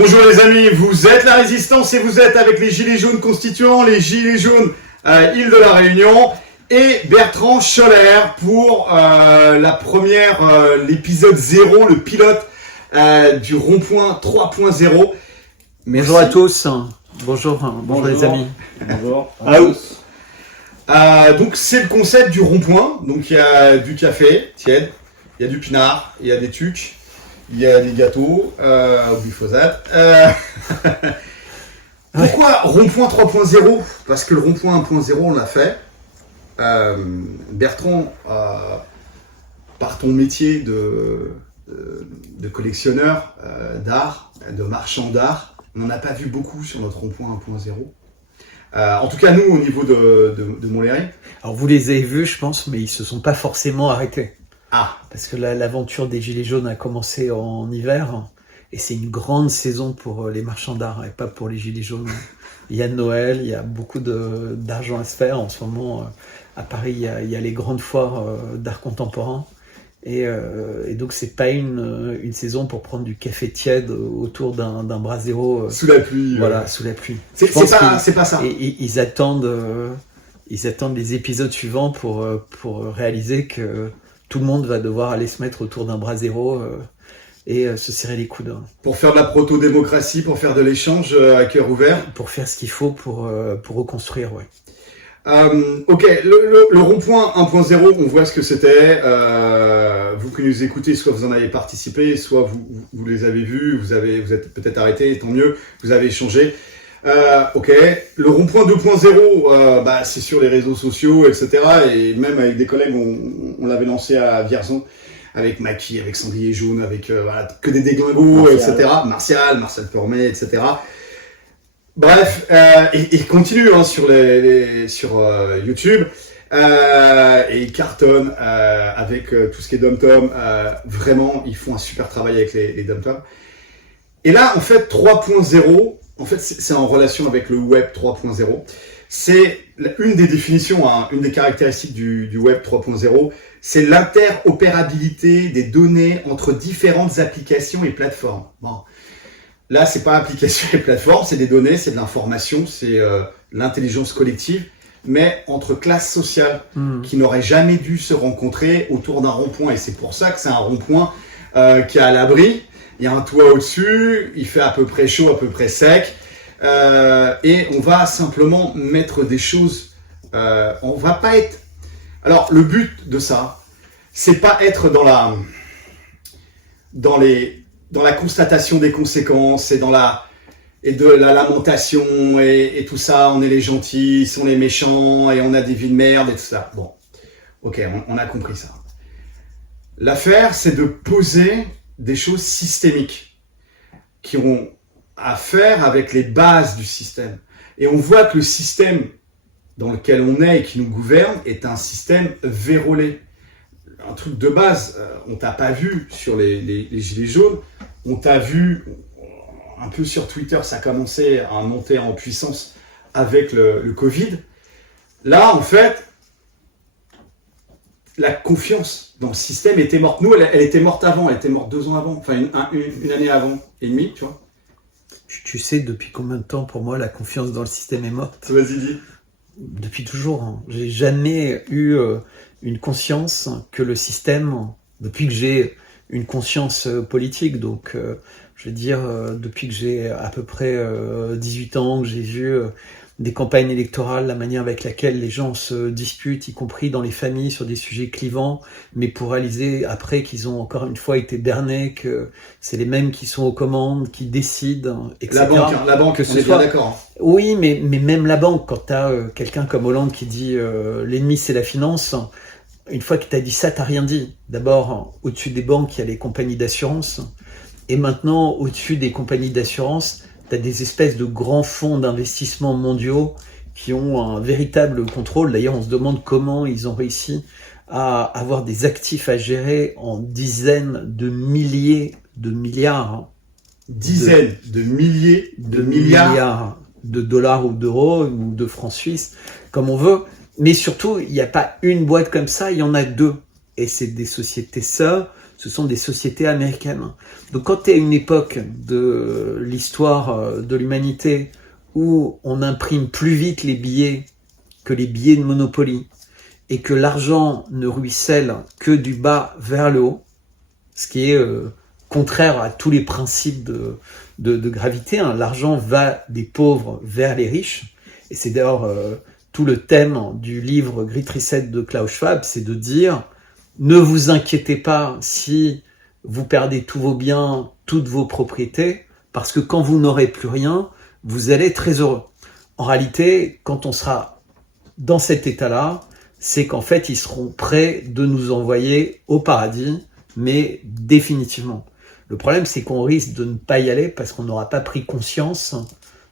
Bonjour les amis, vous êtes la Résistance et vous êtes avec les Gilets jaunes constituants, les Gilets jaunes Île de la Réunion et Bertrand Scholler pour l'épisode 0, le pilote du rond-point 3.0. Bonjour à tous, bonjour les amis. Bonjour à tous. Donc c'est le concept du rond-point, donc il y a du café tiède, il y a du pinard, il y a des tucs. Il y a des gâteaux au glyphosate. Pourquoi rond-point 3.0 ? Parce que le rond-point 1.0, on l'a fait. Bertrand, par ton métier de collectionneur d'art, de marchand d'art, on n'en a pas vu beaucoup sur notre rond-point 1.0. En tout cas, nous, au niveau de Montlhéry. Alors, vous les avez vus, je pense, mais ils ne se sont pas forcément arrêtés. Ah. Parce que l'aventure des Gilets jaunes a commencé en hiver et c'est une grande saison pour les marchands d'art et pas pour les Gilets jaunes. Il y a Noël, il y a beaucoup d'argent à se faire en ce moment. À Paris, il y a les grandes foires d'art contemporain et donc c'est pas une saison pour prendre du café tiède autour d'un brasero. Sous la pluie. Voilà, sous la pluie. C'est pas ça. Et ils attendent les épisodes suivants pour réaliser que tout le monde va devoir aller se mettre autour d'un brasero et se serrer les coudes. Pour faire de la proto-démocratie, pour faire de l'échange à cœur ouvert. Pour faire ce qu'il faut pour reconstruire, ouais. Ok, le rond-point 1.0, on voit ce que c'était. Vous qui nous écoutez, soit vous en avez participé, soit vous les avez vus, vous êtes peut-être arrêtés, tant mieux, vous avez échangé. Ok, le rond-point 2.0, c'est sur les réseaux sociaux, etc. Et même avec des collègues, on l'avait lancé à Vierzon, avec Maki, avec Sanglier Jaune, avec que des déglingos, etc. Martial Pormet, etc. Bref, et continue sur YouTube, et ils cartonnent avec tout ce qui est Dom-Tom. Vraiment, ils font un super travail avec les Dom-Tom. Et là, en fait, 3.0, en fait, c'est en relation avec le Web 3.0. C'est une des définitions, une des caractéristiques du Web 3.0, c'est l'interopérabilité des données entre différentes applications et plateformes. Bon. Là, c'est pas application et plateforme, c'est des données, c'est de l'information, c'est l'intelligence collective, mais entre classes sociales qui n'auraient jamais dû se rencontrer autour d'un rond-point. Et c'est pour ça que c'est un rond-point qui est à l'abri. Il y a un toit au-dessus, il fait à peu près chaud, à peu près sec, et on va simplement mettre des choses. On va pas être. Alors le but de ça, c'est pas être dans la constatation des conséquences et de la lamentation et tout ça. On est les gentils, ils sont les méchants et on a des vies de merde et tout ça. Bon, ok, on a compris ça. L'affaire, c'est de poser des choses systémiques qui ont à faire avec les bases du système. Et on voit que le système dans lequel on est et qui nous gouverne est un système vérolé. Un truc de base, on t'a pas vu sur les Gilets jaunes, on t'a vu un peu sur Twitter, ça a commencé à monter en puissance avec le Covid. Là, en fait, la confiance dans le système était morte. Nous, elle était morte avant, elle était morte 2 ans avant, enfin une année avant et demie, tu vois. Tu sais depuis combien de temps, pour moi, la confiance dans le système est morte ? Vas-y, dis. Depuis toujours. Hein. J'ai jamais eu une conscience que le système, depuis que j'ai une conscience politique, donc je veux dire, depuis que j'ai à peu près 18 ans, que j'ai vu des campagnes électorales, la manière avec laquelle les gens se disputent, y compris dans les familles, sur des sujets clivants, mais pour réaliser après qu'ils ont encore une fois été bernés, que c'est les mêmes qui sont aux commandes, qui décident, etc. La banque, que on est bien d'accord. Oui, mais même la banque, quand tu as quelqu'un comme Hollande qui dit l'ennemi c'est la finance, une fois que tu as dit ça, tu n'as rien dit. D'abord, au-dessus des banques, il y a les compagnies d'assurance, et maintenant, au-dessus des compagnies d'assurance, tu as des espèces de grands fonds d'investissement mondiaux qui ont un véritable contrôle. D'ailleurs, on se demande comment ils ont réussi à avoir des actifs à gérer en dizaines de milliers de milliards. Dizaines de milliers de milliards de dollars ou d'euros ou de francs suisses, comme on veut. Mais surtout, il n'y a pas une boîte comme ça, il y en a 2. Et c'est des sociétés sœurs ce sont des sociétés américaines. Donc quand tu es à une époque de l'histoire de l'humanité où on imprime plus vite les billets que les billets de Monopoly, et que l'argent ne ruisselle que du bas vers le haut, ce qui est contraire à tous les principes de gravité. Hein. L'argent va des pauvres vers les riches, et c'est d'ailleurs tout le thème du livre Great Reset de Klaus Schwab, c'est de dire ne vous inquiétez pas si vous perdez tous vos biens, toutes vos propriétés, parce que quand vous n'aurez plus rien, vous allez être très heureux. En réalité, quand on sera dans cet état-là, c'est qu'en fait, ils seront prêts de nous envoyer au paradis, mais définitivement. Le problème, c'est qu'on risque de ne pas y aller parce qu'on n'aura pas pris conscience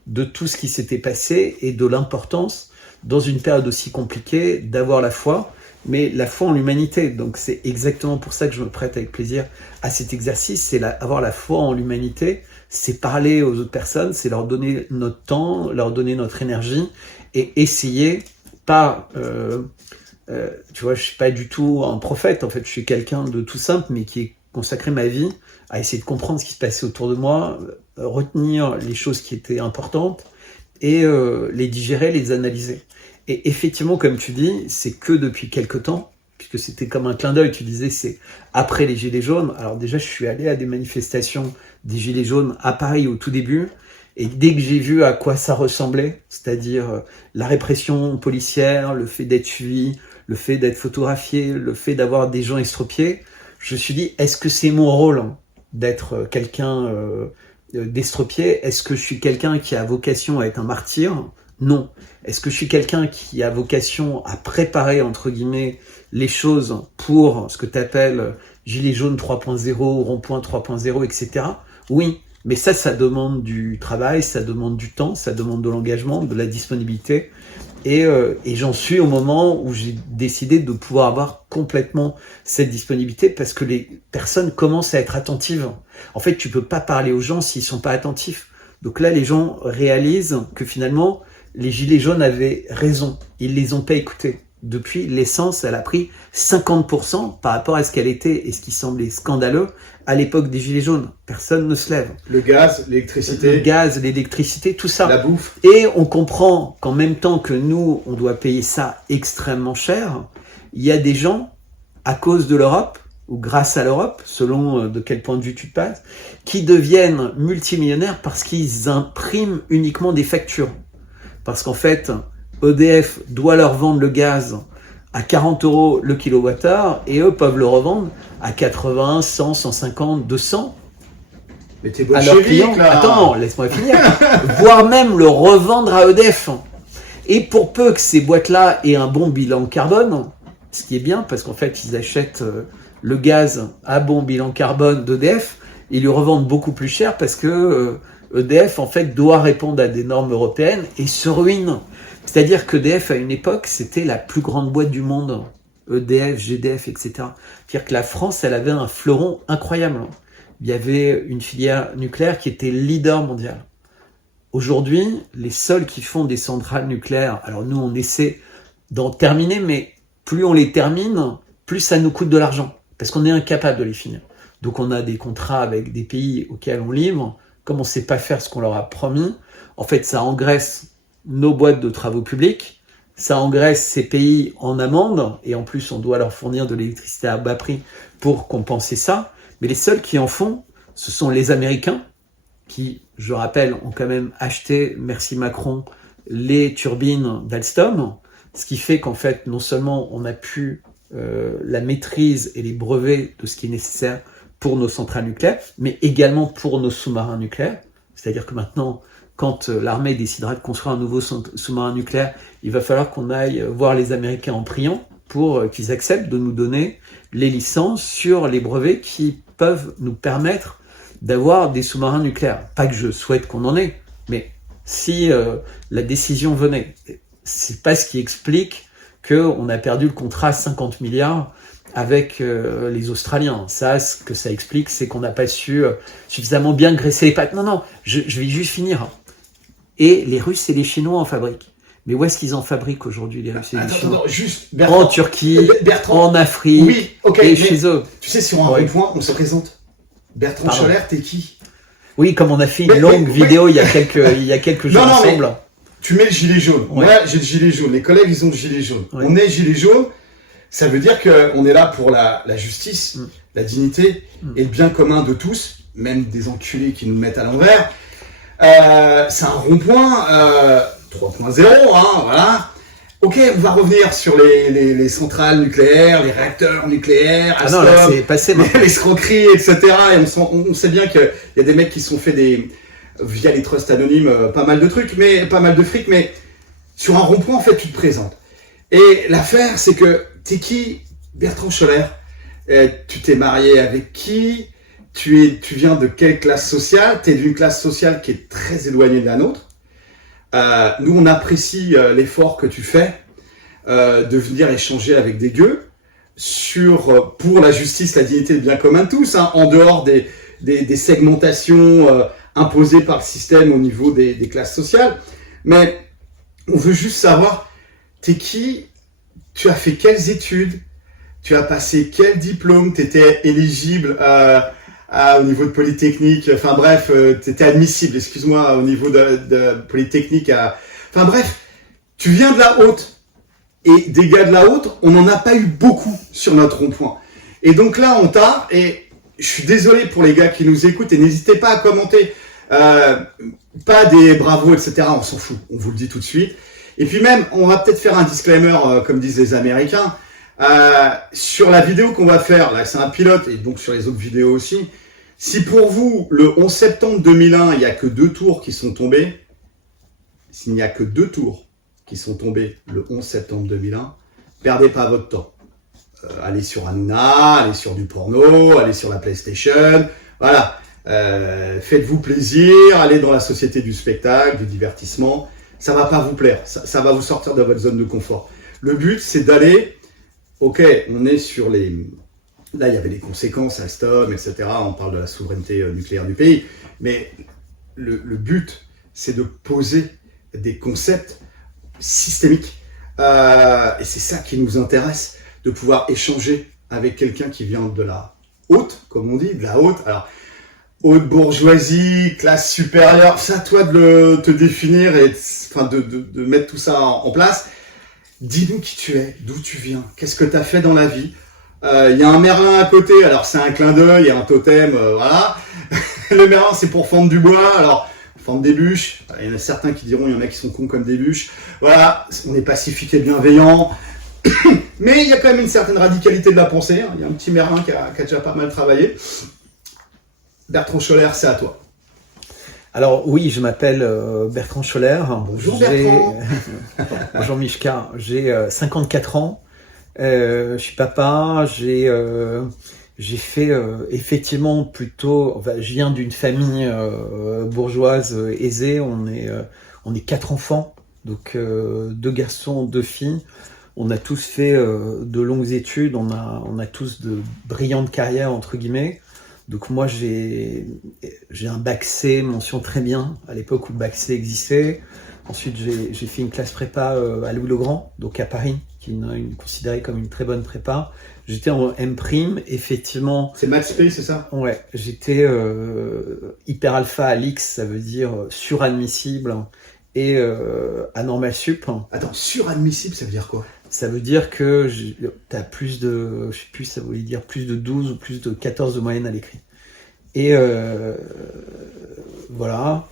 de tout ce qui s'était passé et de l'importance, dans une période aussi compliquée, d'avoir la foi, mais la foi en l'humanité. Donc c'est exactement pour ça que je me prête avec plaisir à cet exercice, c'est avoir la foi en l'humanité, c'est parler aux autres personnes, c'est leur donner notre temps, leur donner notre énergie, et essayer, pas... tu vois, je suis pas du tout un prophète, en fait, je suis quelqu'un de tout simple, mais qui ai consacré ma vie à essayer de comprendre ce qui se passait autour de moi, retenir les choses qui étaient importantes et les digérer, les analyser. Et effectivement, comme tu dis, c'est que depuis quelque temps, puisque c'était comme un clin d'œil, tu disais, c'est après les Gilets jaunes. Alors déjà, je suis allé à des manifestations des Gilets jaunes à Paris au tout début, et dès que j'ai vu à quoi ça ressemblait, c'est-à-dire la répression policière, le fait d'être suivi, le fait d'être photographié, le fait d'avoir des gens estropiés, je me suis dit, est-ce que c'est mon rôle d'être quelqu'un d'estropié? Est-ce que je suis quelqu'un qui a vocation à être un martyr? Non. Est-ce que je suis quelqu'un qui a vocation à préparer, entre guillemets, les choses pour ce que tu appelles Gilets jaunes 3.0, rond-point 3.0, etc. Oui. Mais ça demande du travail, ça demande du temps, ça demande de l'engagement, de la disponibilité. Et j'en suis au moment où j'ai décidé de pouvoir avoir complètement cette disponibilité parce que les personnes commencent à être attentives. En fait, tu peux pas parler aux gens s'ils sont pas attentifs. Donc là, les gens réalisent que finalement, les Gilets jaunes avaient raison. Ils les ont pas écoutés. Depuis, l'essence, elle a pris 50% par rapport à ce qu'elle était et ce qui semblait scandaleux à l'époque des Gilets jaunes. Personne ne se lève. Le gaz, l'électricité. Le gaz, l'électricité, tout ça. La bouffe. Et on comprend qu'en même temps que nous, on doit payer ça extrêmement cher, il y a des gens, à cause de l'Europe, ou grâce à l'Europe, selon de quel point de vue tu te passes, qui deviennent multimillionnaires parce qu'ils impriment uniquement des factures. Parce qu'en fait, EDF doit leur vendre le gaz à 40 € le kilowattheure et eux peuvent le revendre à 80, 100, 150, 200 Mais t'es à leurs clients. là. Attends, laisse-moi finir. Voire même le revendre à EDF. Et pour peu que ces boîtes-là aient un bon bilan carbone, ce qui est bien parce qu'en fait ils achètent le gaz à bon bilan carbone d'EDF, ils lui revendent beaucoup plus cher parce que EDF en fait doit répondre à des normes européennes et se ruine. C'est-à-dire qu'EDF, à une époque, c'était la plus grande boîte du monde. EDF, GDF, etc. C'est-à-dire que la France, elle avait un fleuron incroyable. Il y avait une filière nucléaire qui était leader mondial. Aujourd'hui, les seuls qui font des centrales nucléaires, alors nous, on essaie d'en terminer, mais plus on les termine, plus ça nous coûte de l'argent. Parce qu'on est incapable de les finir. Donc on a des contrats avec des pays auxquels on livre. Comme on ne sait pas faire ce qu'on leur a promis, en fait, ça engraisse nos boîtes de travaux publics, ça engraisse ces pays en amende, et en plus on doit leur fournir de l'électricité à bas prix pour compenser ça, mais les seuls qui en font, ce sont les Américains, qui, je rappelle, ont quand même acheté, merci Macron, les turbines d'Alstom, ce qui fait qu'en fait, non seulement on n'a plus la maîtrise et les brevets de ce qui est nécessaire pour nos centrales nucléaires, mais également pour nos sous-marins nucléaires, c'est-à-dire que maintenant, quand l'armée décidera de construire un nouveau sous-marin nucléaire, il va falloir qu'on aille voir les Américains en priant pour qu'ils acceptent de nous donner les licences sur les brevets qui peuvent nous permettre d'avoir des sous-marins nucléaires. Pas que je souhaite qu'on en ait, mais si la décision venait, c'est pas ce qui explique qu'on a perdu le contrat 50 milliards avec les Australiens. Ça, ce que ça explique, c'est qu'on n'a pas su suffisamment bien graisser les pattes. Non, je vais juste finir. Et les Russes et les Chinois en fabriquent. Mais où est-ce qu'ils en fabriquent aujourd'hui les Russes et les Chinois? Attends, juste En Turquie, Bertrand. en Afrique, Oui, ok. et chez eux. Tu sais, sur un rond-point, on se présente. Bertrand Pardon. Scholler, t'es qui? Oui, comme on a fait une longue vidéo il y a quelques jours ensemble. Tu mets le gilet jaune. Ouais. Moi, j'ai le gilet jaune. Les collègues, ils ont le gilet jaune. Ouais. On est gilet jaune. Ça veut dire qu'on est là pour la justice, la dignité et le bien commun de tous, même des enculés qui nous mettent à l'envers. C'est un rond-point 3.0, hein, voilà. Ok, on va revenir sur les centrales nucléaires, les réacteurs nucléaires, Ah non, là, c'est passé maintenant. l'escroquerie, etc. Et on sait bien qu'il y a des mecs qui se sont fait via les trusts anonymes, pas mal de trucs, mais pas mal de fric, mais sur un rond-point, en fait, tu te présentes. Et l'affaire, c'est que t'es qui? Bertrand Scholler. Tu t'es marié avec qui? Tu viens de quelle classe sociale? T'es d'une classe sociale qui est très éloignée de la nôtre. Nous, on apprécie l'effort que tu fais de venir échanger avec des gueux pour la justice, la dignité et le bien commun de tous, hein, en dehors des segmentations imposées par le système au niveau des classes sociales. Mais on veut juste savoir, t'es qui? Tu as fait quelles études? Tu as passé quel diplôme? Tu étais éligible au niveau de Polytechnique? Enfin bref, tu étais admissible, excuse-moi, au niveau de Polytechnique. Enfin bref, tu viens de la haute. Et des gars de la haute, on n'en a pas eu beaucoup sur notre rond-point. Et donc là, on t'a, et je suis désolé pour les gars qui nous écoutent, et n'hésitez pas à commenter. Pas des bravos, etc. On s'en fout, on vous le dit tout de suite. Et puis même, on va peut-être faire un disclaimer, comme disent les Américains. Sur la vidéo qu'on va faire, là c'est un pilote, et donc sur les autres vidéos aussi, si pour vous, le 11 septembre 2001, il n'y a que 2 tours qui sont tombés, s'il n'y a que 2 tours qui sont tombés le 11 septembre 2001, perdez pas votre temps. Allez sur Hanouna, allez sur du porno, allez sur la PlayStation, voilà. Faites-vous plaisir, allez dans la société du spectacle, du divertissement, ça va pas vous plaire, ça va vous sortir de votre zone de confort. Le but, c'est d'aller... Ok, on est sur les... Là, il y avait des conséquences, Alstom, etc. On parle de la souveraineté nucléaire du pays. Mais le but, c'est de poser des concepts systémiques. Et c'est ça qui nous intéresse, de pouvoir échanger avec quelqu'un qui vient de la haute, comme on dit, de la haute. Alors, haute bourgeoisie, classe supérieure, c'est à toi de te définir et de mettre tout ça en place. Dis-nous qui tu es, d'où tu viens, qu'est-ce que tu as fait dans la vie. Il y a un Merlin à côté, alors c'est un clin d'œil, il y a un totem, voilà. Le Merlin, c'est pour fendre du bois, alors fendre des bûches. Il y en a certains qui diront, il y en a qui sont cons comme des bûches. Voilà, on est pacifique et bienveillant. Mais il y a quand même une certaine radicalité de la pensée. Hein. Il y a un petit Merlin qui a déjà pas mal travaillé. Bertrand Scholler, c'est à toi. Alors oui, je m'appelle Bertrand Scholler. Bonjour Bertrand. Bonjour Mishka. J'ai 54 ans. Je suis papa. J'ai fait effectivement plutôt. Enfin, je viens d'une famille bourgeoise aisée. On est 4 enfants, donc 2 garçons, 2 filles. On a tous fait de longues études. On a tous de brillantes carrières entre guillemets. Donc moi j'ai un bac C, mention très bien, à l'époque où le bac C existait. Ensuite j'ai fait une classe prépa à Louis-le-Grand, donc à Paris, qui est considérée comme une très bonne prépa. J'étais en M', effectivement. C'est Maths P, c'est ça? Ouais, j'étais hyper alpha à l'X, ça veut dire suradmissible, et à normal sup. Attends, suradmissible, ça veut dire quoi? Ça veut dire que tu as plus de, je sais plus, ça voulait dire plus de 12 ou plus de 14 de moyenne à l'écrit. Et voilà.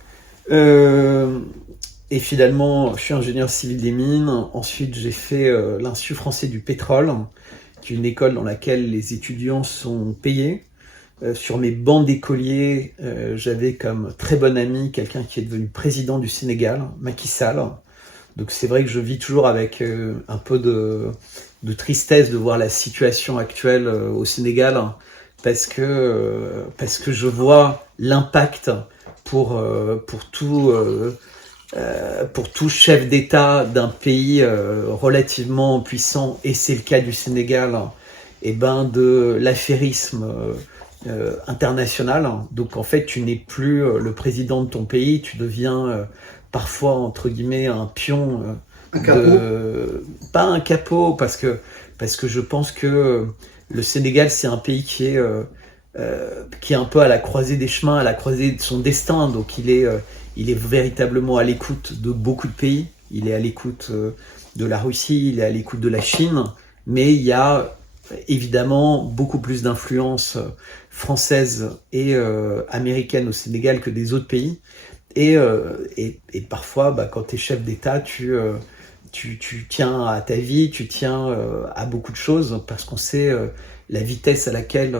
Et finalement, je suis ingénieur civil des mines. Ensuite, j'ai fait l'Institut français du pétrole, qui est une école dans laquelle les étudiants sont payés. Sur mes bancs d'écoliers, j'avais comme très bon ami quelqu'un qui est devenu président du Sénégal, Macky Sall. Donc c'est vrai que je vis toujours avec un peu de tristesse de voir la situation actuelle au Sénégal, parce que je vois l'impact pour tout chef d'État d'un pays relativement puissant, et c'est le cas du Sénégal, et de l'affairisme international. Donc en fait, tu n'es plus le président de ton pays, tu deviens parfois, entre guillemets, un pion Un capot. Pas un capot, parce que je pense que le Sénégal, c'est un pays qui est un peu à la croisée des chemins, à la croisée de son destin. Donc il est véritablement à l'écoute de beaucoup de pays. Il est à l'écoute de la Russie, il est à l'écoute de la Chine, mais il y a évidemment beaucoup plus d'influence française et américaine au Sénégal que des autres pays. Et parfois, quand tu es chef d'État, tu tiens à ta vie, tu tiens à beaucoup de choses, parce qu'on sait la vitesse à laquelle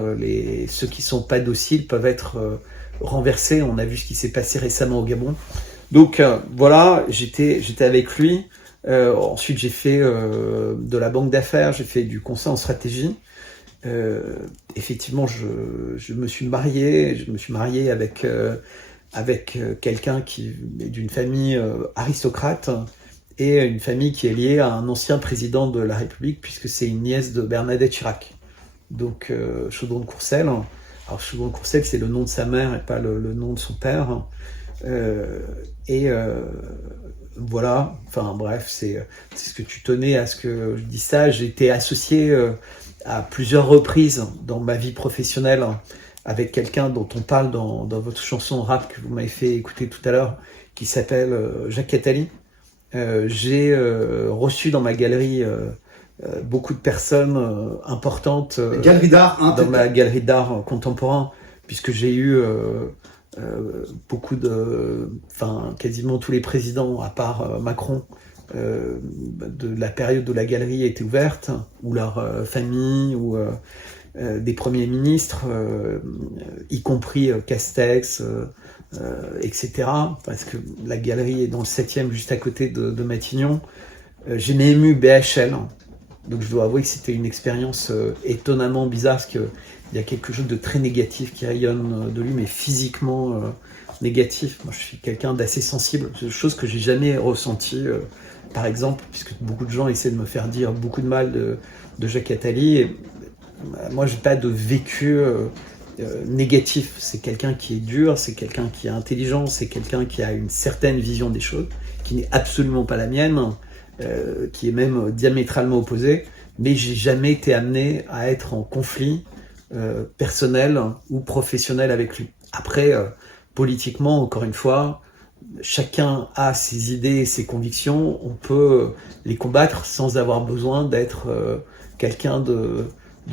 ceux qui sont pas dociles peuvent être renversés. On a vu ce qui s'est passé récemment au Gabon. Donc voilà, j'étais avec lui. Ensuite, j'ai fait de la banque d'affaires, j'ai fait du conseil en stratégie. Effectivement, je me suis marié avec quelqu'un qui est d'une famille aristocrate, et une famille qui est liée à un ancien président de la République, puisque c'est une nièce de Bernadette Chirac. Donc Chaudron de Courcelles. Alors Chaudron de Courcelles, c'est le nom de sa mère et pas le nom de son père. Voilà, enfin bref, c'est ce que tu tenais à ce que je dise ça. J'ai été associé à plusieurs reprises dans ma vie professionnelle avec quelqu'un dont on parle dans votre chanson rap que vous m'avez fait écouter tout à l'heure, qui s'appelle Jacques Attali. J'ai reçu dans ma galerie beaucoup de personnes importantes Galerie d'art, hein, dans ma galerie d'art contemporain, puisque j'ai eu quasiment tous les présidents, à part Macron, de la période où la galerie était ouverte, ou leur famille, ou des premiers ministres, y compris Castex, etc. Parce que la galerie est dans le 7e, juste à côté de Matignon. J'ai même eu BHL, donc je dois avouer que c'était une expérience étonnamment bizarre, parce qu'il y a quelque chose de très négatif qui rayonne de lui, mais physiquement négatif. Moi, je suis quelqu'un d'assez sensible, chose que j'ai jamais ressentie, par exemple, puisque beaucoup de gens essaient de me faire dire beaucoup de mal de Jacques Attali. Et moi, j'ai pas de vécu négatif. C'est quelqu'un qui est dur, c'est quelqu'un qui est intelligent, c'est quelqu'un qui a une certaine vision des choses, qui n'est absolument pas la mienne, qui est même diamétralement opposée, mais j'ai jamais été amené à être en conflit personnel ou professionnel avec lui. Après, politiquement, encore une fois, chacun a ses idées et ses convictions, on peut les combattre sans avoir besoin d'être quelqu'un de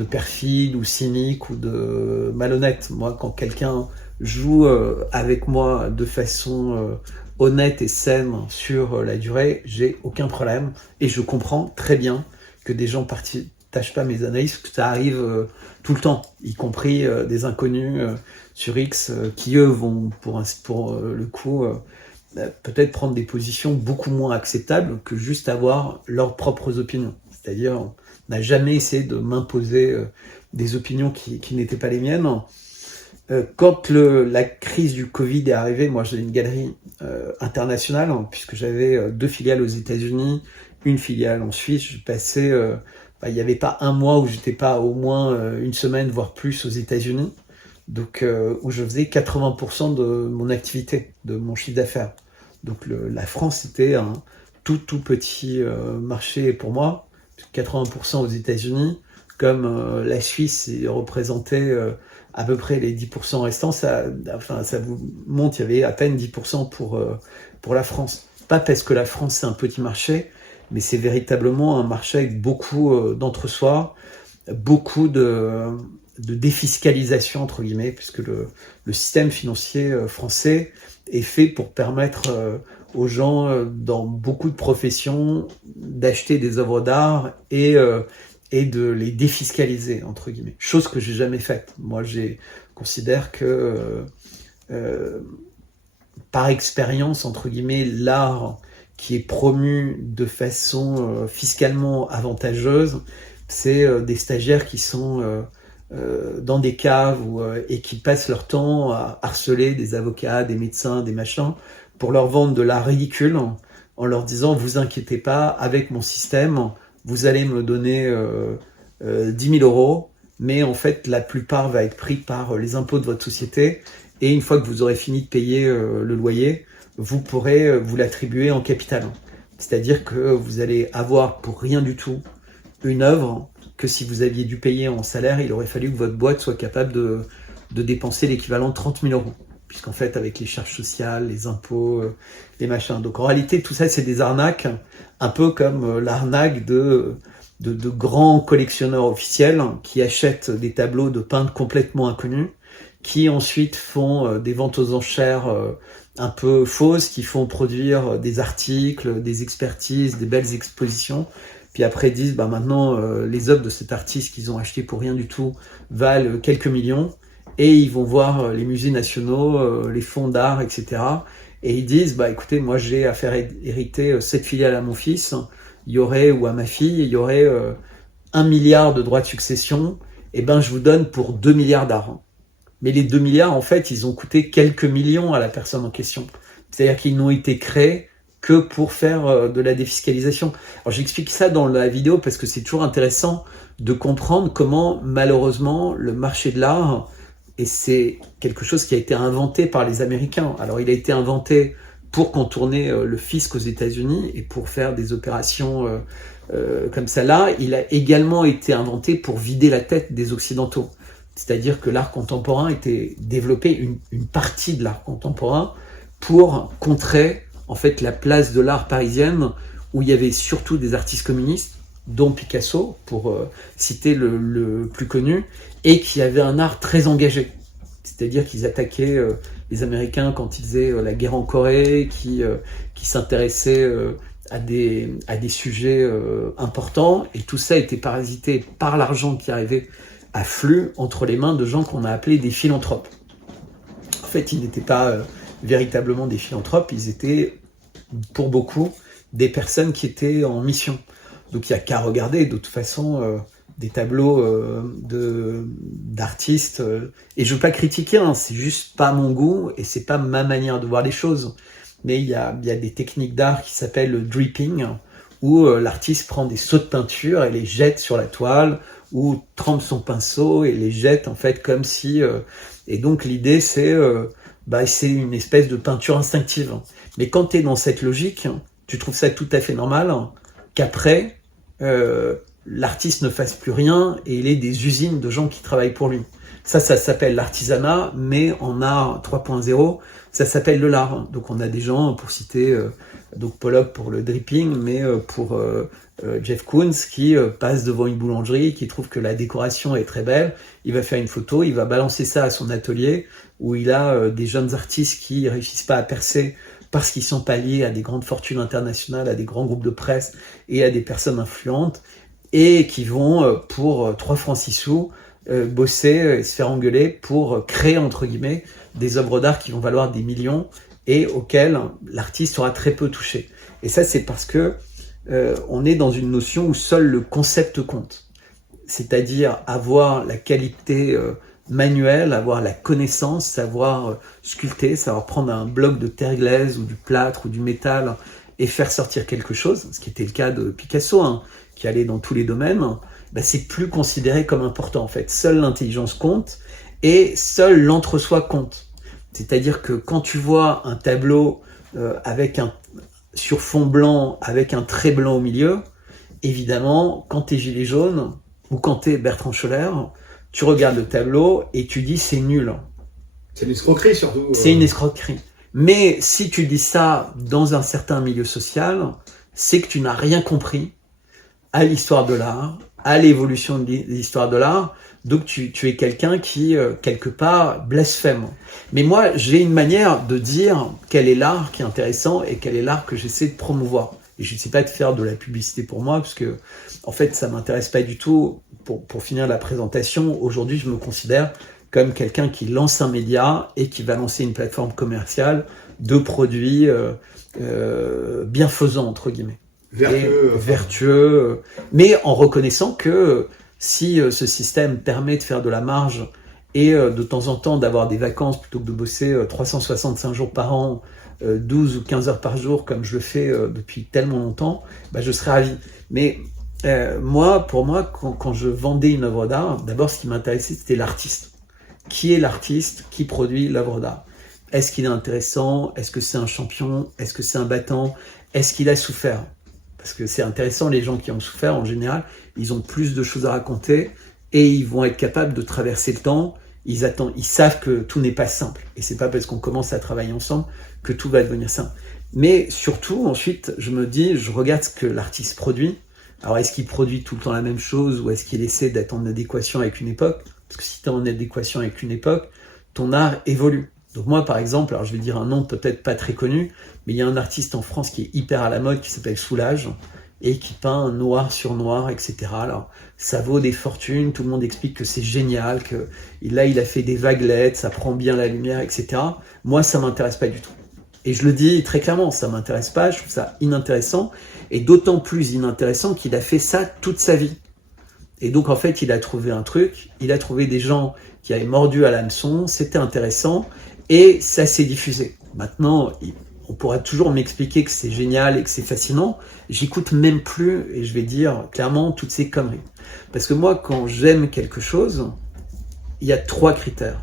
perfide ou cynique ou de malhonnête. Moi, quand quelqu'un joue avec moi de façon honnête et saine sur la durée, j'ai aucun problème, et je comprends très bien que des gens partagent pas mes analyses, que ça arrive tout le temps, y compris des inconnus sur X qui eux vont pour le coup peut-être prendre des positions beaucoup moins acceptables que juste avoir leurs propres opinions. C'est-à-dire, on n'a jamais essayé de m'imposer des opinions qui n'étaient pas les miennes. Quand la crise du Covid est arrivée, moi j'ai une galerie internationale, puisque j'avais 2 filiales aux États-Unis, une filiale en Suisse. Je passais, il n'y avait pas un mois où j'étais pas au moins une semaine, voire plus, aux États-Unis, donc où je faisais 80% de mon activité, de mon chiffre d'affaires. Donc la France était un tout petit marché pour moi, 80% aux États-Unis, comme la Suisse représentait à peu près les 10% restants, ça vous monte, il y avait à peine 10% pour la France. Pas parce que la France c'est un petit marché, mais c'est véritablement un marché avec beaucoup d'entre-soi, beaucoup de défiscalisation, entre guillemets, puisque le système financier français est fait pour permettre aux gens dans beaucoup de professions d'acheter des œuvres d'art et de les défiscaliser, entre guillemets. Chose que j'ai jamais faite. Moi, considère que par expérience, entre guillemets, l'art qui est promu de façon fiscalement avantageuse, c'est des stagiaires qui sont dans des caves et qui passent leur temps à harceler des avocats, des médecins, des machins, pour leur vendre de l'art ridicule, en leur disant « vous inquiétez pas, avec mon système, vous allez me donner 10 000 euros, mais en fait la plupart va être pris par les impôts de votre société, et une fois que vous aurez fini de payer le loyer, vous pourrez vous l'attribuer en capital. » C'est-à-dire que vous allez avoir pour rien du tout une œuvre que si vous aviez dû payer en salaire, il aurait fallu que votre boîte soit capable de dépenser l'équivalent de 30 000 euros. Puisqu'en fait, avec les charges sociales, les impôts, les machins. Donc en réalité, tout ça, c'est des arnaques, un peu comme l'arnaque de grands collectionneurs officiels qui achètent des tableaux de peintres complètement inconnus, qui ensuite font des ventes aux enchères un peu fausses, qui font produire des articles, des expertises, des belles expositions, puis après disent maintenant les œuvres de cet artiste qu'ils ont acheté pour rien du tout valent quelques millions, et ils vont voir les musées nationaux, les fonds d'art, etc. Et ils disent écoutez, moi j'ai à faire hériter cette filiale à mon fils, il y aurait, ou à ma fille, il y aurait 1 milliard de droits de succession, et je vous donne pour 2 milliards d'art. Mais les 2 milliards, en fait, ils ont coûté quelques millions à la personne en question. C'est-à-dire qu'ils n'ont été créés que pour faire de la défiscalisation. Alors j'explique ça dans la vidéo parce que c'est toujours intéressant de comprendre comment, malheureusement, le marché de l'art, et c'est quelque chose qui a été inventé par les Américains. Alors il a été inventé pour contourner le fisc aux États-Unis et pour faire des opérations comme ça là. Il a également été inventé pour vider la tête des Occidentaux. C'est-à-dire que l'art contemporain était développé, une partie de l'art contemporain, pour contrer en fait la place de l'art parisienne, où il y avait surtout des artistes communistes, dont Picasso, pour citer le plus connu, et qui avait un art très engagé. C'est-à-dire qu'ils attaquaient les Américains quand ils faisaient la guerre en Corée, qui s'intéressaient à des sujets importants, et tout ça était parasité par l'argent qui arrivait à flux entre les mains de gens qu'on a appelés des philanthropes. En fait, ils n'étaient pas véritablement des philanthropes, ils étaient, pour beaucoup, des personnes qui étaient en mission. Donc il n'y a qu'à regarder, de toute façon, des tableaux d'artistes. Et je ne veux pas critiquer, c'est juste pas mon goût, et c'est pas ma manière de voir les choses. Mais il y a des techniques d'art qui s'appellent le dripping, où l'artiste prend des seaux de peinture et les jette sur la toile, ou trempe son pinceau et les jette en fait comme si... Et donc l'idée c'est une espèce de peinture instinctive. Mais quand tu es dans cette logique, tu trouves ça tout à fait normal qu'après, l'artiste ne fasse plus rien et il ait des usines de gens qui travaillent pour lui. Ça s'appelle l'artisanat, mais en art 3.0, ça s'appelle de l'art. Donc on a des gens, pour citer donc Pollock pour le dripping, mais pour Jeff Koons qui passe devant une boulangerie, qui trouve que la décoration est très belle, il va faire une photo, il va balancer ça à son atelier, où il a des jeunes artistes qui réussissent pas à percer parce qu'ils sont pas liés à des grandes fortunes internationales, à des grands groupes de presse et à des personnes influentes, et qui vont pour 3 francs 6 sous bosser et se faire engueuler pour créer entre guillemets des œuvres d'art qui vont valoir des millions et auxquelles l'artiste aura très peu touché. Et ça c'est parce que on est dans une notion où seul le concept compte, c'est-à-dire avoir la qualité manuelle, avoir la connaissance, savoir sculpter, savoir prendre un bloc de terre glaise ou du plâtre ou du métal et faire sortir quelque chose, ce qui était le cas de Picasso, qui allait dans tous les domaines. C'est plus considéré comme important en fait. Seule l'intelligence compte et seul l'entre-soi compte. C'est-à-dire que quand tu vois un tableau sur fond blanc avec un trait blanc au milieu, évidemment, quand t'es Gilet jaune ou quand t'es Bertrand Scholler, tu regardes le tableau et tu dis c'est nul. C'est une escroquerie surtout. C'est une escroquerie. Mais si tu dis ça dans un certain milieu social, c'est que tu n'as rien compris à l'histoire de l'art, à l'évolution de l'histoire de l'art. Donc tu es quelqu'un qui, quelque part, blasphème. Mais moi, j'ai une manière de dire quel est l'art qui est intéressant et quel est l'art que j'essaie de promouvoir. Et je ne sais pas de faire de la publicité pour moi, parce que, en fait, ça ne m'intéresse pas du tout. Pour finir la présentation, aujourd'hui, je me considère comme quelqu'un qui lance un média et qui va lancer une plateforme commerciale de produits bienfaisants, entre guillemets. Vertueux, mais en reconnaissant que si ce système permet de faire de la marge et de temps en temps d'avoir des vacances plutôt que de bosser 365 jours par an, 12 ou 15 heures par jour comme je le fais depuis tellement longtemps, je serais ravi. Mais pour moi, quand je vendais une œuvre d'art, d'abord ce qui m'intéressait c'était l'artiste. Qui est l'artiste qui produit l'œuvre d'art? est-ce qu'il est intéressant? Est-ce que c'est un champion? Est-ce que c'est un battant? Est-ce qu'il a souffert? Parce que c'est intéressant, les gens qui ont souffert, en général, ils ont plus de choses à raconter et ils vont être capables de traverser le temps. Ils savent que tout n'est pas simple. Et c'est pas parce qu'on commence à travailler ensemble que tout va devenir simple. Mais surtout, ensuite, je regarde ce que l'artiste produit. Alors, est-ce qu'il produit tout le temps la même chose ou est-ce qu'il essaie d'être en adéquation avec une époque? Parce que si tu es en adéquation avec une époque, ton art évolue. Donc moi, par exemple, alors je vais dire un nom peut-être pas très connu, mais il y a un artiste en France qui est hyper à la mode, qui s'appelle Soulage, et qui peint noir sur noir, etc. Alors, ça vaut des fortunes, tout le monde explique que c'est génial, que là, il a fait des vaguelettes, ça prend bien la lumière, etc. Moi, ça m'intéresse pas du tout. Et je le dis très clairement, ça m'intéresse pas, je trouve ça inintéressant, et d'autant plus inintéressant qu'il a fait ça toute sa vie. Et donc, en fait, il a trouvé un truc, il a trouvé des gens qui avaient mordu à l'hameçon, c'était intéressant, et ça s'est diffusé. Maintenant, on pourra toujours m'expliquer que c'est génial et que c'est fascinant. J'écoute même plus, et je vais dire clairement, toutes ces conneries. Parce que moi, quand j'aime quelque chose, il y a 3 critères.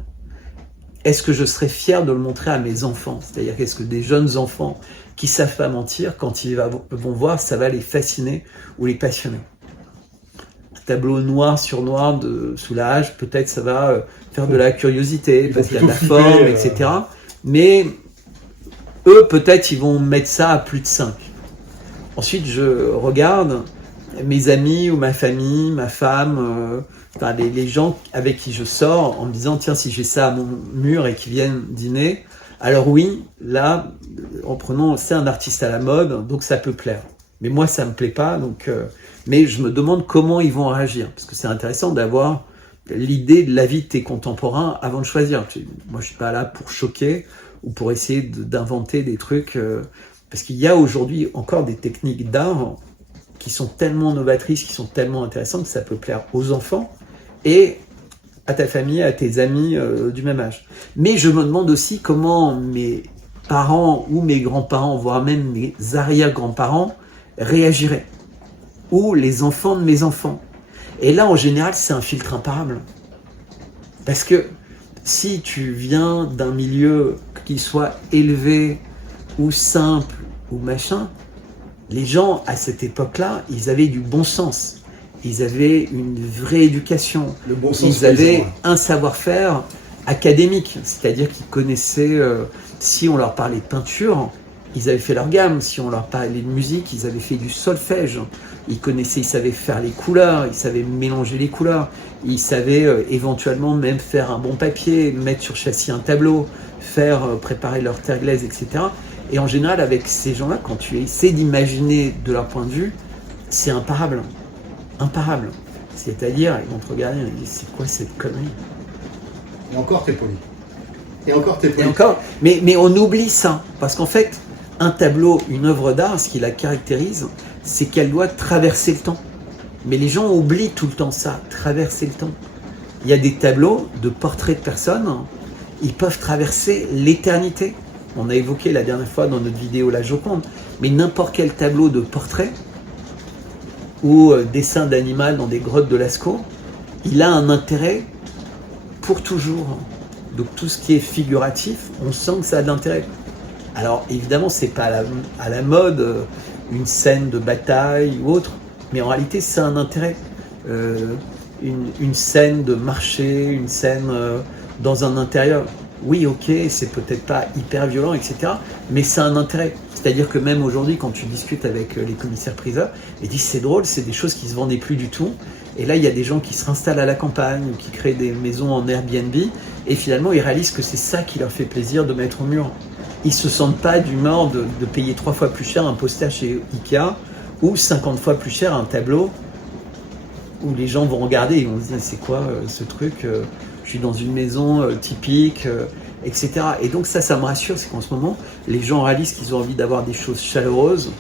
Est-ce que je serais fier de le montrer à mes enfants? C'est-à-dire qu'est-ce que des jeunes enfants qui savent pas mentir, quand ils vont voir, ça va les fasciner ou les passionner. Un tableau noir sur noir de Soulage, peut-être ça va faire de la curiosité, parce qu'il y a de la forme, etc. Mais eux, peut-être, ils vont mettre ça à plus de 5. Ensuite, je regarde mes amis ou ma famille, ma femme, les gens avec qui je sors en me disant, tiens, si j'ai ça à mon mur et qu'ils viennent dîner, alors oui, là, en prenant, c'est un artiste à la mode, donc ça peut plaire. Mais moi, ça me plaît pas, donc, mais je me demande comment ils vont réagir, parce que c'est intéressant d'avoir l'idée de la vie de tes contemporains avant de choisir. Moi, je suis pas là pour choquer ou pour essayer d'inventer des trucs, parce qu'il y a aujourd'hui encore des techniques d'art qui sont tellement novatrices, qui sont tellement intéressantes que ça peut plaire aux enfants et à ta famille, à tes amis du même âge. Mais je me demande aussi comment mes parents ou mes grands-parents, voire même mes arrière-grands-parents, réagiraient. Ou les enfants de mes enfants. Et là, en général, c'est un filtre imparable. Parce que si tu viens d'un milieu qui soit élevé ou simple ou machin, les gens, à cette époque-là, ils avaient du bon sens. Ils avaient une vraie éducation. Le bon sens, ils avaient un savoir-faire académique. C'est-à-dire qu'ils connaissaient, si on leur parlait de peinture, ils avaient fait leur gamme. Si on leur parlait de musique, ils avaient fait du solfège. Ils connaissaient, ils savaient faire les couleurs, ils savaient mélanger les couleurs. Ils savaient éventuellement même faire un bon papier, mettre sur châssis un tableau, préparer leur terre glaise, etc. Et en général, avec ces gens-là, quand tu essaies d'imaginer de leur point de vue, c'est imparable. Imparable. C'est-à-dire, ils vont te regarder et ils disent, c'est quoi cette connerie? Et encore, t'es poli. Et encore, t'es poli. Et encore, mais on oublie ça. Parce qu'en fait, un tableau, une œuvre d'art, ce qui la caractérise, c'est qu'elle doit traverser le temps. Mais les gens oublient tout le temps ça, traverser le temps. Il y a des tableaux de portraits de personnes, ils peuvent traverser l'éternité. On a évoqué la dernière fois dans notre vidéo La Joconde, mais n'importe quel tableau de portrait ou dessin d'animal dans des grottes de Lascaux, il a un intérêt pour toujours. Donc tout ce qui est figuratif, on sent que ça a de l'intérêt. Alors évidemment, c'est pas à la mode une scène de bataille ou autre, mais en réalité, c'est un intérêt. Une scène de marché, une scène dans un intérieur. Oui, ok, c'est peut-être pas hyper violent, etc. Mais c'est un intérêt. C'est-à-dire que même aujourd'hui, quand tu discutes avec les commissaires-priseurs, ils disent c'est drôle, c'est des choses qui se vendaient plus du tout. Et là, il y a des gens qui se réinstallent à la campagne ou qui créent des maisons en Airbnb. Et finalement, ils réalisent que c'est ça qui leur fait plaisir de mettre au mur. Ils se sentent pas d'humeur de payer 3 fois plus cher un poster chez Ikea ou 50 fois plus cher un tableau où les gens vont regarder et vont se dire c'est quoi ce truc je suis dans une maison typique, etc. Et donc ça me rassure, c'est qu'en ce moment, les gens réalisent qu'ils ont envie d'avoir des choses chaleureuses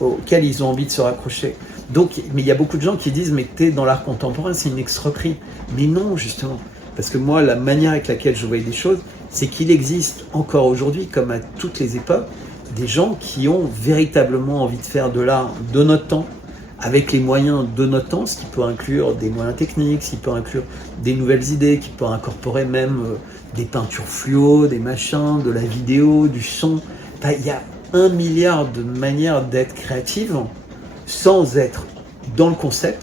auxquelles ils ont envie de se raccrocher. Donc, mais il y a beaucoup de gens qui disent mais t'es dans l'art contemporain, c'est une escroquerie. Mais non, justement. Parce que moi, la manière avec laquelle je voyais des choses, c'est qu'il existe encore aujourd'hui, comme à toutes les époques, des gens qui ont véritablement envie de faire de l'art de notre temps, avec les moyens de notre temps, ce qui peut inclure des moyens techniques, ce qui peut inclure des nouvelles idées, qui peut incorporer même des peintures fluo, des machins, de la vidéo, du son. Il y a 1 milliard de manières d'être créative sans être dans le concept,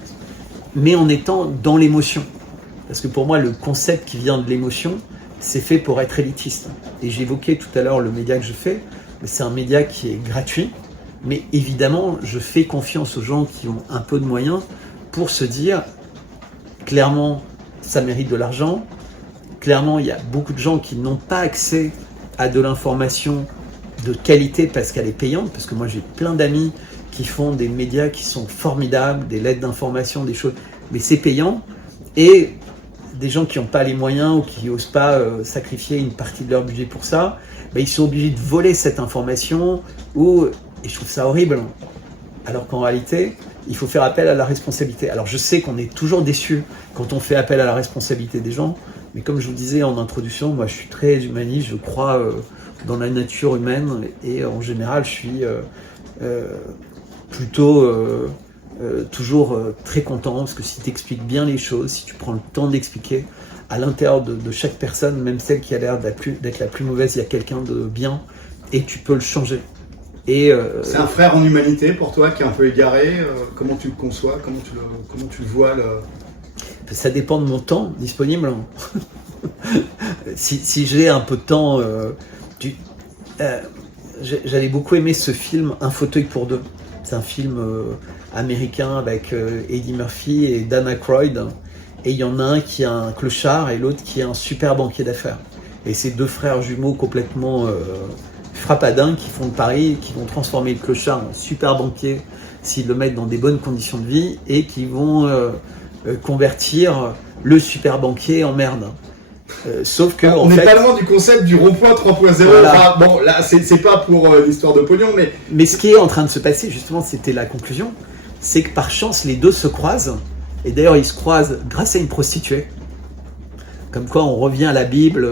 mais en étant dans l'émotion. Parce que pour moi, le concept qui vient de l'émotion, c'est fait pour être élitiste. Et j'évoquais tout à l'heure le média que je fais, c'est un média qui est gratuit, mais évidemment, je fais confiance aux gens qui ont un peu de moyens pour se dire, clairement, ça mérite de l'argent. Clairement, il y a beaucoup de gens qui n'ont pas accès à de l'information de qualité parce qu'elle est payante, parce que moi j'ai plein d'amis qui font des médias qui sont formidables, des lettres d'information, des choses, mais c'est payant, et des gens qui n'ont pas les moyens ou qui n'osent pas sacrifier une partie de leur budget pour ça, ils sont obligés de voler cette information, et je trouve ça horrible, alors qu'en réalité, il faut faire appel à la responsabilité. Alors je sais qu'on est toujours déçu quand on fait appel à la responsabilité des gens, mais comme je vous disais en introduction, moi je suis très humaniste, je crois dans la nature humaine, et en général je suis plutôt toujours très content, parce que si tu expliques bien les choses, si tu prends le temps d'expliquer, à l'intérieur de chaque personne, même celle qui a l'air d'être la plus mauvaise, il y a quelqu'un de bien, et tu peux le changer. C'est un frère en humanité pour toi qui est un peu égaré. Comment tu le conçois, comment tu le vois Ça dépend de mon temps disponible. si j'ai un peu de temps, j'avais beaucoup aimé ce film Un fauteuil pour deux. C'est un film américain avec Eddie Murphy et Dan Aykroyd. Et il y en a un qui est un clochard et l'autre qui est un super banquier d'affaires. Et c'est deux frères jumeaux complètement frappadins qui font le pari, qui vont transformer le clochard en super banquier s'ils le mettent dans des bonnes conditions de vie, et qui vont convertir le super banquier en merde. Sauf que on n'est pas loin du concept du rond-point 3.0. Voilà. Bon, là, c'est pas pour l'histoire de pognon, mais ce qui est en train de se passer, justement, c'était la conclusion, c'est que par chance, les deux se croisent. Et d'ailleurs, ils se croisent grâce à une prostituée. Comme quoi, on revient à la Bible,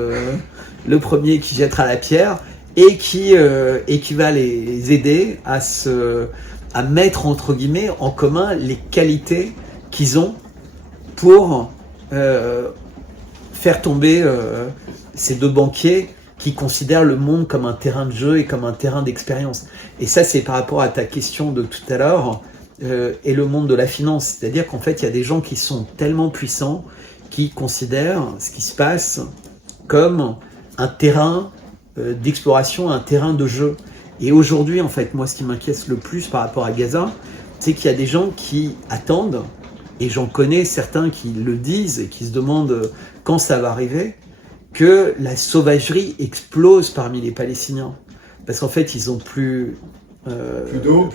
le premier qui jettera la pierre, et qui va les aider à mettre, entre guillemets, en commun les qualités qu'ils ont pour faire tomber ces deux banquiers qui considèrent le monde comme un terrain de jeu et comme un terrain d'expérience. Et ça, c'est par rapport à ta question de tout à l'heure, et le monde de la finance. C'est-à-dire qu'en fait, il y a des gens qui sont tellement puissants qui considèrent ce qui se passe comme un terrain d'exploration, un terrain de jeu. Et aujourd'hui, en fait, moi, ce qui m'inquiète le plus par rapport à Gaza, c'est qu'il y a des gens qui attendent, et j'en connais certains qui le disent et qui se demandent quand ça va arriver, que la sauvagerie explose parmi les Palestiniens. Parce qu'en fait, ils ont plus d'eau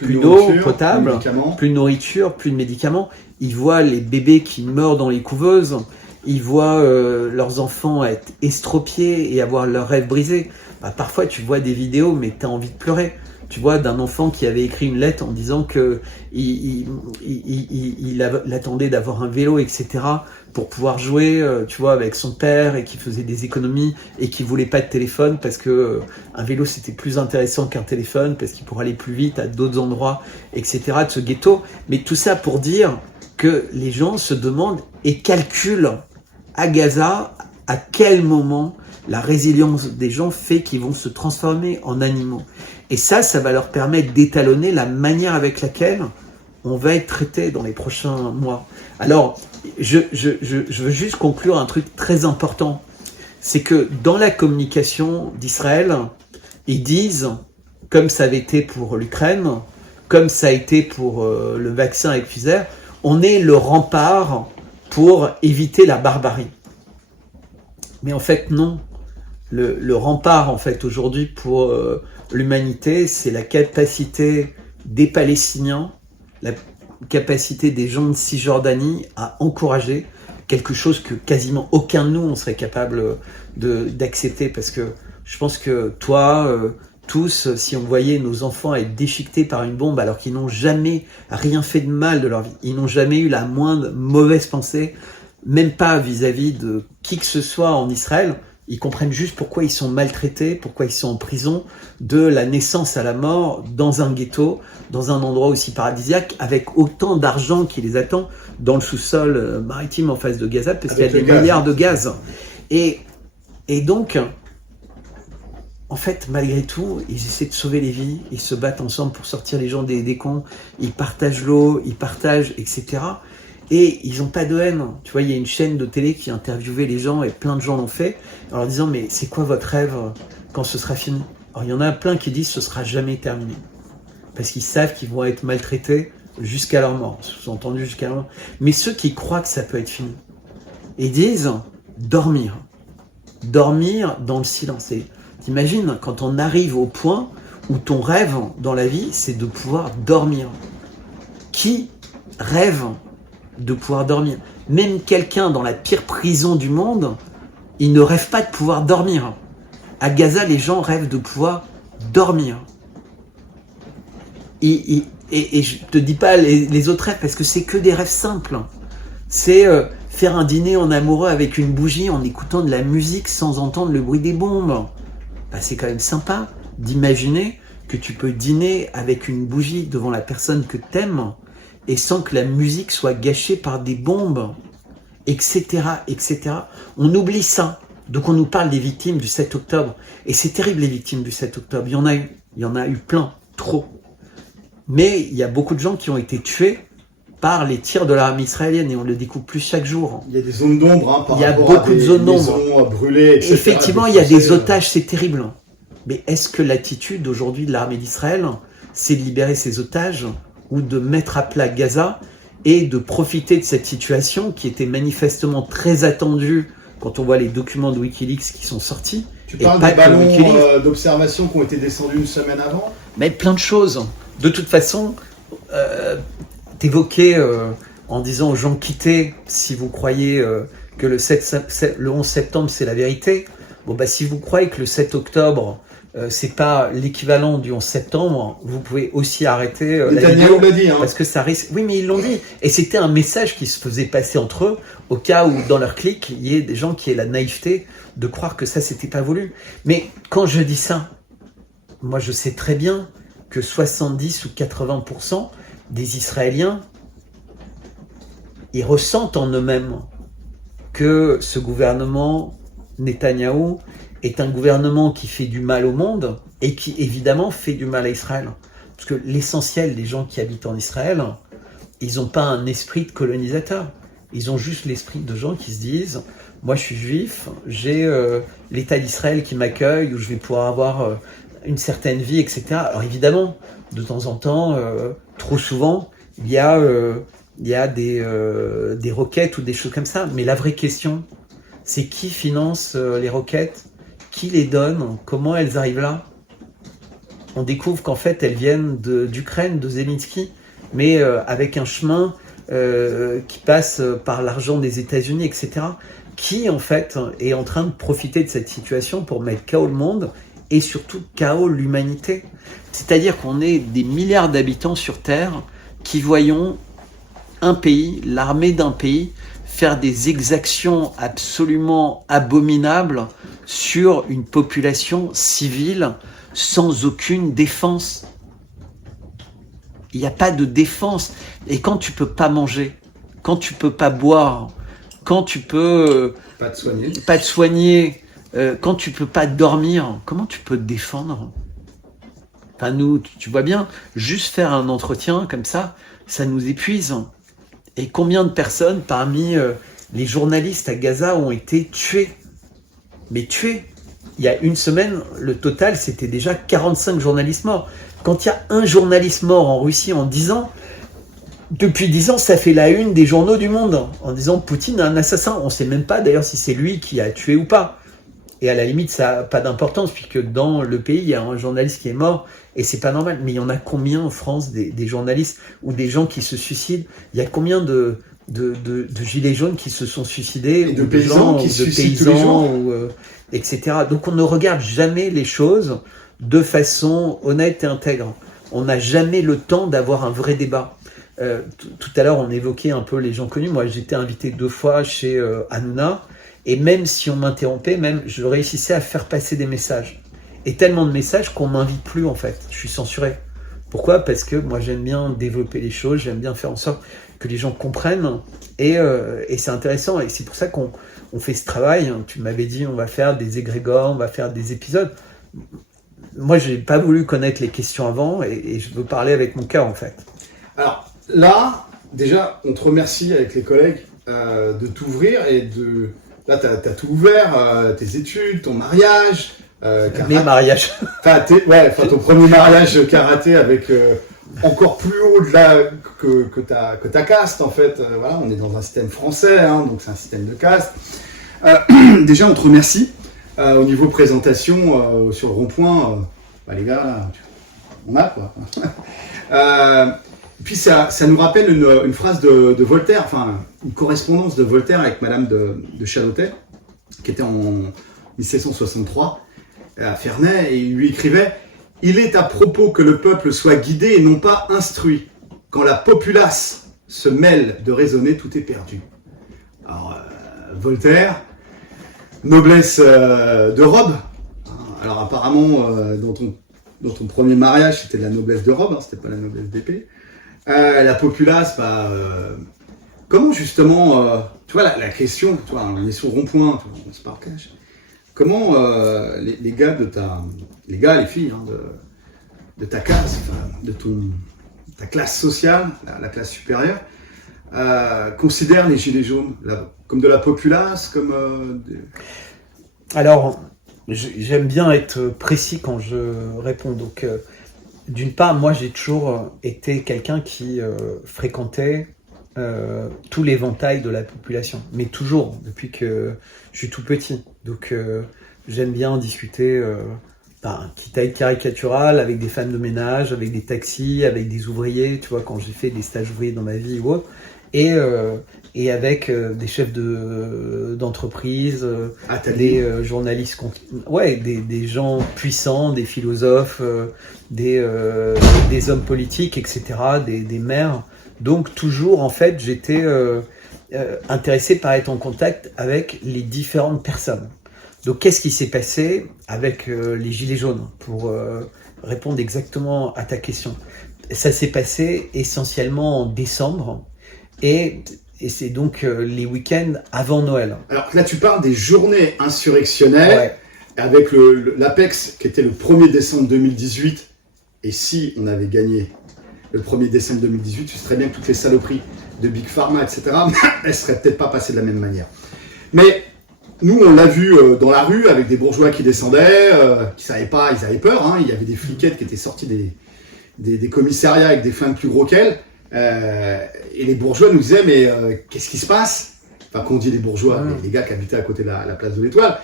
potable, plus de nourriture, plus de médicaments. Ils voient les bébés qui meurent dans les couveuses, ils voient leurs enfants être estropiés et avoir leurs rêves brisés. Parfois, tu vois des vidéos, mais tu as envie de pleurer. Tu vois, d'un enfant qui avait écrit une lettre en disant que il attendait d'avoir un vélo, etc., pour pouvoir jouer, tu vois, avec son père, et qui faisait des économies, et qui voulait pas de téléphone parce que un vélo c'était plus intéressant qu'un téléphone, parce qu'il pourrait aller plus vite à d'autres endroits, etc., de ce ghetto. Mais tout ça pour dire que les gens se demandent et calculent à Gaza à quel moment la résilience des gens fait qu'ils vont se transformer en animaux. Et ça va leur permettre d'étalonner la manière avec laquelle on va être traité dans les prochains mois. Alors, je veux juste conclure un truc très important. C'est que dans la communication d'Israël, ils disent, comme ça avait été pour l'Ukraine, comme ça a été pour le vaccin avec Pfizer, on est le rempart pour éviter la barbarie. Mais en fait, non. Le rempart, en fait, aujourd'hui, pour l'humanité, c'est la capacité des Palestiniens, la capacité des gens de Cisjordanie à encourager quelque chose que quasiment aucun de nous, on serait capable d'accepter. Parce que je pense que toi, tous, si on voyait nos enfants être déchiquetés par une bombe alors qu'ils n'ont jamais rien fait de mal de leur vie, ils n'ont jamais eu la moindre mauvaise pensée, même pas vis-à-vis de qui que ce soit en Israël, Ils comprennent juste pourquoi ils sont maltraités, pourquoi ils sont en prison, de la naissance à la mort, dans un ghetto, dans un endroit aussi paradisiaque, avec autant d'argent qui les attend dans le sous-sol maritime en face de Gaza, parce qu'il y a des milliards de gaz. Et donc, en fait, malgré tout, ils essaient de sauver les vies, ils se battent ensemble pour sortir les gens des camps, ils partagent l'eau, ils partagent, etc. Et ils n'ont pas de haine. Tu vois, il y a une chaîne de télé qui interviewait les gens, et plein de gens l'ont fait, en leur disant, mais c'est quoi votre rêve quand ce sera fini? Alors il y en a plein qui disent, ce sera jamais terminé. Parce qu'ils savent qu'ils vont être maltraités jusqu'à leur mort, sous-entendu jusqu'à leur mort. Mais ceux qui croient que ça peut être fini, ils disent, dormir. Dormir dans le silence. Et t'imagines, quand on arrive au point où ton rêve dans la vie, c'est de pouvoir dormir. Qui rêve de pouvoir dormir? Même quelqu'un dans la pire prison du monde, il ne rêve pas de pouvoir dormir. À Gaza, les gens rêvent de pouvoir dormir. Et je te dis pas les autres rêves, parce que c'est que des rêves simples. C'est faire un dîner en amoureux avec une bougie en écoutant de la musique sans entendre le bruit des bombes. Ben, c'est quand même sympa d'imaginer que tu peux dîner avec une bougie devant la personne que t'aimes et sans que la musique soit gâchée par des bombes, etc., etc. On oublie ça. Donc on nous parle des victimes du 7 octobre. Et c'est terrible, les victimes du 7 octobre. Il y en a eu plein, trop. Mais il y a beaucoup de gens qui ont été tués par les tirs de l'armée israélienne, et on le découvre plus chaque jour. Il y a des zones d'ombre, par il y a rapport beaucoup à des de zones d'ombre brûlées, etc. Effectivement, il y a des otages, c'est terrible. Mais est-ce que l'attitude aujourd'hui de l'armée d'Israël, c'est de libérer ces otages ou de mettre à plat Gaza et de profiter de cette situation qui était manifestement très attendue quand on voit les documents de Wikileaks qui sont sortis? Tu parles des ballons d'observation qui ont été descendus une semaine avant? Mais plein de choses. De toute façon, t'évoquais en disant aux gens quittez si vous croyez que le 11 septembre c'est la vérité. Bon bah si vous croyez que le 7 octobre c'est pas l'équivalent du 11 septembre, vous pouvez aussi arrêter la vidéo, l'a dit, hein. Parce que ça risque. Oui, mais ils l'ont dit. Et c'était un message qui se faisait passer entre eux au cas où dans leur clic il y ait des gens qui aient la naïveté de croire que ça c'était pas voulu. Mais quand je dis ça, moi je sais très bien que 70 ou 80% des Israéliens, ils ressentent en eux-mêmes que ce gouvernement Netanyahou est un gouvernement qui fait du mal au monde et qui évidemment fait du mal à Israël. Parce que l'essentiel des gens qui habitent en Israël, ils n'ont pas un esprit de colonisateur. Ils ont juste l'esprit de gens qui se disent « Moi je suis juif, j'ai l'État d'Israël qui m'accueille, où je vais pouvoir avoir une certaine vie, etc. » Alors évidemment, de temps en temps, trop souvent, il y a des roquettes ou des choses comme ça. Mais la vraie question, c'est qui finance les roquettes? Qui les donne? Comment elles arrivent là? On découvre qu'en fait, elles viennent d'Ukraine, de Zelensky, mais avec un chemin qui passe par l'argent des États-Unis, etc. Qui, en fait, est en train de profiter de cette situation pour mettre KO le monde et surtout KO l'humanité. C'est-à-dire qu'on est des milliards d'habitants sur Terre qui voyons un pays, l'armée d'un pays, faire des exactions absolument abominables sur une population civile sans aucune défense. Il n'y a pas de défense. Et quand tu peux pas manger, quand tu peux pas boire, quand tu peux pas te soigner, quand tu peux pas dormir, comment tu peux te défendre? Enfin, nous, tu vois bien, juste faire un entretien comme ça, ça nous épuise. Et combien de personnes parmi les journalistes à Gaza ont été tuées? Mais tués. Il y a une semaine, le total, c'était déjà 45 journalistes morts. Quand il y a un journaliste mort en Russie en 10 ans, depuis 10 ans, ça fait la une des journaux du monde, en disant Poutine est un assassin. On ne sait même pas d'ailleurs si c'est lui qui a tué ou pas. Et à la limite, ça n'a pas d'importance, puisque dans le pays, il y a un journaliste qui est mort, et c'est pas normal. Mais il y en a combien en France, des journalistes ou des gens qui se suicident? Il y a combien de gilets jaunes qui se sont suicidés, et de paysans qui se suicident tous les jours, etc. Donc on ne regarde jamais les choses de façon honnête et intègre. On n'a jamais le temps d'avoir un vrai débat. Tout à l'heure, on évoquait un peu les gens connus. Moi, j'étais invité 2 fois chez Hanouna, Et même si on m'interrompait, même je réussissais à faire passer des messages. Et tellement de messages qu'on m'invite plus en fait. Je suis censuré. Pourquoi ? Parce que moi j'aime bien développer les choses, j'aime bien faire en sorte que les gens comprennent. Et c'est intéressant. Et c'est pour ça qu'on fait ce travail. Tu m'avais dit on va faire des égrégores, on va faire des épisodes. Moi j'ai pas voulu connaître les questions avant et je veux parler avec mon cœur en fait. Alors là, déjà, on te remercie avec les collègues de t'ouvrir et de... Là, tu as tout ouvert, tes études, ton mariage. Mes mariages. Ton premier mariage karaté avec encore plus haut de là que ta caste en fait. Voilà, on est dans un système français, hein, donc c'est un système de caste. Déjà, on te remercie. Au niveau présentation sur le rond-point, les gars, là, on a quoi. Puis ça nous rappelle une phrase de Voltaire, enfin une correspondance de Voltaire avec Madame de Chalotais, qui était en 1763. À Ferney, et il lui écrivait « Il est à propos que le peuple soit guidé et non pas instruit. Quand la populace se mêle de raisonner, tout est perdu. » Alors, Voltaire, noblesse de robe. Alors apparemment, dans ton premier mariage, c'était de la noblesse de robe, hein, c'était pas la noblesse d'épée. La populace, comment justement, tu vois la question, tu vois, on est sur le rond-point, on se partage. Comment les gars les filles hein, de ta classe, de ta classe sociale, la classe supérieure, considèrent les gilets jaunes comme de la populace, comme Alors, j'aime bien être précis quand je réponds. Donc, d'une part, moi j'ai toujours été quelqu'un qui fréquentait tout l'éventail de la population, mais toujours, depuis que je suis tout petit. Donc j'aime bien discuter, quitte à être caricatural, avec des femmes de ménage, avec des taxis, avec des ouvriers, tu vois, quand j'ai fait des stages ouvriers dans ma vie ou autre, et avec des chefs d'entreprise, des journalistes, des gens puissants, des philosophes, des hommes politiques, etc., des maires. Donc toujours, en fait, j'étais intéressé par être en contact avec les différentes personnes. Donc qu'est-ce qui s'est passé avec les Gilets jaunes pour répondre exactement à ta question? Ça s'est passé essentiellement en décembre et c'est donc les week-ends avant Noël. Alors là, tu parles des journées insurrectionnelles avec l'Apex qui était le 1er décembre 2018. Et si on avait gagné le 1er décembre 2018, tu sais très bien que toutes les saloperies de Big Pharma, etc., elles ne seraient peut-être pas passées de la même manière. Mais nous, on l'a vu dans la rue avec des bourgeois qui descendaient, qui ne savaient pas, ils avaient peur. Hein, il y avait des fliquettes qui étaient sorties des commissariats avec des flingues plus gros qu'elles. Et les bourgeois nous disaient, mais qu'est-ce qui se passe? Enfin, quand on dit les bourgeois, les gars qui habitaient à côté de la place de l'Étoile,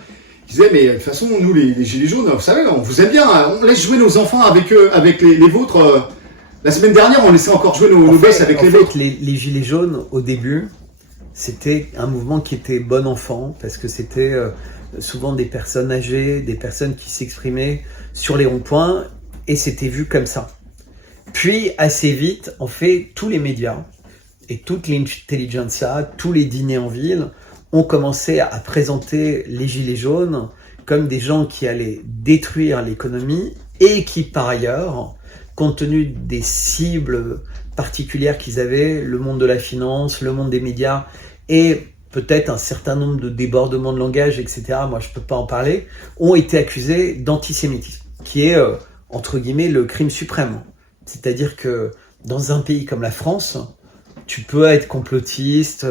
ils disaient, mais de toute façon, nous, les Gilets jaunes, vous savez, on vous aime bien, on laisse jouer nos enfants avec les vôtres. La semaine dernière, on laissait encore jouer nos gosses avec les vôtres. Les Gilets jaunes, au début, c'était un mouvement qui était bon enfant, parce que c'était souvent des personnes âgées, des personnes qui s'exprimaient sur les ronds-points, et c'était vu comme ça. Puis, assez vite, en fait, tous les médias et toute l'intelligentsia, tous les dîners en ville, ont commencé à présenter les Gilets jaunes comme des gens qui allaient détruire l'économie et qui, par ailleurs, compte tenu des cibles particulières qu'ils avaient, le monde de la finance, le monde des médias et peut-être un certain nombre de débordements de langage, etc., moi je ne peux pas en parler, ont été accusés d'antisémitisme, qui est, entre guillemets, le crime suprême. C'est-à-dire que dans un pays comme la France, tu peux être complotiste,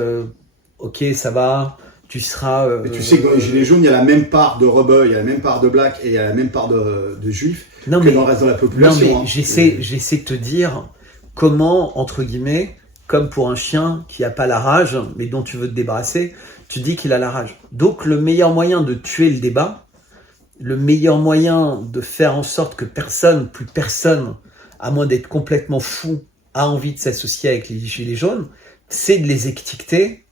ok, ça va, tu seras... Mais tu sais que dans les Gilets jaunes, il y a la même part de rebeux, il y a la même part de blacks et il y a la même part de juifs que dans le reste de la population. Non, mais j'essaie de te dire comment, entre guillemets, comme pour un chien qui n'a pas la rage, mais dont tu veux te débarrasser, tu dis qu'il a la rage. Donc le meilleur moyen de tuer le débat, le meilleur moyen de faire en sorte que plus personne, à moins d'être complètement fou, a envie de s'associer avec les Gilets jaunes, c'est de les étiqueter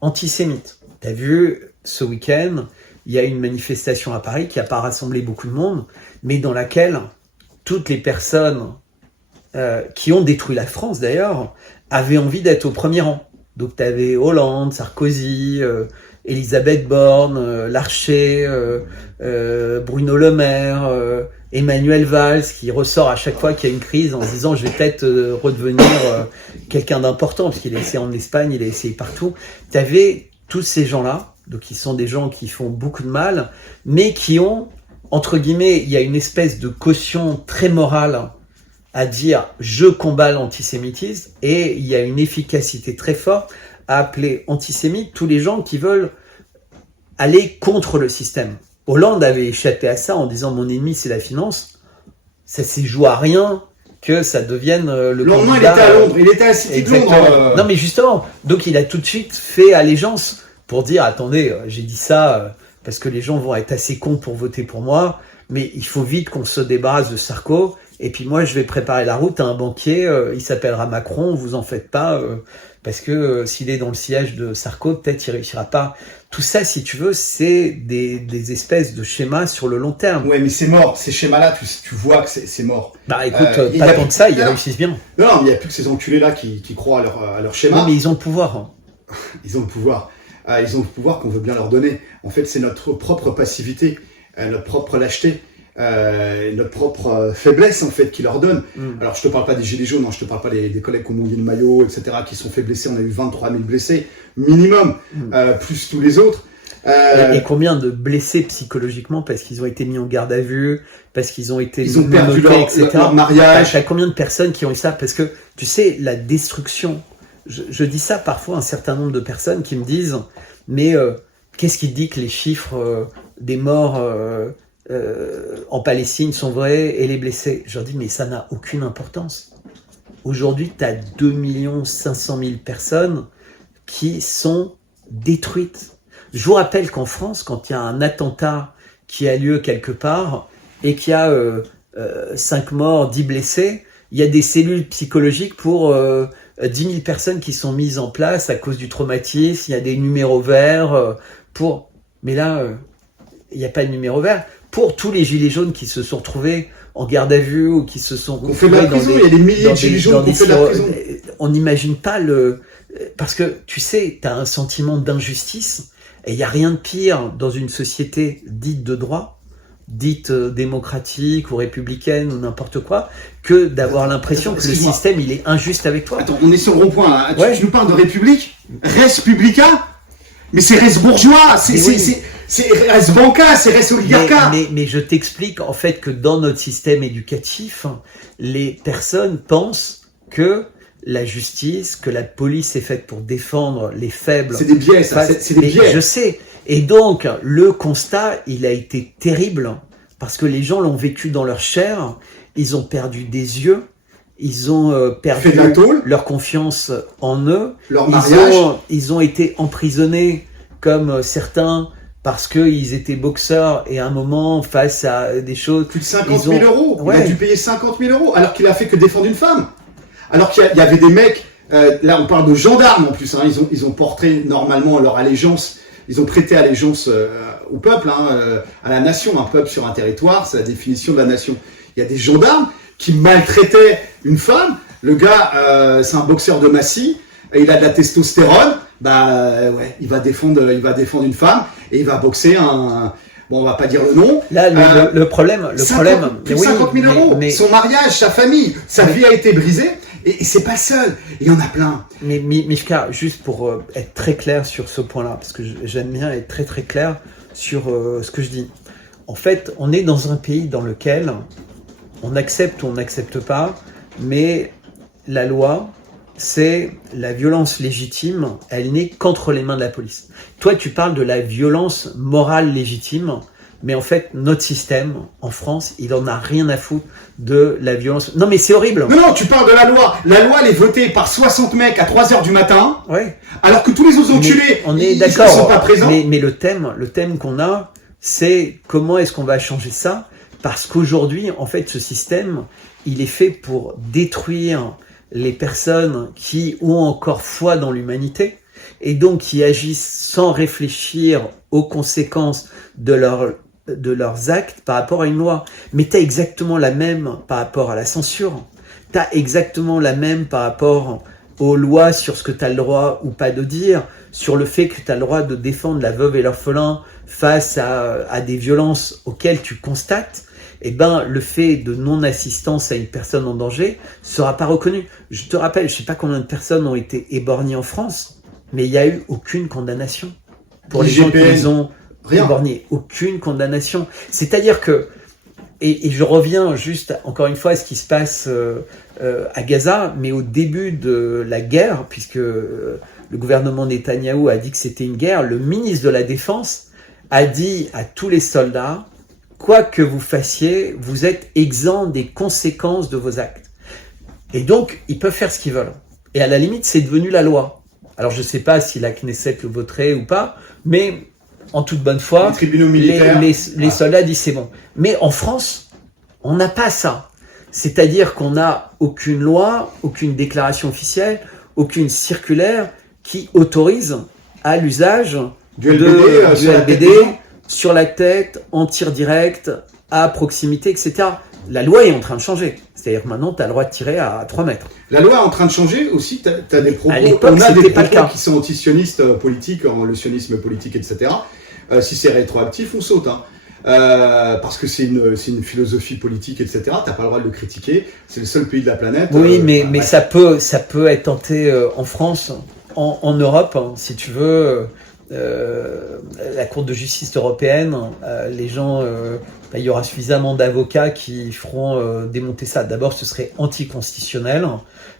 antisémites. Tu as vu, ce week-end, il y a une manifestation à Paris qui n'a pas rassemblé beaucoup de monde, mais dans laquelle toutes les personnes qui ont détruit la France d'ailleurs, avaient envie d'être au premier rang. Donc tu avais Hollande, Sarkozy, Elisabeth Borne, Larcher, Bruno Le Maire, Emmanuel Valls, qui ressort à chaque fois qu'il y a une crise en se disant je vais peut-être redevenir quelqu'un d'important, parce qu'il a essayé en Espagne, il a essayé partout. Tu avais tous ces gens-là, donc ils sont des gens qui font beaucoup de mal, mais qui ont, entre guillemets, il y a une espèce de caution très morale à dire je combats l'antisémitisme, et il y a une efficacité très forte à appeler antisémites tous les gens qui veulent aller contre le système. Hollande avait échappé à ça en disant mon ennemi c'est la finance. Ça s'est joué à rien que ça devienne le lendemain, candidat. Il était à Londres, il était à City de Londres. Non mais justement, donc il a tout de suite fait allégeance pour dire attendez, j'ai dit ça parce que les gens vont être assez cons pour voter pour moi, mais il faut vite qu'on se débarrasse de Sarko. Et puis moi, je vais préparer la route à un banquier, il s'appellera Macron, vous en faites pas, parce que s'il est dans le sillage de Sarko, peut-être il réussira pas. Tout ça, si tu veux, c'est des espèces de schémas sur le long terme. Ouais, mais c'est mort, ces schémas-là, tu vois que c'est mort. Bah écoute, pas tant que ça, ils réussissent bien. Non, mais il n'y a plus que ces enculés-là qui croient à leur schéma. Oui, mais ils ont le pouvoir. Hein. Ils ont le pouvoir. Ils ont le pouvoir qu'on veut bien leur donner. En fait, c'est notre propre passivité, notre propre lâcheté. Notre propre faiblesse en fait qui leur donne. Alors je te parle pas des gilets jaunes, je te parle pas des collègues qui ont mouillé le maillot, etc., qui sont fait blesser. On a eu 23 000 blessés minimum, plus tous les autres. Et combien de blessés psychologiquement parce qu'ils ont été mis en garde à vue, parce qu'ils ont été ils ont perdu leur mariage. T'as combien de personnes qui ont eu ça? Parce que tu sais, la destruction. Je dis ça parfois à un certain nombre de personnes qui me disent mais qu'est-ce qui dit que les chiffres des morts en Palestine sont vrais et les blessés? Je leur dis mais ça n'a aucune importance. Aujourd'hui, tu as 2 500 000 personnes qui sont détruites. Je vous rappelle qu'en France, quand il y a un attentat qui a lieu quelque part et qu'il y a 5 morts, 10 blessés, il y a des cellules psychologiques pour 10 000 personnes qui sont mises en place à cause du traumatisme. Il y a des numéros verts pour... Mais là, il n'y a pas de numéro vert. Pour tous les gilets jaunes qui se sont retrouvés en garde à vue ou qui se sont on fait de la prison, il y a des milliers de gilets jaunes qu'on fait de la prison. On n'imagine pas le... Parce que, tu sais, tu as un sentiment d'injustice et il n'y a rien de pire dans une société dite de droit, dite démocratique ou républicaine ou n'importe quoi, que d'avoir l'impression que le système, il est injuste avec toi. Attends, on est sur le rond-point, là. Tu nous parles de république? Res publica? Mais c'est res bourgeois, c'est res banca, c'est res oligarca. Mais je t'explique en fait que dans notre système éducatif, les personnes pensent que la justice, que la police est faite pour défendre les faibles. C'est des biais, ça. C'est des biais. Je sais. Et donc, le constat, il a été terrible parce que les gens l'ont vécu dans leur chair. Ils ont perdu des yeux. Ils ont perdu leur confiance en eux. Leur mariage. Ils ont été emprisonnés comme certains parce qu'ils étaient boxeurs et à un moment, face à des choses... Plus de 50 000 euros. Ouais. Il a dû payer 50 000 euros alors qu'il a fait que défendre une femme. Alors qu'il y avait des mecs, là on parle de gendarmes en plus, hein, ils ont porté normalement leur allégeance, ils ont prêté allégeance au peuple, à la nation, un peuple sur un territoire, c'est la définition de la nation. Il y a des gendarmes qui maltraitaient une femme, le gars c'est un boxeur de Massy, et il a de la testostérone, il va défendre une femme, et il va boxer un... Bon, on va pas dire le nom. Là, le problème... Plus de 50 000 euros, son mariage, sa famille, sa vie a été brisée. Et c'est pas seul, il y en a plein. Mais Mishka, juste pour être très clair sur ce point-là, parce que j'aime bien être très très clair sur ce que je dis. En fait, on est dans un pays dans lequel on accepte ou on n'accepte pas, mais la loi, c'est la violence légitime, elle n'est qu'entre les mains de la police. Toi, tu parles de la violence morale légitime, mais en fait, notre système, en France, il en a rien à foutre de la violence. Non, mais c'est horrible. Non, tu parles de la loi. La loi, elle est votée par 60 mecs à 3h du matin. Ouais. Alors que tous les autres enculés, ils ne sont pas présents. Mais le thème qu'on a, c'est comment est-ce qu'on va changer ça? Parce qu'aujourd'hui, en fait, ce système, il est fait pour détruire les personnes qui ont encore foi dans l'humanité et donc qui agissent sans réfléchir aux conséquences de leurs actes par rapport à une loi. Mais tu as exactement la même par rapport à la censure. Tu as exactement la même par rapport aux lois sur ce que tu as le droit ou pas de dire, sur le fait que tu as le droit de défendre la veuve et l'orphelin face à des violences auxquelles tu constates, eh ben, le fait de non-assistance à une personne en danger sera pas reconnu. Je te rappelle, je sais pas combien de personnes ont été éborgnées en France, mais il n'y a eu aucune condamnation. Pour les gens qui les ont éborgnés, aucune condamnation. C'est-à-dire que, et je reviens juste encore une fois à ce qui se passe à Gaza, mais au début de la guerre, puisque le gouvernement Netanyahou a dit que c'était une guerre, le ministre de la Défense a dit à tous les soldats, quoi que vous fassiez, vous êtes exempt des conséquences de vos actes. Et donc, ils peuvent faire ce qu'ils veulent. Et à la limite, c'est devenu la loi. Alors, je ne sais pas si la Knesset le voterait ou pas, mais en toute bonne foi, les tribunaux militaires, les soldats disent c'est bon. Mais en France, on n'a pas ça. C'est-à-dire qu'on n'a aucune loi, aucune déclaration officielle, aucune circulaire qui autorise à l'usage du LBD, sur la tête, en tir direct, à proximité, etc. La loi est en train de changer. C'est-à-dire que maintenant, tu as le droit de tirer à 3 mètres. La loi est en train de changer aussi. Tu as des propos, on a des propos qui sont anti-sionistes politiques, le sionisme politique, etc. Si c'est rétroactif, on saute. Parce que c'est une philosophie politique, etc. Tu n'as pas le droit de le critiquer. C'est le seul pays de la planète. Oui, mais ça peut être tenté en France, en Europe, hein, si tu veux. La Cour de justice européenne, les gens, il y aura suffisamment d'avocats qui feront démonter ça. D'abord, ce serait anticonstitutionnel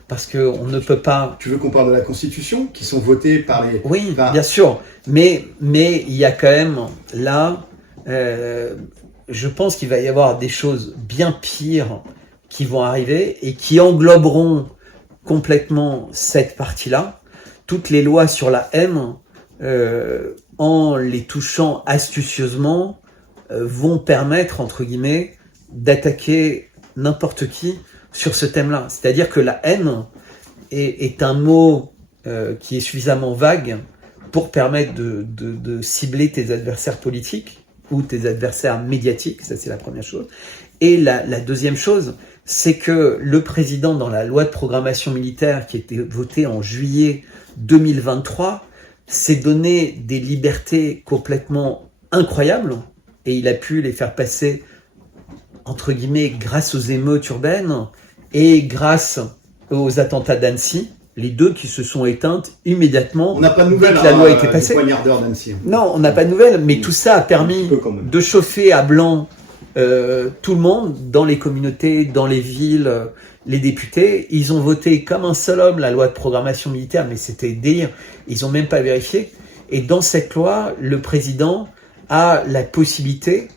parce qu'on ne peut pas. Tu veux qu'on parle de la Constitution, qui sont votées par les. Oui, bien sûr, mais il y a quand même là, je pense qu'il va y avoir des choses bien pires qui vont arriver et qui engloberont complètement cette partie-là. Toutes les lois sur la haine. En les touchant astucieusement, vont permettre, entre guillemets, d'attaquer n'importe qui sur ce thème-là. C'est-à-dire que la haine est un mot qui est suffisamment vague pour permettre de cibler tes adversaires politiques ou tes adversaires médiatiques, ça c'est la première chose. Et la deuxième chose, c'est que le président, dans la loi de programmation militaire qui a été votée en juillet 2023, s'est donné des libertés complètement incroyables et il a pu les faire passer, entre guillemets, grâce aux émeutes urbaines et grâce aux attentats d'Annecy, les deux qui se sont éteintes immédiatement. On n'a pas de nouvelles, la loi a été passée. d'Annecy. Non, on n'a pas de nouvelles, mais tout ça a permis de chauffer à blanc tout le monde, dans les communautés, dans les villes. Les députés, ils ont voté comme un seul homme la loi de programmation militaire, mais c'était délire, ils n'ont même pas vérifié. Et dans cette loi, le président a la possibilité,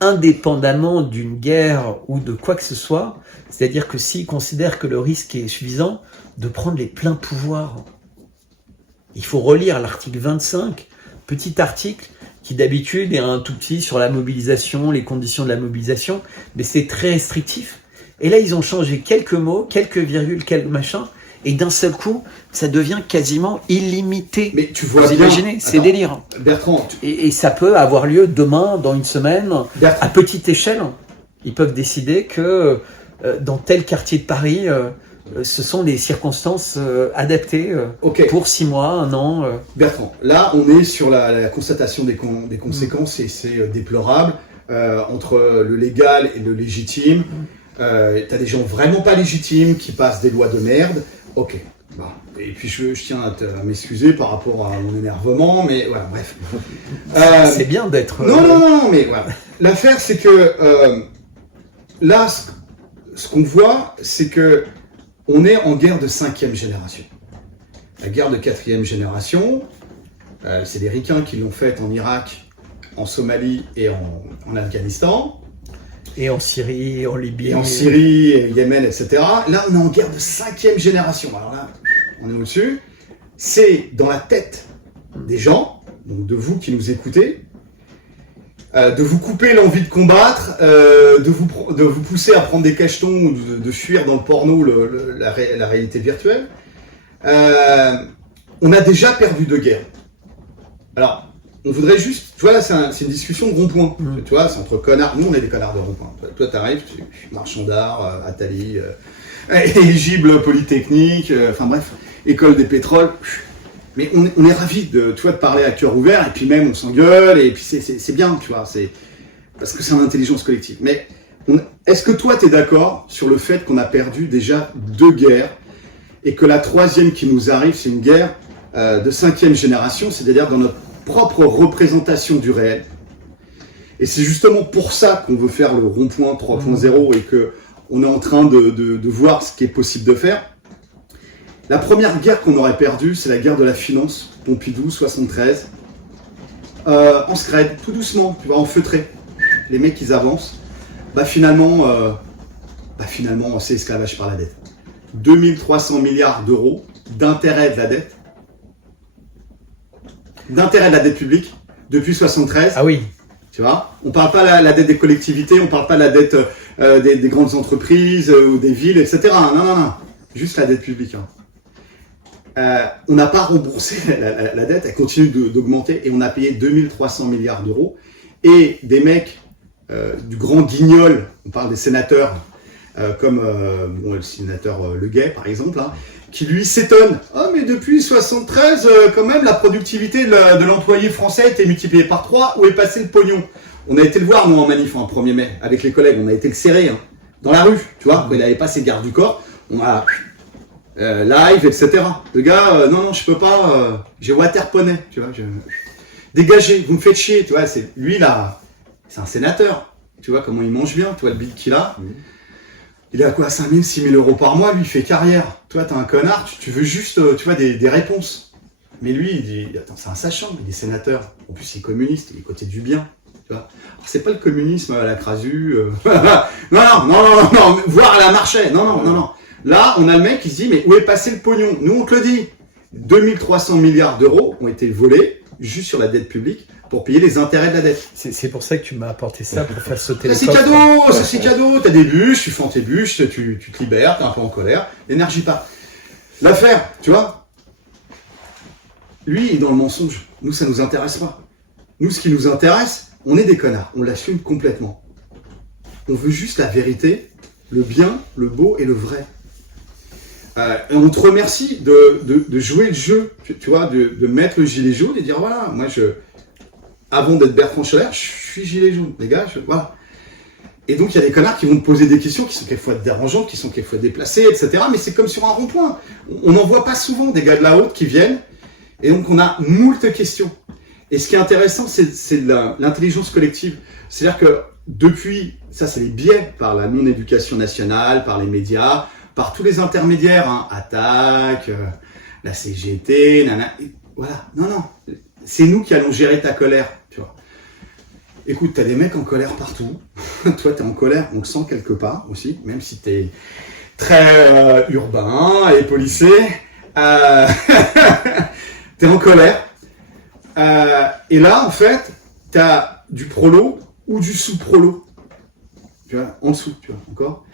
indépendamment d'une guerre ou de quoi que ce soit, c'est-à-dire que s'il considère que le risque est suffisant, de prendre les pleins pouvoirs. Il faut relire l'article 25, petit article, qui d'habitude est un tout petit sur la mobilisation, les conditions de la mobilisation, mais c'est très restrictif. Et là, ils ont changé quelques mots, quelques virgules, quelques machins, et d'un seul coup, ça devient quasiment illimité. Mais tu vois vous imaginez, c'est délire. Bertrand, et ça peut avoir lieu demain, dans une semaine, à petite échelle. Ils peuvent décider que dans tel quartier de Paris, ce sont des circonstances adaptées pour 6 mois, 1 an. Bertrand, là, on est sur la constatation des conséquences et c'est déplorable entre le légal et le légitime. T'as des gens vraiment pas légitimes qui passent des lois de merde. Ok. Bah. Et puis je tiens à m'excuser par rapport à mon énervement, mais voilà, bref. C'est bien d'être. Non, mais voilà. L'affaire, c'est que là, ce qu'on voit, c'est que on est en guerre de 5e génération. La guerre de 4e génération, c'est les Ricains qui l'ont faite en Irak, en Somalie et en Afghanistan. Et en Syrie, en Libye. Et en Syrie, et Yémen, etc. Là, on est en guerre de 5e génération. Alors là, on est au-dessus. C'est dans la tête des gens, donc de vous qui nous écoutez, de vous couper l'envie de combattre, de vous pousser à prendre des cachetons ou de fuir dans le porno la réalité virtuelle. On a déjà perdu 2 guerres. Alors, on voudrait juste, tu vois, là, c'est une discussion de rond-point. Tu vois, c'est entre connards. Nous, on est des connards de rond-point. Toi, t'arrives, tu es marchand d'art, Attali, éligible Polytechnique, enfin bref, école des pétroles. Mais on est ravis de, tu vois, de parler à cœur ouvert, et puis même on s'engueule, et puis c'est bien, tu vois, parce que c'est une intelligence collective. Mais est-ce que toi, tu es d'accord sur le fait qu'on a perdu déjà 2 guerres, et que la 3e qui nous arrive, c'est une guerre de 5e génération, c'est-à-dire dans notre propre représentation du réel. Et c'est justement pour ça qu'on veut faire le rond-point 3.0 et qu'on est en train de voir ce qui est possible de faire. La première guerre qu'on aurait perdue, c'est la guerre de la finance, Pompidou, 73. En scred, tout doucement, tu vois, en feutré. Les mecs, ils avancent. Finalement, c'est esclavage par la dette. 2300 milliards d'euros d'intérêt de la dette. D'intérêt de la dette publique depuis 73. Ah oui. Tu vois, on parle pas la dette des collectivités, on parle pas la dette des grandes entreprises ou des villes, etc. Non. Juste la dette publique. On n'a pas remboursé la dette, elle continue d'augmenter et on a payé 2300 milliards d'euros. Et des mecs du grand guignol, on parle des sénateurs, comme le sénateur Le Gay par exemple, hein, qui lui s'étonne. « Ah mais depuis 73, quand même, la productivité de l'employé français a été multipliée par 3, où est passé le pognon ?» On a été le voir, nous, en manif, en 1er mai, avec les collègues, on a été le serrer, hein, dans la rue, tu vois, quand il n'avait pas ses gardes du corps, on a live, etc. Le gars, non, je peux pas, j'ai waterponey, tu vois, dégagez, vous me faites chier, tu vois, lui là, c'est un sénateur, tu vois comment il mange bien, tu vois le bide qu'il a. Il est à quoi, 5 000, 6 000 euros par mois, lui, il fait carrière. Toi, t'es un connard, tu veux juste, tu vois, des réponses. Mais lui, il dit, attends, c'est un sachant, il est sénateur. En plus, il est communiste, il est côté du bien, tu vois. Alors, c'est pas le communisme à la Crasu. non, voir à la Marchais, non. Là, on a le mec qui se dit, mais où est passé le pognon? Nous, on te le dit. 2300 milliards d'euros ont été volés, juste sur la dette publique, pour payer les intérêts de la dette. C'est pour ça que tu m'as apporté ça, pour faire sauter les c'est cadeau, c'est cadeau. T'as des bûches, tu fends tes bûches, tu te libères, t'es un peu en colère, l'énergie part. L'affaire, tu vois, lui, il est dans le mensonge. Nous, ça nous intéresse pas. Nous, ce qui nous intéresse, on est des connards, on l'assume complètement. On veut juste la vérité, le bien, le beau et le vrai. Et on te remercie de jouer le jeu, tu vois, de mettre le gilet jaune et dire, voilà, moi, avant d'être Bertrand Schiller, je suis gilet jaune, les gars, voilà. Et donc, il y a des connards qui vont te poser des questions qui sont quelquefois dérangeantes, qui sont quelquefois déplacées, etc. Mais c'est comme sur un rond-point. On n'en voit pas souvent des gars de la haute qui viennent. Et donc, on a moult questions. Et ce qui est intéressant, c'est l'intelligence collective. C'est-à-dire que depuis, ça c'est les biais par la non-éducation nationale, par les médias, par tous les intermédiaires, hein, Attaque, la CGT, voilà. Non. C'est nous qui allons gérer ta colère, tu vois. Écoute, t'as des mecs en colère partout. Toi, t'es en colère, on le sent quelque part aussi, même si t'es très urbain et policé. T'es en colère. Et là, en fait, t'as du prolo ou du sous-prolo. Tu vois, en dessous, tu vois, encore.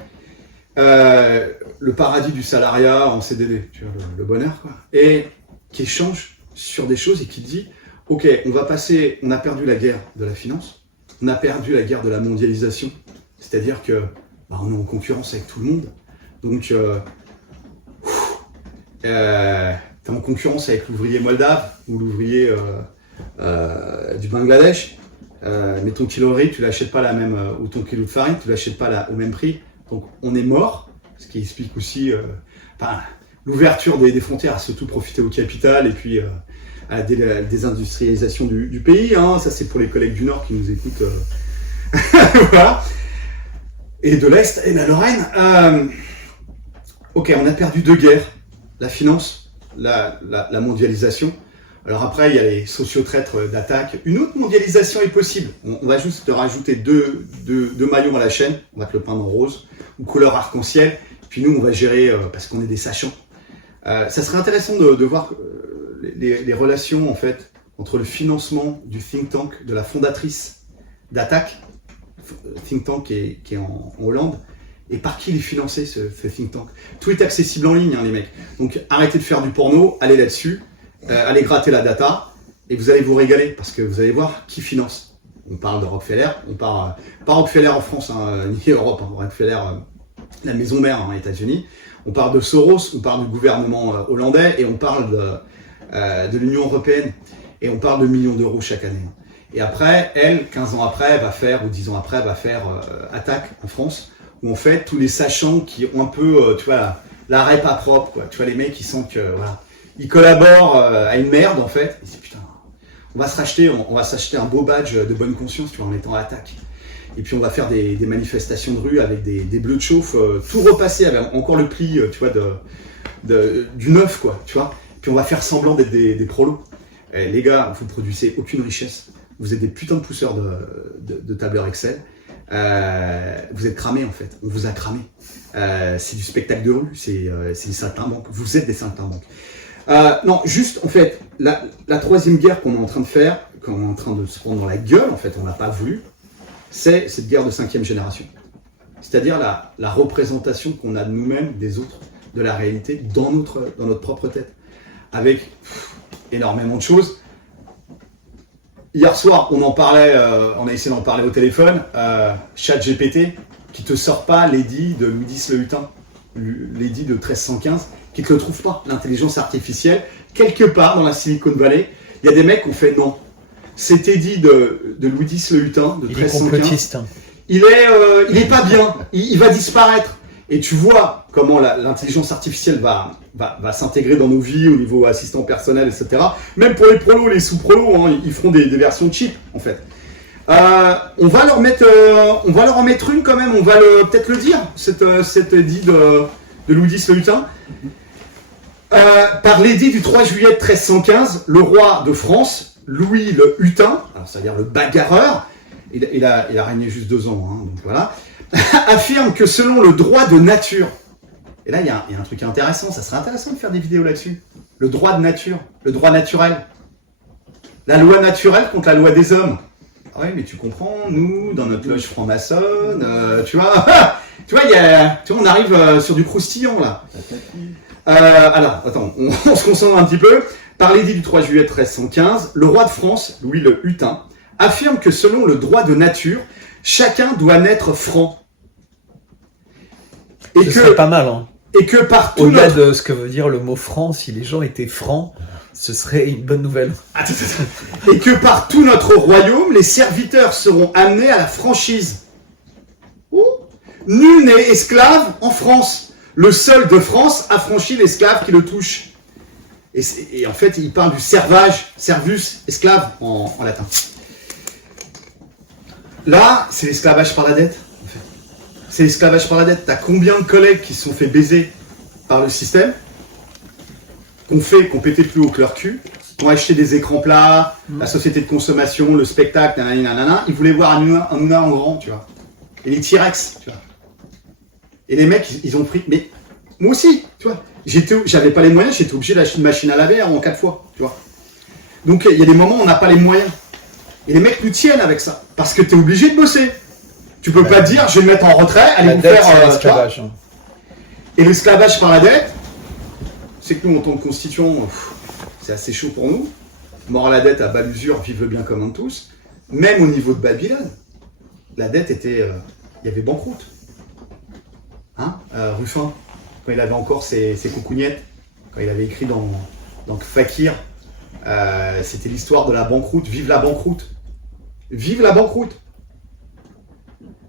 Le paradis du salariat en CDD, tu vois, le bonheur, quoi. Et qui échange sur des choses et qui dit, ok, on a perdu la guerre de la finance, on a perdu la guerre de la mondialisation, c'est-à-dire que on est en concurrence avec tout le monde, donc t'es en concurrence avec l'ouvrier moldave ou l'ouvrier du Bangladesh, mais ton kilo de riz, tu l'achètes pas ou ton kilo de farine, tu l'achètes pas au même prix, donc on est mort, ce qui explique aussi l'ouverture des frontières à surtout profiter au capital et puis à la désindustrialisation du pays, hein. Ça c'est pour les collègues du Nord qui nous écoutent, voilà. Et de l'Est, et la Lorraine. Ok, on a perdu 2 guerres, la finance, la mondialisation. Alors après, il y a les sociotraîtres d'Attaque. Une autre mondialisation est possible. On va juste te rajouter deux maillons à la chaîne, on va te le peindre en rose, ou couleur arc-en-ciel, puis nous on va gérer, parce qu'on est des sachants. Ça serait intéressant de voir les relations en fait entre le financement du think tank, de la fondatrice d'Attaque, think tank qui est en Hollande, et par qui il est financé ce think tank. Tout est accessible en ligne, hein, les mecs. Donc arrêtez de faire du porno, allez là-dessus, allez gratter la data, Et vous allez vous régaler parce que vous allez voir qui finance. On parle de Rockefeller, on parle pas Rockefeller en France, hein, ni Europe, hein, Rockefeller, la maison mère aux États-Unis. On parle de Soros, on parle du gouvernement hollandais et on parle de l'Union européenne. Et on parle de millions d'euros chaque année. Et après, elle, 15 ans après, va faire, ou 10 ans après, va faire Attaque en France, où en fait, tous les sachants qui ont un peu, tu vois, la rep pas propre, quoi. Tu vois, les mecs qui sentent que, voilà, ils collaborent à une merde, en fait. Ils disent, putain, on va s'acheter un beau badge de bonne conscience, tu vois, en étant Attaque. Et puis, on va faire des manifestations de rue avec des bleus de chauffe, tout repassé avec encore le prix, tu vois, du neuf, quoi, tu vois. Puis, on va faire semblant d'être des prolos. Eh, les gars, vous ne produisez aucune richesse. Vous êtes des putains de pousseurs de tableurs Excel. Vous êtes cramés, en fait. On vous a cramé. C'est du spectacle de rue. C'est des saltimbanques. Vous êtes des saltimbanques. Non, juste, en fait, la troisième guerre qu'on est en train de faire, qu'on est en train de se prendre dans la gueule, en fait, on n'a pas voulu, c'est cette guerre de 5e génération. C'est-à-dire la représentation qu'on a de nous-mêmes, des autres, de la réalité, dans notre propre tête. Avec énormément de choses. Hier soir, on a essayé d'en parler au téléphone. ChatGPT, qui te sort pas l'édit de Louis X le Hutin, l'édit de 1315, qui te le trouve pas, l'intelligence artificielle. Quelque part dans la Silicon Valley, il y a des mecs qui ont fait non. Cet édit de Louis X le Hutin, de 1315, il est complotiste. Il est pas bien, il va disparaître. Et tu vois comment l'intelligence artificielle va s'intégrer dans nos vies au niveau assistant personnel, etc. Même pour les prolos, les sous-prolos, hein, ils feront des versions cheap, en fait. On va leur en mettre une quand même, on va peut-être le dire, cet édit de Louis X le Hutin. Par l'édit du 3 juillet 1315, le roi de France, Louis le Hutin, c'est-à-dire le bagarreur, il a régné juste 2 ans, hein, donc voilà, affirme que selon le droit de nature, et là il y a un truc intéressant, ça serait intéressant de faire des vidéos là-dessus, le droit de nature, le droit naturel, la loi naturelle contre la loi des hommes. Ah oui, mais tu comprends, nous, dans notre loge franc-maçonne, tu vois, on arrive sur du croustillant là. Alors, attends, on se concentre un petit peu. Par l'édit du 3 juillet 1315, le roi de France, Louis le Hutin, affirme que selon le droit de nature, chacun doit naître franc. Ce serait pas mal, hein. Et que par tout au-delà de ce que veut dire le mot franc, si les gens étaient francs, ce serait une bonne nouvelle. Et que par tout notre royaume, les serviteurs seront amenés à la franchise. Nul n'est esclave en France. Le seul de France affranchit l'esclave qui le touche. Et en fait, il parle du servage, servus, esclave en latin. Là, c'est l'esclavage par la dette. En fait. C'est l'esclavage par la dette. T'as combien de collègues qui se sont fait baiser par le système, qu'on pété plus haut que leur cul, qui ont acheté des écrans plats, la société de consommation, le spectacle, nanana, ils voulaient voir un Hanouna en grand, tu vois. Et les T-Rex, tu vois. Et les mecs, ils ont pris... Mais moi aussi, tu vois. J'avais pas les moyens, j'étais obligé d'acheter une machine à laver en 4 fois, tu vois. Donc, il y a des moments où on n'a pas les moyens. Et les mecs nous tiennent avec ça. Parce que tu es obligé de bosser. Tu peux pas te dire, je vais me mettre en retrait, allez vous faire... l'esclavage. Et l'esclavage par la dette, c'est que nous, en tant que constituants, c'est assez chaud pour nous. Mort à la dette, à bas l'usure, vive le bien commun de tous. Même au niveau de Babylone, la dette était... il y avait banqueroute. Hein, Ruffin, quand il avait encore ses coucougnettes, quand il avait écrit dans Fakir, c'était l'histoire de la banqueroute. Vive la banqueroute. Vive la banqueroute.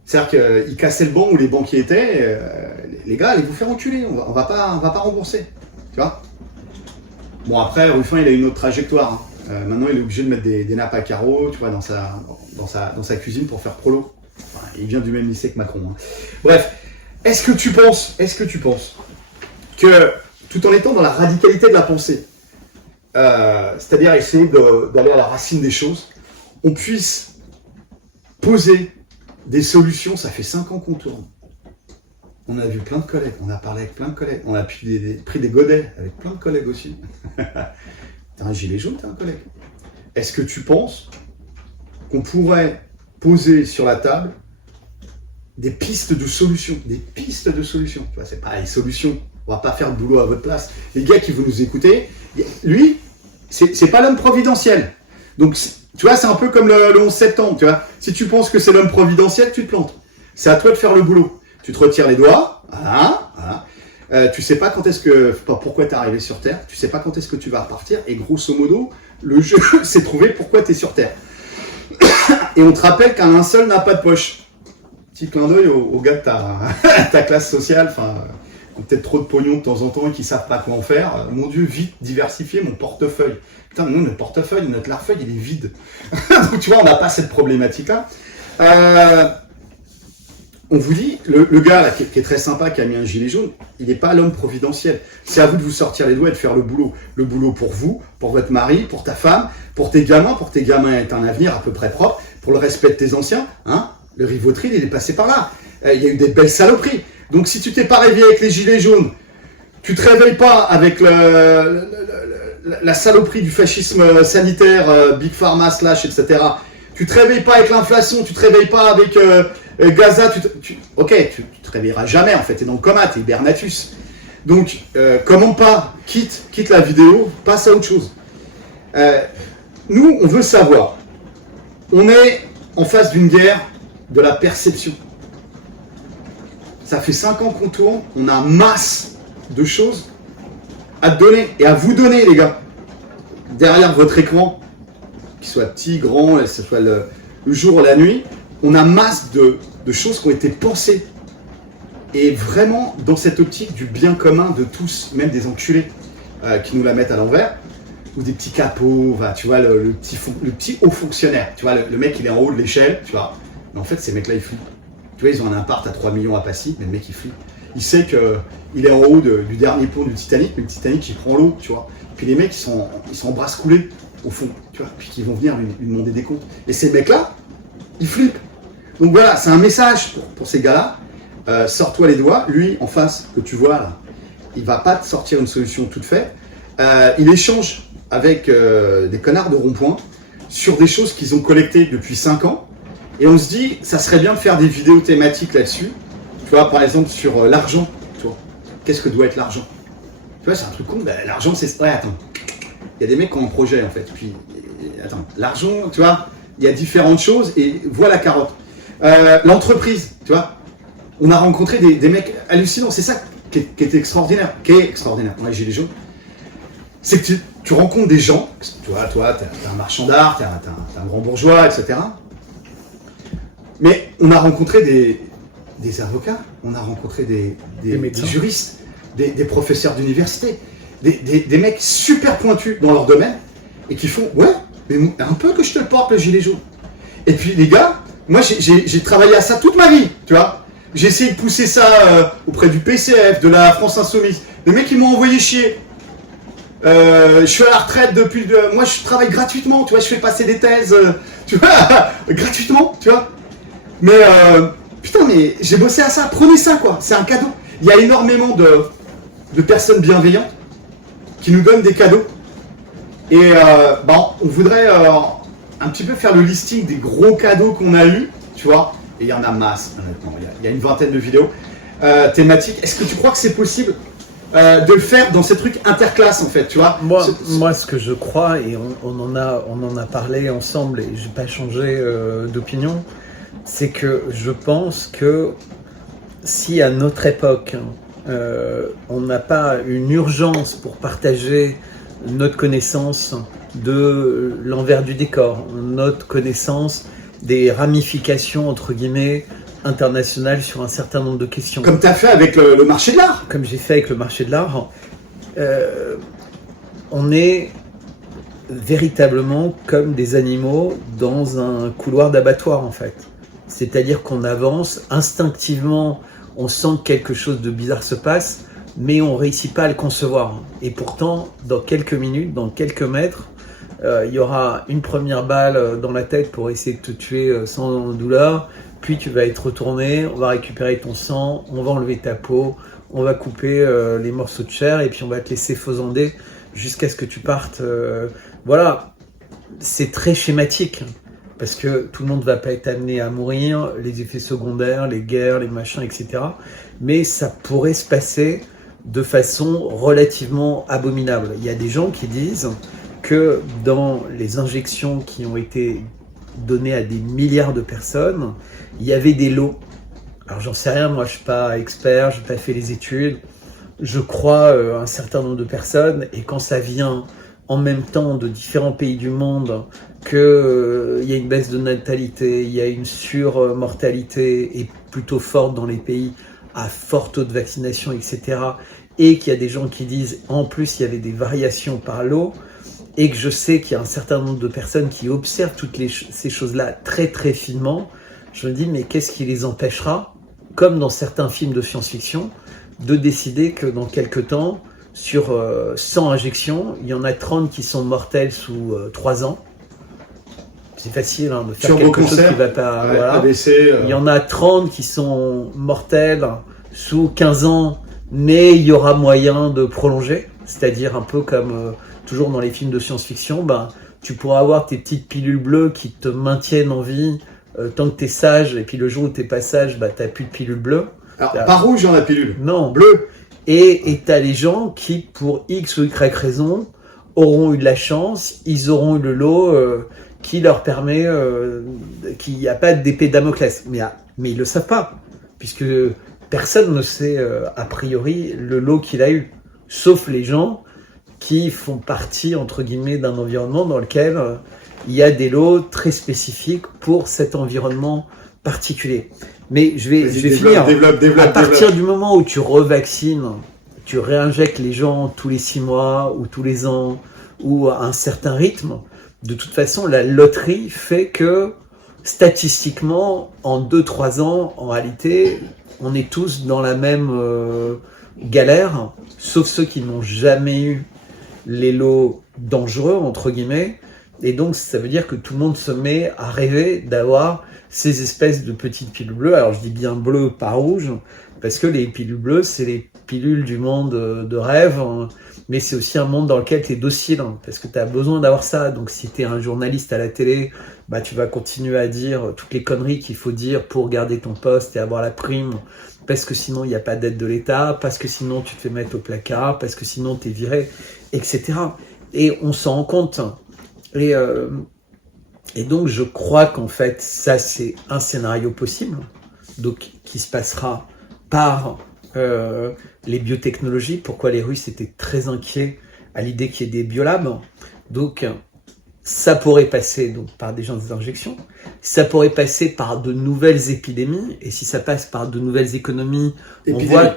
C'est-à-dire qu'il cassait le banc où les banquiers étaient. Les gars, allez vous faire enculer. On va pas rembourser. Tu vois. Bon, après, Ruffin, il a une autre trajectoire. Hein. Maintenant, il est obligé de mettre des nappes à carreaux, tu vois, dans sa cuisine pour faire prolo. Enfin, il vient du même lycée que Macron. Hein. Bref. Est-ce que tu penses que, tout en étant dans la radicalité de la pensée, c'est-à-dire essayer d'aller à la racine des choses, on puisse poser des solutions? Ça fait 5 ans qu'on tourne. On a vu plein de collègues, on a parlé avec plein de collègues, on a pris des godets avec plein de collègues aussi. T'as un gilet jaune, t'as un collègue. Est-ce que tu penses qu'on pourrait poser sur la table des pistes de solutions? Des pistes de solutions. Tu vois, c'est pas les solutions. On va pas faire le boulot à votre place. Les gars qui vont nous écouter, lui, c'est pas l'homme providentiel. Donc, tu vois, c'est un peu comme le 11 septembre, tu vois. Si tu penses que c'est l'homme providentiel, tu te plantes. C'est à toi de faire le boulot. Tu te retires les doigts, voilà. Tu sais pas quand est-ce que, pourquoi t'es arrivé sur Terre, tu sais pas quand est-ce que tu vas repartir, et grosso modo, le jeu, c'est trouver pourquoi t'es sur Terre. Et on te rappelle qu'un linceul n'a pas de poche. Petit clin d'œil aux gars de ta classe sociale, enfin, qui ont peut-être trop de pognon de temps en temps et qui savent pas quoi en faire. Mon Dieu, vite, diversifier mon portefeuille. Putain, nous, notre portefeuille, notre larfeuille, il est vide. Donc, tu vois, on n'a pas cette problématique-là. On vous dit, le gars là, qui est très sympa, qui a mis un gilet jaune, il n'est pas l'homme providentiel. C'est à vous de vous sortir les doigts et de faire le boulot. Le boulot pour vous, pour votre mari, pour ta femme, pour tes gamins est un avenir à peu près propre, pour le respect de tes anciens. Hein, le Rivotril, il est passé par là. Il y a eu des belles saloperies. Donc si tu t'es pas réveillé avec les gilets jaunes, tu te réveilles pas avec la saloperie du fascisme sanitaire, Big Pharma, etc. Tu te réveilles pas avec l'inflation, tu te réveilles pas avec Gaza, tu te réveilleras jamais en fait, t'es dans le coma, t'es hibernatus. Donc, comment pas, quitte la vidéo, passe à autre chose. Nous, on veut savoir, on est en face d'une guerre de la perception. Ça fait 5 ans qu'on tourne, on a masse de choses à te donner et à vous donner, les gars. Derrière votre écran, qu'il soit petit, grand, que ce soit le jour ou la nuit, on a masse de choses qui ont été pensées. Et vraiment, dans cette optique du bien commun de tous, même des enculés qui nous la mettent à l'envers, ou des petits capots, tu vois, le petit haut fonctionnaire. Tu vois, le mec, il est en haut de l'échelle, tu vois. Mais en fait, ces mecs-là, ils flippent. Tu vois, ils ont un appart à 3 millions à Passy, mais le mec, il flippe. Il sait qu'il est en haut du dernier pont du Titanic, mais le Titanic, il prend l'eau, tu vois. Puis les mecs, ils sont en brasse coulée, au fond, tu vois. Puis qu'ils vont venir lui demander des comptes. Et ces mecs-là, ils flippent. Donc voilà, c'est un message pour ces gars-là. Sors-toi les doigts. Lui, en face, que tu vois là, il va pas te sortir une solution toute faite. Il échange avec des connards de rond-point sur des choses qu'ils ont collectées depuis 5 ans. Et on se dit, ça serait bien de faire des vidéos thématiques là-dessus. Tu vois, par exemple, sur l'argent. Tu vois, qu'est-ce que doit être l'argent? Tu vois, c'est un truc con. Ben, l'argent, c'est... Ouais, attends. Il y a des mecs qui ont un projet, en fait. Puis, attends, l'argent, tu vois, il y a différentes choses. Et voilà la carotte. L'entreprise, tu vois. On a rencontré des mecs hallucinants. C'est ça qui est extraordinaire. Qui est extraordinaire dans les Gilets jaunes. C'est que tu rencontres des gens. Tu vois, toi, t'es un marchand d'art, t'es un grand bourgeois, etc. Mais on a rencontré des avocats, on a rencontré des juristes, des professeurs d'université, des mecs super pointus dans leur domaine et qui font « Ouais, mais un peu que je te le porte, le gilet jaune. » Et puis les gars, moi j'ai travaillé à ça toute ma vie, tu vois. J'ai essayé de pousser ça auprès du PCF, de la France Insoumise. Les mecs, ils m'ont envoyé chier. Je suis à la retraite depuis... moi, je travaille gratuitement, tu vois, je fais passer des thèses, tu vois, gratuitement, tu vois. Mais, putain, mais j'ai bossé à ça, prenez ça, quoi, c'est un cadeau. Il y a énormément de personnes bienveillantes qui nous donnent des cadeaux. Et, on voudrait un petit peu faire le listing des gros cadeaux qu'on a eus, tu vois. Et il y en a masse, honnêtement, il y a une vingtaine de vidéos thématiques. Est-ce que tu crois que c'est possible de le faire dans ces trucs interclasses, en fait, tu vois? Moi, ce que je crois, et on en a parlé ensemble, et j'ai pas changé d'opinion, c'est que je pense que si à notre époque, on n'a pas une urgence pour partager notre connaissance de l'envers du décor, notre connaissance des ramifications, entre guillemets, internationales sur un certain nombre de questions. Comme tu as fait avec le marché de l'art. Comme j'ai fait avec le marché de l'art, on est véritablement comme des animaux dans un couloir d'abattoir, en fait. C'est-à-dire qu'on avance instinctivement, on sent que quelque chose de bizarre se passe, mais on ne réussit pas à le concevoir. Et pourtant, dans quelques minutes, dans quelques mètres, il y aura une première balle dans la tête pour essayer de te tuer sans douleur, puis tu vas être retourné, on va récupérer ton sang, on va enlever ta peau, on va couper les morceaux de chair, et puis on va te laisser faisander jusqu'à ce que tu partes. Voilà, c'est très schématique. Parce que tout le monde ne va pas être amené à mourir, les effets secondaires, les guerres, les machins, etc. Mais ça pourrait se passer de façon relativement abominable. Il y a des gens qui disent que dans les injections qui ont été données à des milliards de personnes, il y avait des lots. Alors j'en sais rien, moi je suis pas expert, j'ai pas fait les études, je crois un certain nombre de personnes, et quand ça vient en même temps de différents pays du monde, qu'il y a une baisse de natalité, il y a une surmortalité et plutôt forte dans les pays à fort taux de vaccination, etc., et qu'il y a des gens qui disent en plus il y avait des variations par lot, et que je sais qu'il y a un certain nombre de personnes qui observent toutes ces choses-là très très finement, je me dis mais qu'est-ce qui les empêchera, comme dans certains films de science-fiction, de décider que dans quelques temps, sur 100 injections, il y en a 30 qui sont mortelles sous 3 ans. C'est facile de faire sur quelque chose qui ne va pas... Ouais, voilà. AVC, Il y en a 30 qui sont mortelles sous 15 ans, mais il y aura moyen de prolonger. C'est-à-dire un peu comme toujours dans les films de science-fiction, tu pourras avoir tes petites pilules bleues qui te maintiennent en vie tant que tu es sage, et puis le jour où tu n'es pas sage, tu n'as plus de pilules bleues. Alors, pas rouge dans la pilule. Non. Bleu. Et tu as les gens qui, pour X ou Y raison, auront eu de la chance, ils auront eu le lot qui leur permet qu'il n'y a pas d'épée de Damoclès. Mais ils ne le savent pas, puisque personne ne sait a priori le lot qu'il a eu, sauf les gens qui font partie, entre guillemets, d'un environnement dans lequel il y a des lots très spécifiques pour cet environnement particulier. Mais je vais finir. À partir du moment où tu revaccines, tu réinjectes les gens tous les 6 mois ou tous les ans ou à un certain rythme, de toute façon, la loterie fait que statistiquement, en 2-3 ans, en réalité, on est tous dans la même galère, sauf ceux qui n'ont jamais eu les lots dangereux, entre guillemets. Et donc, ça veut dire que tout le monde se met à rêver d'avoir ces espèces de petites pilules bleues. Alors, je dis bien bleu, pas rouge, parce que les pilules bleues, c'est les pilules du monde de rêve, mais c'est aussi un monde dans lequel tu es docile, parce que tu as besoin d'avoir ça. Donc, si tu es un journaliste à la télé, tu vas continuer à dire toutes les conneries qu'il faut dire pour garder ton poste et avoir la prime, parce que sinon, il n'y a pas d'aide de l'État, parce que sinon, tu te fais mettre au placard, parce que sinon, tu es viré, etc. Et on s'en rend compte. Et donc, je crois qu'en fait, ça, c'est un scénario possible, donc qui se passera par les biotechnologies. Pourquoi les Russes étaient très inquiets à l'idée qu'il y ait des biolabs. Donc, ça pourrait passer donc, par des injections, ça pourrait passer par de nouvelles épidémies, et si ça passe par de nouvelles économies, on voit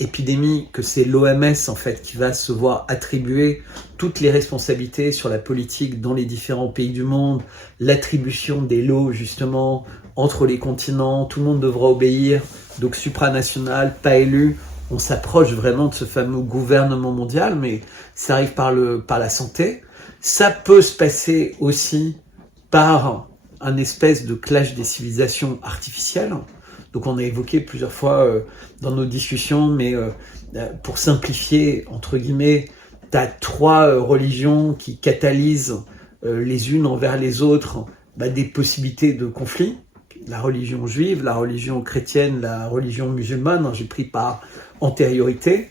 épidémie que c'est l'OMS en fait qui va se voir attribuer toutes les responsabilités sur la politique dans les différents pays du monde, l'attribution des lots justement entre les continents, tout le monde devra obéir, donc supranational, pas élu. On s'approche vraiment de ce fameux gouvernement mondial, mais ça arrive par la santé. Ça peut se passer aussi par un espèce de clash des civilisations artificielles. Donc on a évoqué plusieurs fois dans nos discussions, mais pour simplifier, entre guillemets, tu as 3 religions qui catalysent les unes envers les autres des possibilités de conflit. La religion juive, la religion chrétienne, la religion musulmane, j'ai pris par antériorité.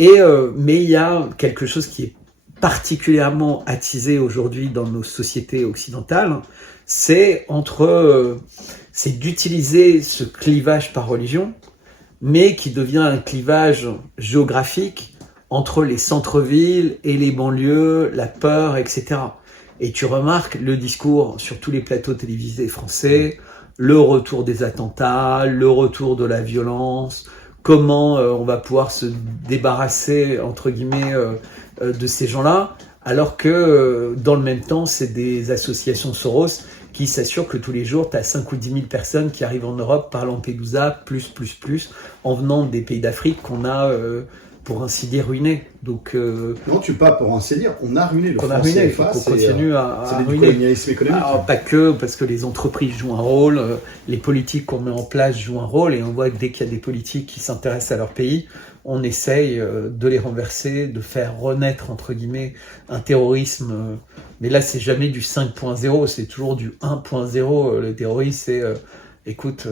Mais il y a quelque chose qui est particulièrement attisé aujourd'hui dans nos sociétés occidentales, c'est d'utiliser ce clivage par religion, mais qui devient un clivage géographique entre les centres-villes et les banlieues, la peur, etc. Et tu remarques le discours sur tous les plateaux télévisés français, le retour des attentats, le retour de la violence, comment on va pouvoir se débarrasser, entre guillemets, de ces gens-là, alors que dans le même temps, c'est des associations Soros qui s'assurent que tous les jours, tu as 5 ou 10 000 personnes qui arrivent en Europe par Lampedusa, plus, en venant des pays d'Afrique qu'on a, pour ainsi dire, ruinés. Donc, non, tu pas pour ainsi dire, on a ruiné le franc CFA. On continue à ruiner. C'est du colonialisme économique. Alors, pas que, parce que les entreprises jouent un rôle, les politiques qu'on met en place jouent un rôle, et on voit que dès qu'il y a des politiques qui s'intéressent à leur pays, on essaye de les renverser, de faire renaître, entre guillemets, un terrorisme. Mais là, c'est jamais du 5.0, c'est toujours du 1.0. Le terrorisme, c'est, écoute,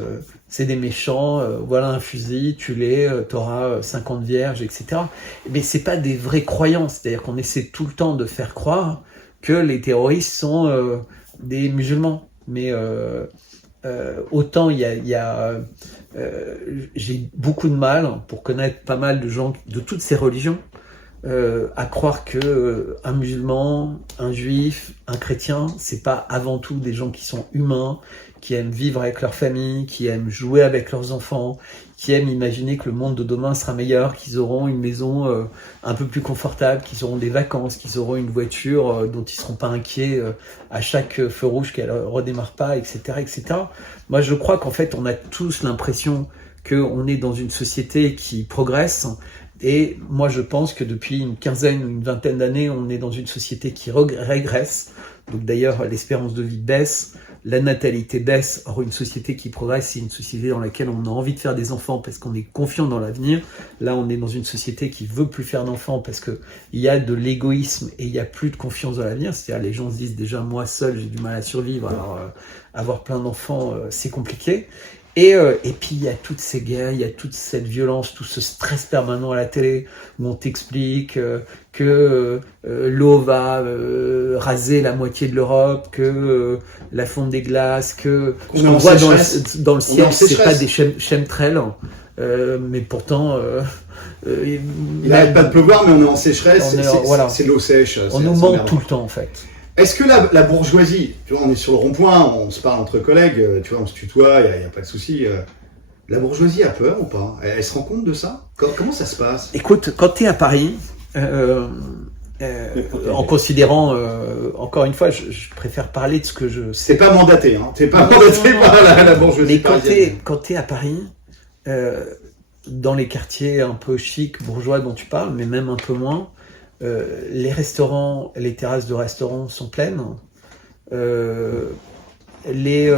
c'est des méchants, voilà un fusil, tue-les, t'auras 50 vierges, etc. Mais c'est pas des vraies croyances, c'est-à-dire qu'on essaie tout le temps de faire croire que les terroristes sont des musulmans. Mais autant j'ai beaucoup de mal pour connaître pas mal de gens de toutes ces religions à croire que un musulman, un juif, un chrétien, c'est pas avant tout des gens qui sont humains, qui aiment vivre avec leur famille, qui aiment jouer avec leurs enfants, qui aiment imaginer que le monde de demain sera meilleur, qu'ils auront une maison un peu plus confortable, qu'ils auront des vacances, qu'ils auront une voiture dont ils seront pas inquiets à chaque feu rouge qu'elle redémarre pas, etc., etc. Moi, je crois qu'en fait, on a tous l'impression qu'on est dans une société qui progresse. Et moi, je pense que depuis une quinzaine ou une vingtaine d'années, on est dans une société qui régresse. Donc d'ailleurs, l'espérance de vie baisse, la natalité baisse. Or, une société qui progresse, c'est une société dans laquelle on a envie de faire des enfants parce qu'on est confiant dans l'avenir. Là, on est dans une société qui veut plus faire d'enfants parce qu'il y a de l'égoïsme et il n'y a plus de confiance dans l'avenir. C'est-à-dire, les gens se disent déjà, moi seul, j'ai du mal à survivre. Alors, avoir plein d'enfants, c'est compliqué. Et puis il y a toutes ces guerres, il y a toute cette violence, tout ce stress permanent à la télé où on t'explique que l'eau va raser la moitié de l'Europe, que la fonte des glaces, que ce qu'on voit dans le ciel, c'est pas des chemtrails, mais pourtant il n'arrête pas de pleuvoir, mais on est en sécheresse, c'est de l'eau sèche. On nous ment tout le temps en fait. Est-ce que la bourgeoisie, tu vois, on est sur le rond-point, on se parle entre collègues, tu vois, on se tutoie, il n'y a pas de souci. La bourgeoisie a peur ou pas? Elle se rend compte de ça? Comment ça se passe? Écoute, quand tu es à Paris, en considérant, encore une fois, je préfère parler de ce que je sais. T'es pas mandaté, hein? T'es pas mandaté par la bourgeoisie. Mais quand t'es à Paris, dans les quartiers un peu chics, bourgeois dont tu parles, mais même un peu moins, les restaurants, les terrasses de restaurants sont pleines. Les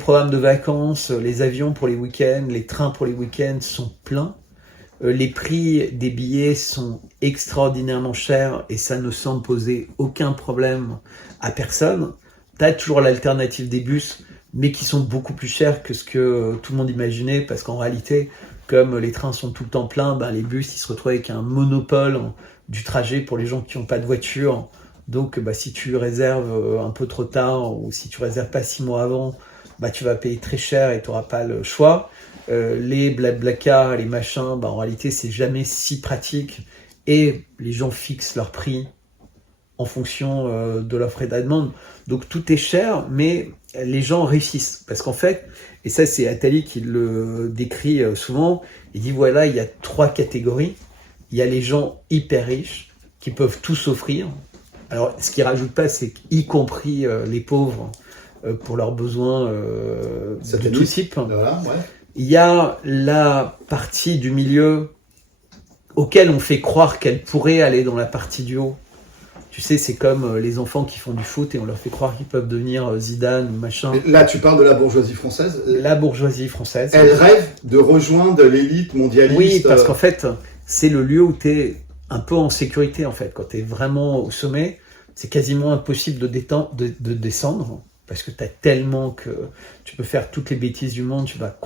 programmes de vacances, les avions pour les week-ends, les trains pour les week-ends sont pleins. Les prix des billets sont extraordinairement chers et ça ne semble poser aucun problème à personne. Tu as toujours l'alternative des bus, mais qui sont beaucoup plus chers que ce que tout le monde imaginait, parce qu'en réalité, comme les trains sont tout le temps pleins, les bus ils se retrouvent avec un monopole du trajet pour les gens qui n'ont pas de voiture. Donc si tu réserves un peu trop tard ou si tu réserves pas 6 mois avant, tu vas payer très cher et tu n'auras pas le choix. Les blablacar, les machins, en réalité c'est jamais si pratique et les gens fixent leur prix en fonction de l'offre et de la demande. Donc tout est cher, mais les gens réussissent. Parce qu'en fait, et ça c'est Attali qui le décrit souvent, il dit voilà, il y a 3 catégories. Il y a les gens hyper riches qui peuvent tout s'offrir. Alors ce qu'il rajoute pas, c'est qu'y compris les pauvres pour leurs besoins de tout type. Voilà, ouais. Il y a la partie du milieu auquel on fait croire qu'elle pourrait aller dans la partie du haut. Tu sais, c'est comme les enfants qui font du foot et on leur fait croire qu'ils peuvent devenir Zidane ou machin. Mais là, tu parles de la bourgeoisie française. La bourgeoisie française. Elle rêve de rejoindre l'élite mondialiste. Oui, parce qu'en fait, c'est le lieu où tu es un peu en sécurité, en fait. Quand tu es vraiment au sommet, c'est quasiment impossible de descendre. Parce que tu as tellement que tu peux faire toutes les bêtises du monde, tu vas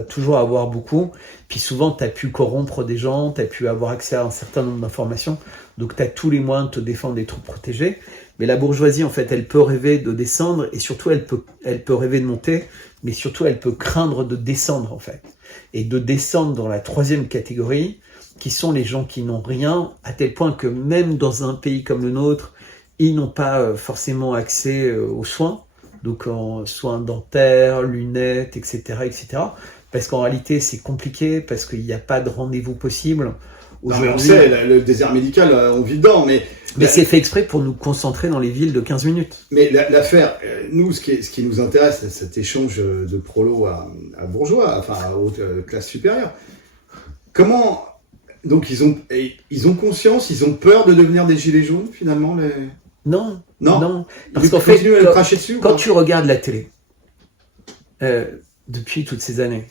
toujours avoir beaucoup. Puis souvent, tu as pu corrompre des gens, tu as pu avoir accès à un certain nombre d'informations. Donc tu as tous les moyens de te défendre et de te protéger. Mais la bourgeoisie, en fait, elle peut rêver de descendre et surtout, elle peut rêver de monter. Mais surtout, elle peut craindre de descendre, en fait. Et de descendre dans la 3e catégorie, qui sont les gens qui n'ont rien, à tel point que même dans un pays comme le nôtre, ils n'ont pas forcément accès aux soins, donc en soins dentaires, lunettes, etc., etc. Parce qu'en réalité, c'est compliqué, parce qu'il n'y a pas de rendez-vous possible. On sait, le désert médical, on vit dedans, mais c'est fait exprès pour nous concentrer dans les villes de 15 minutes. Mais l'affaire, nous, ce qui nous intéresse, c'est cet échange de prolo à bourgeois, enfin à haute classe supérieure. Comment... Donc ils ont conscience, ils ont peur de devenir des gilets jaunes, finalement Non. Parce qu'en fait, quand tu regardes la télé, depuis toutes ces années,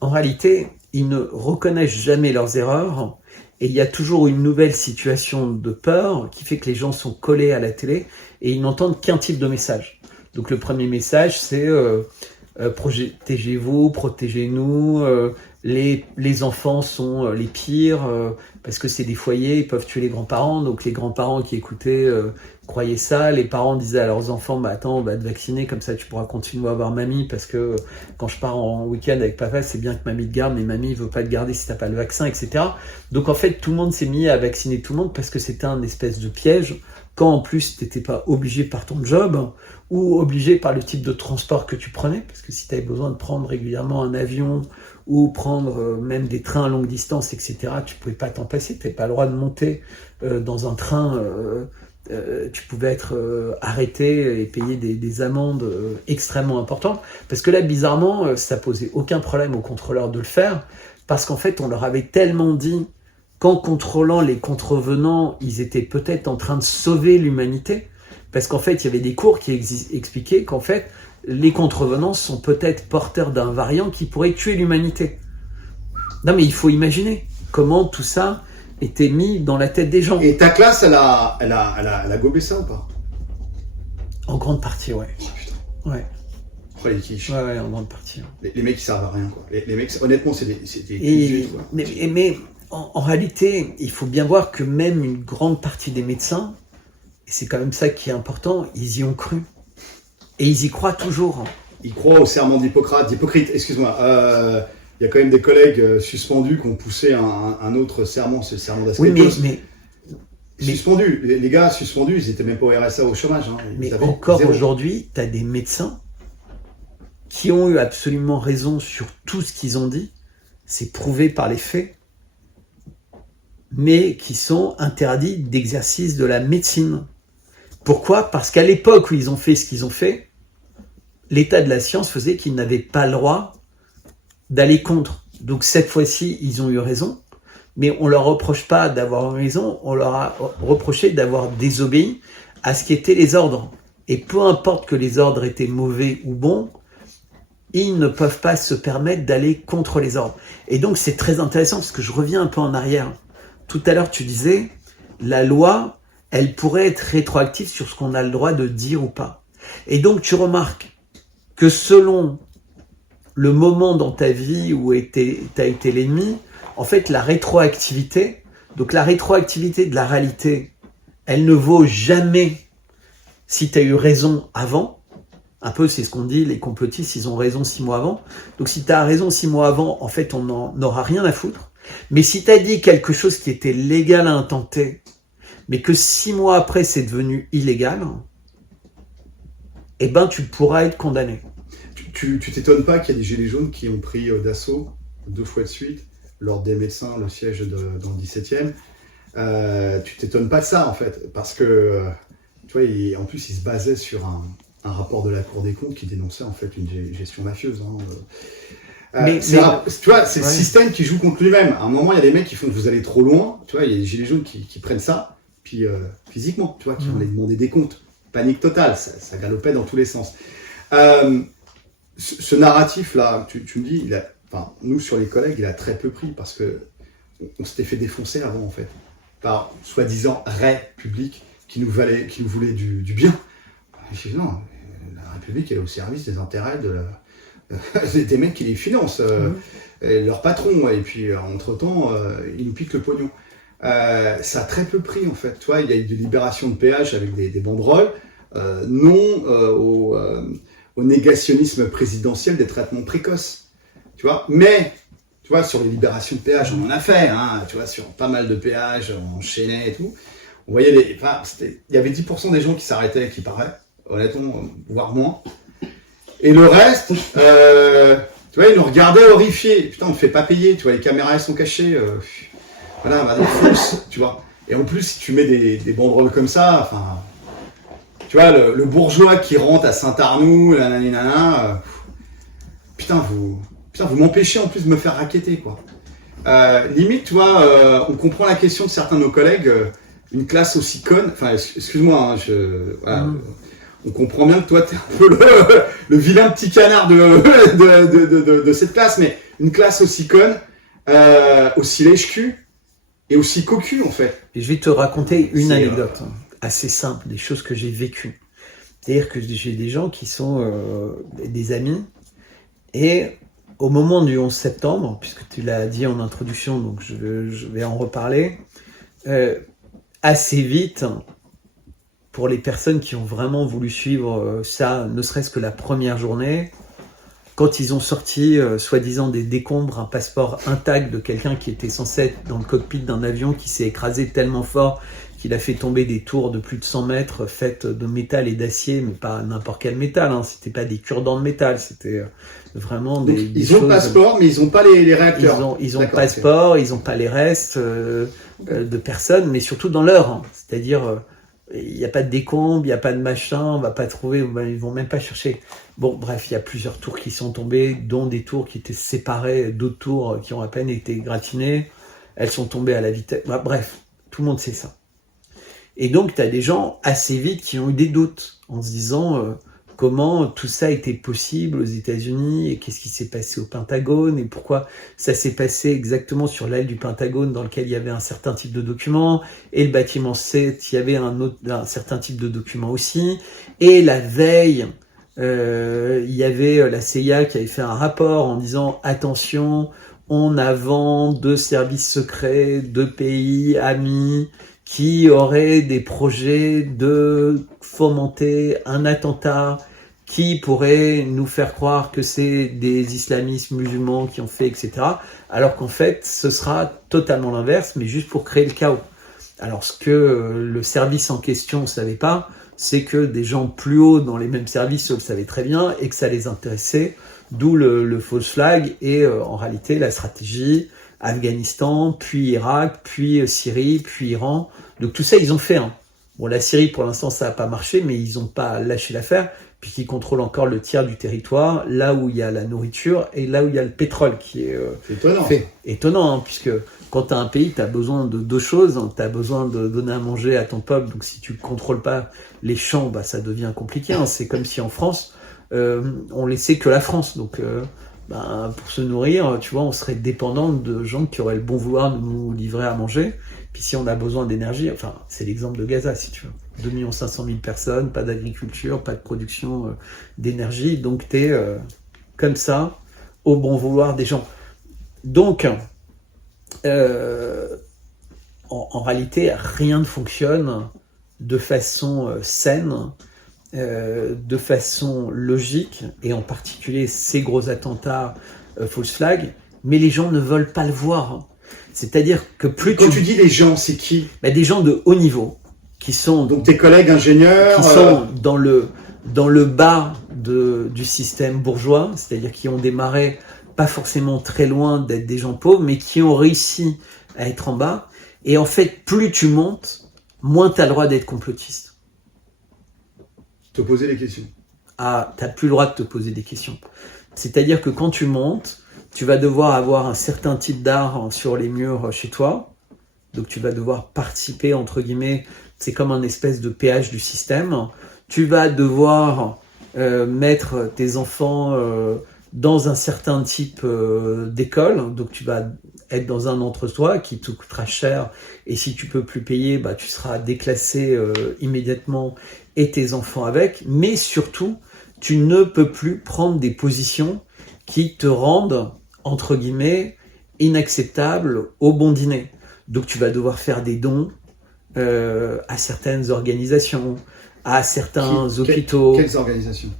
en réalité, ils ne reconnaissent jamais leurs erreurs et il y a toujours une nouvelle situation de peur qui fait que les gens sont collés à la télé et ils n'entendent qu'un type de message. Donc le premier message, c'est protégez-vous, protégez-nous, les enfants sont les pires parce que c'est des foyers, ils peuvent tuer les grands-parents. Donc les grands-parents qui écoutaient croyaient ça. Les parents disaient à leurs enfants, bah attends, on va te vacciner, comme ça tu pourras continuer à voir mamie, parce que quand je pars en week-end avec papa, c'est bien que mamie te garde, mais mamie veut pas te garder si t'as pas le vaccin, etc. Donc en fait, tout le monde s'est mis à vacciner tout le monde parce que c'était un espèce de piège, quand en plus t'étais pas obligé par ton job ou obligé par le type de transport que tu prenais, parce que si tu avais besoin de prendre régulièrement un avion ou prendre même des trains à longue distance, etc., tu pouvais pas t'en passer, tu n'avais pas le droit de monter dans un train, tu pouvais être arrêté et payer des amendes extrêmement importantes, parce que là, bizarrement, ça posait aucun problème aux contrôleurs de le faire, parce qu'en fait, on leur avait tellement dit qu'en contrôlant les contrevenants, ils étaient peut-être en train de sauver l'humanité, parce qu'en fait, il y avait des cours qui expliquaient qu'en fait, les contrevenants sont peut-être porteurs d'un variant qui pourrait tuer l'humanité. Non mais il faut imaginer comment tout ça était mis dans la tête des gens. Et ta classe, elle a gobé ça ou pas? En grande partie, ouais. Oh putain. Ouais. Oh les quiches. Ouais, en grande partie. Les mecs qui servent à rien, quoi. Les mecs, honnêtement, c'est des et, mais en réalité, il faut bien voir que même une grande partie des médecins, et c'est quand même ça qui est important, ils y ont cru. Et ils y croient toujours. Ils croient au serment d'Hippocrate, excuse-moi. Il y a quand même des collègues suspendus qui ont poussé un autre serment, c'est le serment d'Asclépios. Oui, mais suspendus. Les gars suspendus, ils n'étaient même pas au RSA, au chômage. Hein. Mais encore aujourd'hui, tu as des médecins qui ont eu absolument raison sur tout ce qu'ils ont dit. C'est prouvé par les faits. Mais qui sont interdits d'exercice de la médecine. Pourquoi ? Parce qu'à l'époque où ils ont fait ce qu'ils ont fait, l'état de la science faisait qu'ils n'avaient pas le droit d'aller contre. Donc cette fois-ci, ils ont eu raison, mais on leur reproche pas d'avoir eu raison, on leur a reproché d'avoir désobéi à ce qui étaient les ordres. Et peu importe que les ordres étaient mauvais ou bons, ils ne peuvent pas se permettre d'aller contre les ordres. Et donc c'est très intéressant parce que je reviens un peu en arrière. Tout à l'heure, tu disais, la loi, elle pourrait être rétroactive sur ce qu'on a le droit de dire ou pas. Et donc tu remarques que selon le moment dans ta vie où t'as été l'ennemi, en fait la rétroactivité, donc la rétroactivité de la réalité, elle ne vaut jamais si tu as eu raison avant. Un peu c'est ce qu'on dit, les complotistes, ils ont raison 6 mois avant. Donc si tu as raison 6 mois avant, en fait on n'en aura rien à foutre. Mais si tu as dit quelque chose qui était légal à intenter, mais que 6 mois après c'est devenu illégal, eh ben tu pourras être condamné. Tu t'étonnes pas qu'il y a des gilets jaunes qui ont pris d'assaut 2 fois de suite l'ordre des médecins, le siège dans le 17e. Tu t'étonnes pas de ça en fait, parce que tu vois, en plus ils se basaient sur un rapport de la Cour des comptes qui dénonçait en fait une gestion mafieuse. Tu vois, c'est le système qui joue contre lui-même. À un moment, il y a des mecs qui font vous allez trop loin. Tu vois, il y a des gilets jaunes qui prennent ça, puis physiquement, tu vois, qui vont les demander des comptes. Panique totale, ça galopait dans tous les sens. Ce narratif-là, tu me dis, nous sur les collègues, il a très peu pris parce que on s'était fait défoncer avant en fait, par soi-disant République qui nous voulait du bien. Je dis non, la République elle est au service des intérêts des mecs qui les financent, leurs patrons, et puis entre-temps, ils nous piquent le pognon. Ça a très peu pris en fait. Tu vois, il y a eu des libérations de péage avec des banderoles, au négationnisme présidentiel des traitements précoces. Tu vois, mais tu vois, sur les libérations de péage, on en a fait, hein, tu vois, sur pas mal de péages, on enchaînait et tout. On voyait il y avait 10% des gens qui s'arrêtaient, qui paraît, honnêtement, voire moins. Et le reste, tu vois, ils nous regardaient horrifiés. Putain, on ne fait pas payer, tu vois, les caméras elles sont cachées. Voilà, madame fonce, tu vois. Et en plus, si tu mets des banderoles comme ça, enfin, tu vois, le bourgeois qui rentre à Saint-Arnoux, putain, vous m'empêchez en plus de me faire racketter, quoi. Limite, tu vois, on comprend la question de certains de nos collègues, une classe aussi conne, enfin, excuse-moi, voilà, on comprend bien que toi, t'es un peu le vilain petit canard de cette classe, mais une classe aussi conne, aussi lèche-cul, et aussi cocu, en fait. Et je vais te raconter une anecdote assez simple, des choses que j'ai vécues. C'est-à-dire que j'ai des gens qui sont des amis, et au moment du 11 septembre, puisque tu l'as dit en introduction, donc je vais en reparler, assez vite, pour les personnes qui ont vraiment voulu suivre ça, ne serait-ce que la première journée, quand ils ont sorti, soi-disant, des décombres, un passeport intact de quelqu'un qui était censé être dans le cockpit d'un avion qui s'est écrasé tellement fort qu'il a fait tomber des tours de plus de 100 mètres faites de métal et d'acier, mais pas n'importe quel métal, hein. C'était pas des cure-dents de métal, c'était vraiment Donc, des ils ont le passeport, mais ils n'ont pas les réacteurs. Ils ont le passeport, okay. Ils n'ont pas les restes de personnes, mais surtout dans l'heure. Hein. C'est-à-dire, il n'y a pas de décombres, il n'y a pas de machin, on ne va pas trouver, ils ne vont même pas chercher. Bon, bref, il y a plusieurs tours qui sont tombées, dont des tours qui étaient séparées d'autres tours qui ont à peine été gratinées. Elles sont tombées à la vitesse. Bah, bref, tout le monde sait ça. Et donc, tu as des gens assez vite qui ont eu des doutes en se disant comment tout ça était possible aux États-Unis et qu'est-ce qui s'est passé au Pentagone et pourquoi ça s'est passé exactement sur l'aile du Pentagone dans lequel il y avait un certain type de document et le bâtiment 7, il y avait un certain type de document aussi. Et la veille, il y avait la CIA qui avait fait un rapport en disant attention, on a vent de services secrets, de pays amis qui auraient des projets de fomenter un attentat qui pourrait nous faire croire que c'est des islamistes musulmans qui ont fait, etc. Alors qu'en fait, ce sera totalement l'inverse, mais juste pour créer le chaos. Alors ce que le service en question ne savait pas, c'est que des gens plus hauts dans les mêmes services le savaient très bien et que ça les intéressait, d'où le false flag et en réalité la stratégie Afghanistan, puis Irak, puis Syrie, puis Iran. Donc tout ça, ils ont fait. Hein. Bon, la Syrie, pour l'instant, ça n'a pas marché, mais ils n'ont pas lâché l'affaire, puisqu'ils contrôlent encore le tiers du territoire, là où il y a la nourriture et là où il y a le pétrole, qui est étonnant. Étonnant, hein, puisque quand tu as un pays, tu as besoin de deux choses. Hein. Tu as besoin de donner à manger à ton peuple, donc si tu ne contrôles pas les champs, bah, ça devient compliqué. Hein. C'est comme si en France, on laissait que la France. Donc pour se nourrir, tu vois, on serait dépendant de gens qui auraient le bon vouloir de nous livrer à manger. Puis si on a besoin d'énergie, enfin, c'est l'exemple de Gaza, si tu veux. 2 500 000 personnes, pas d'agriculture, pas de production d'énergie. Donc tu es comme ça, au bon vouloir des gens. Donc, en réalité, rien ne fonctionne de façon saine, de façon logique, et en particulier ces gros attentats false flag, mais les gens ne veulent pas le voir. C'est-à-dire que plus Quand tu dis les gens, c'est qui ? Des gens de haut niveau, qui sont... Donc tes collègues ingénieurs... Qui sont dans le bas du système bourgeois, c'est-à-dire qui ont démarré pas forcément très loin d'être des gens pauvres, mais qui ont réussi à être en bas. Et en fait, plus tu montes, moins tu as le droit d'être complotiste. Te poser des questions. Ah, tu n'as plus le droit de te poser des questions. C'est-à-dire que quand tu montes, tu vas devoir avoir un certain type d'art sur les murs chez toi. Donc tu vas devoir participer, entre guillemets, c'est comme un espèce de péage du système. Tu vas devoir mettre tes enfants dans un certain type d'école. Donc tu vas être dans un entre-soi qui te coûtera cher. Et si tu peux plus payer, bah, tu seras déclassé immédiatement et tes enfants avec. Mais surtout, tu ne peux plus prendre des positions qui te rendent, entre guillemets, inacceptables au bon dîner. Donc tu vas devoir faire des dons à certaines organisations, à certains hôpitaux. Quelles organisations ?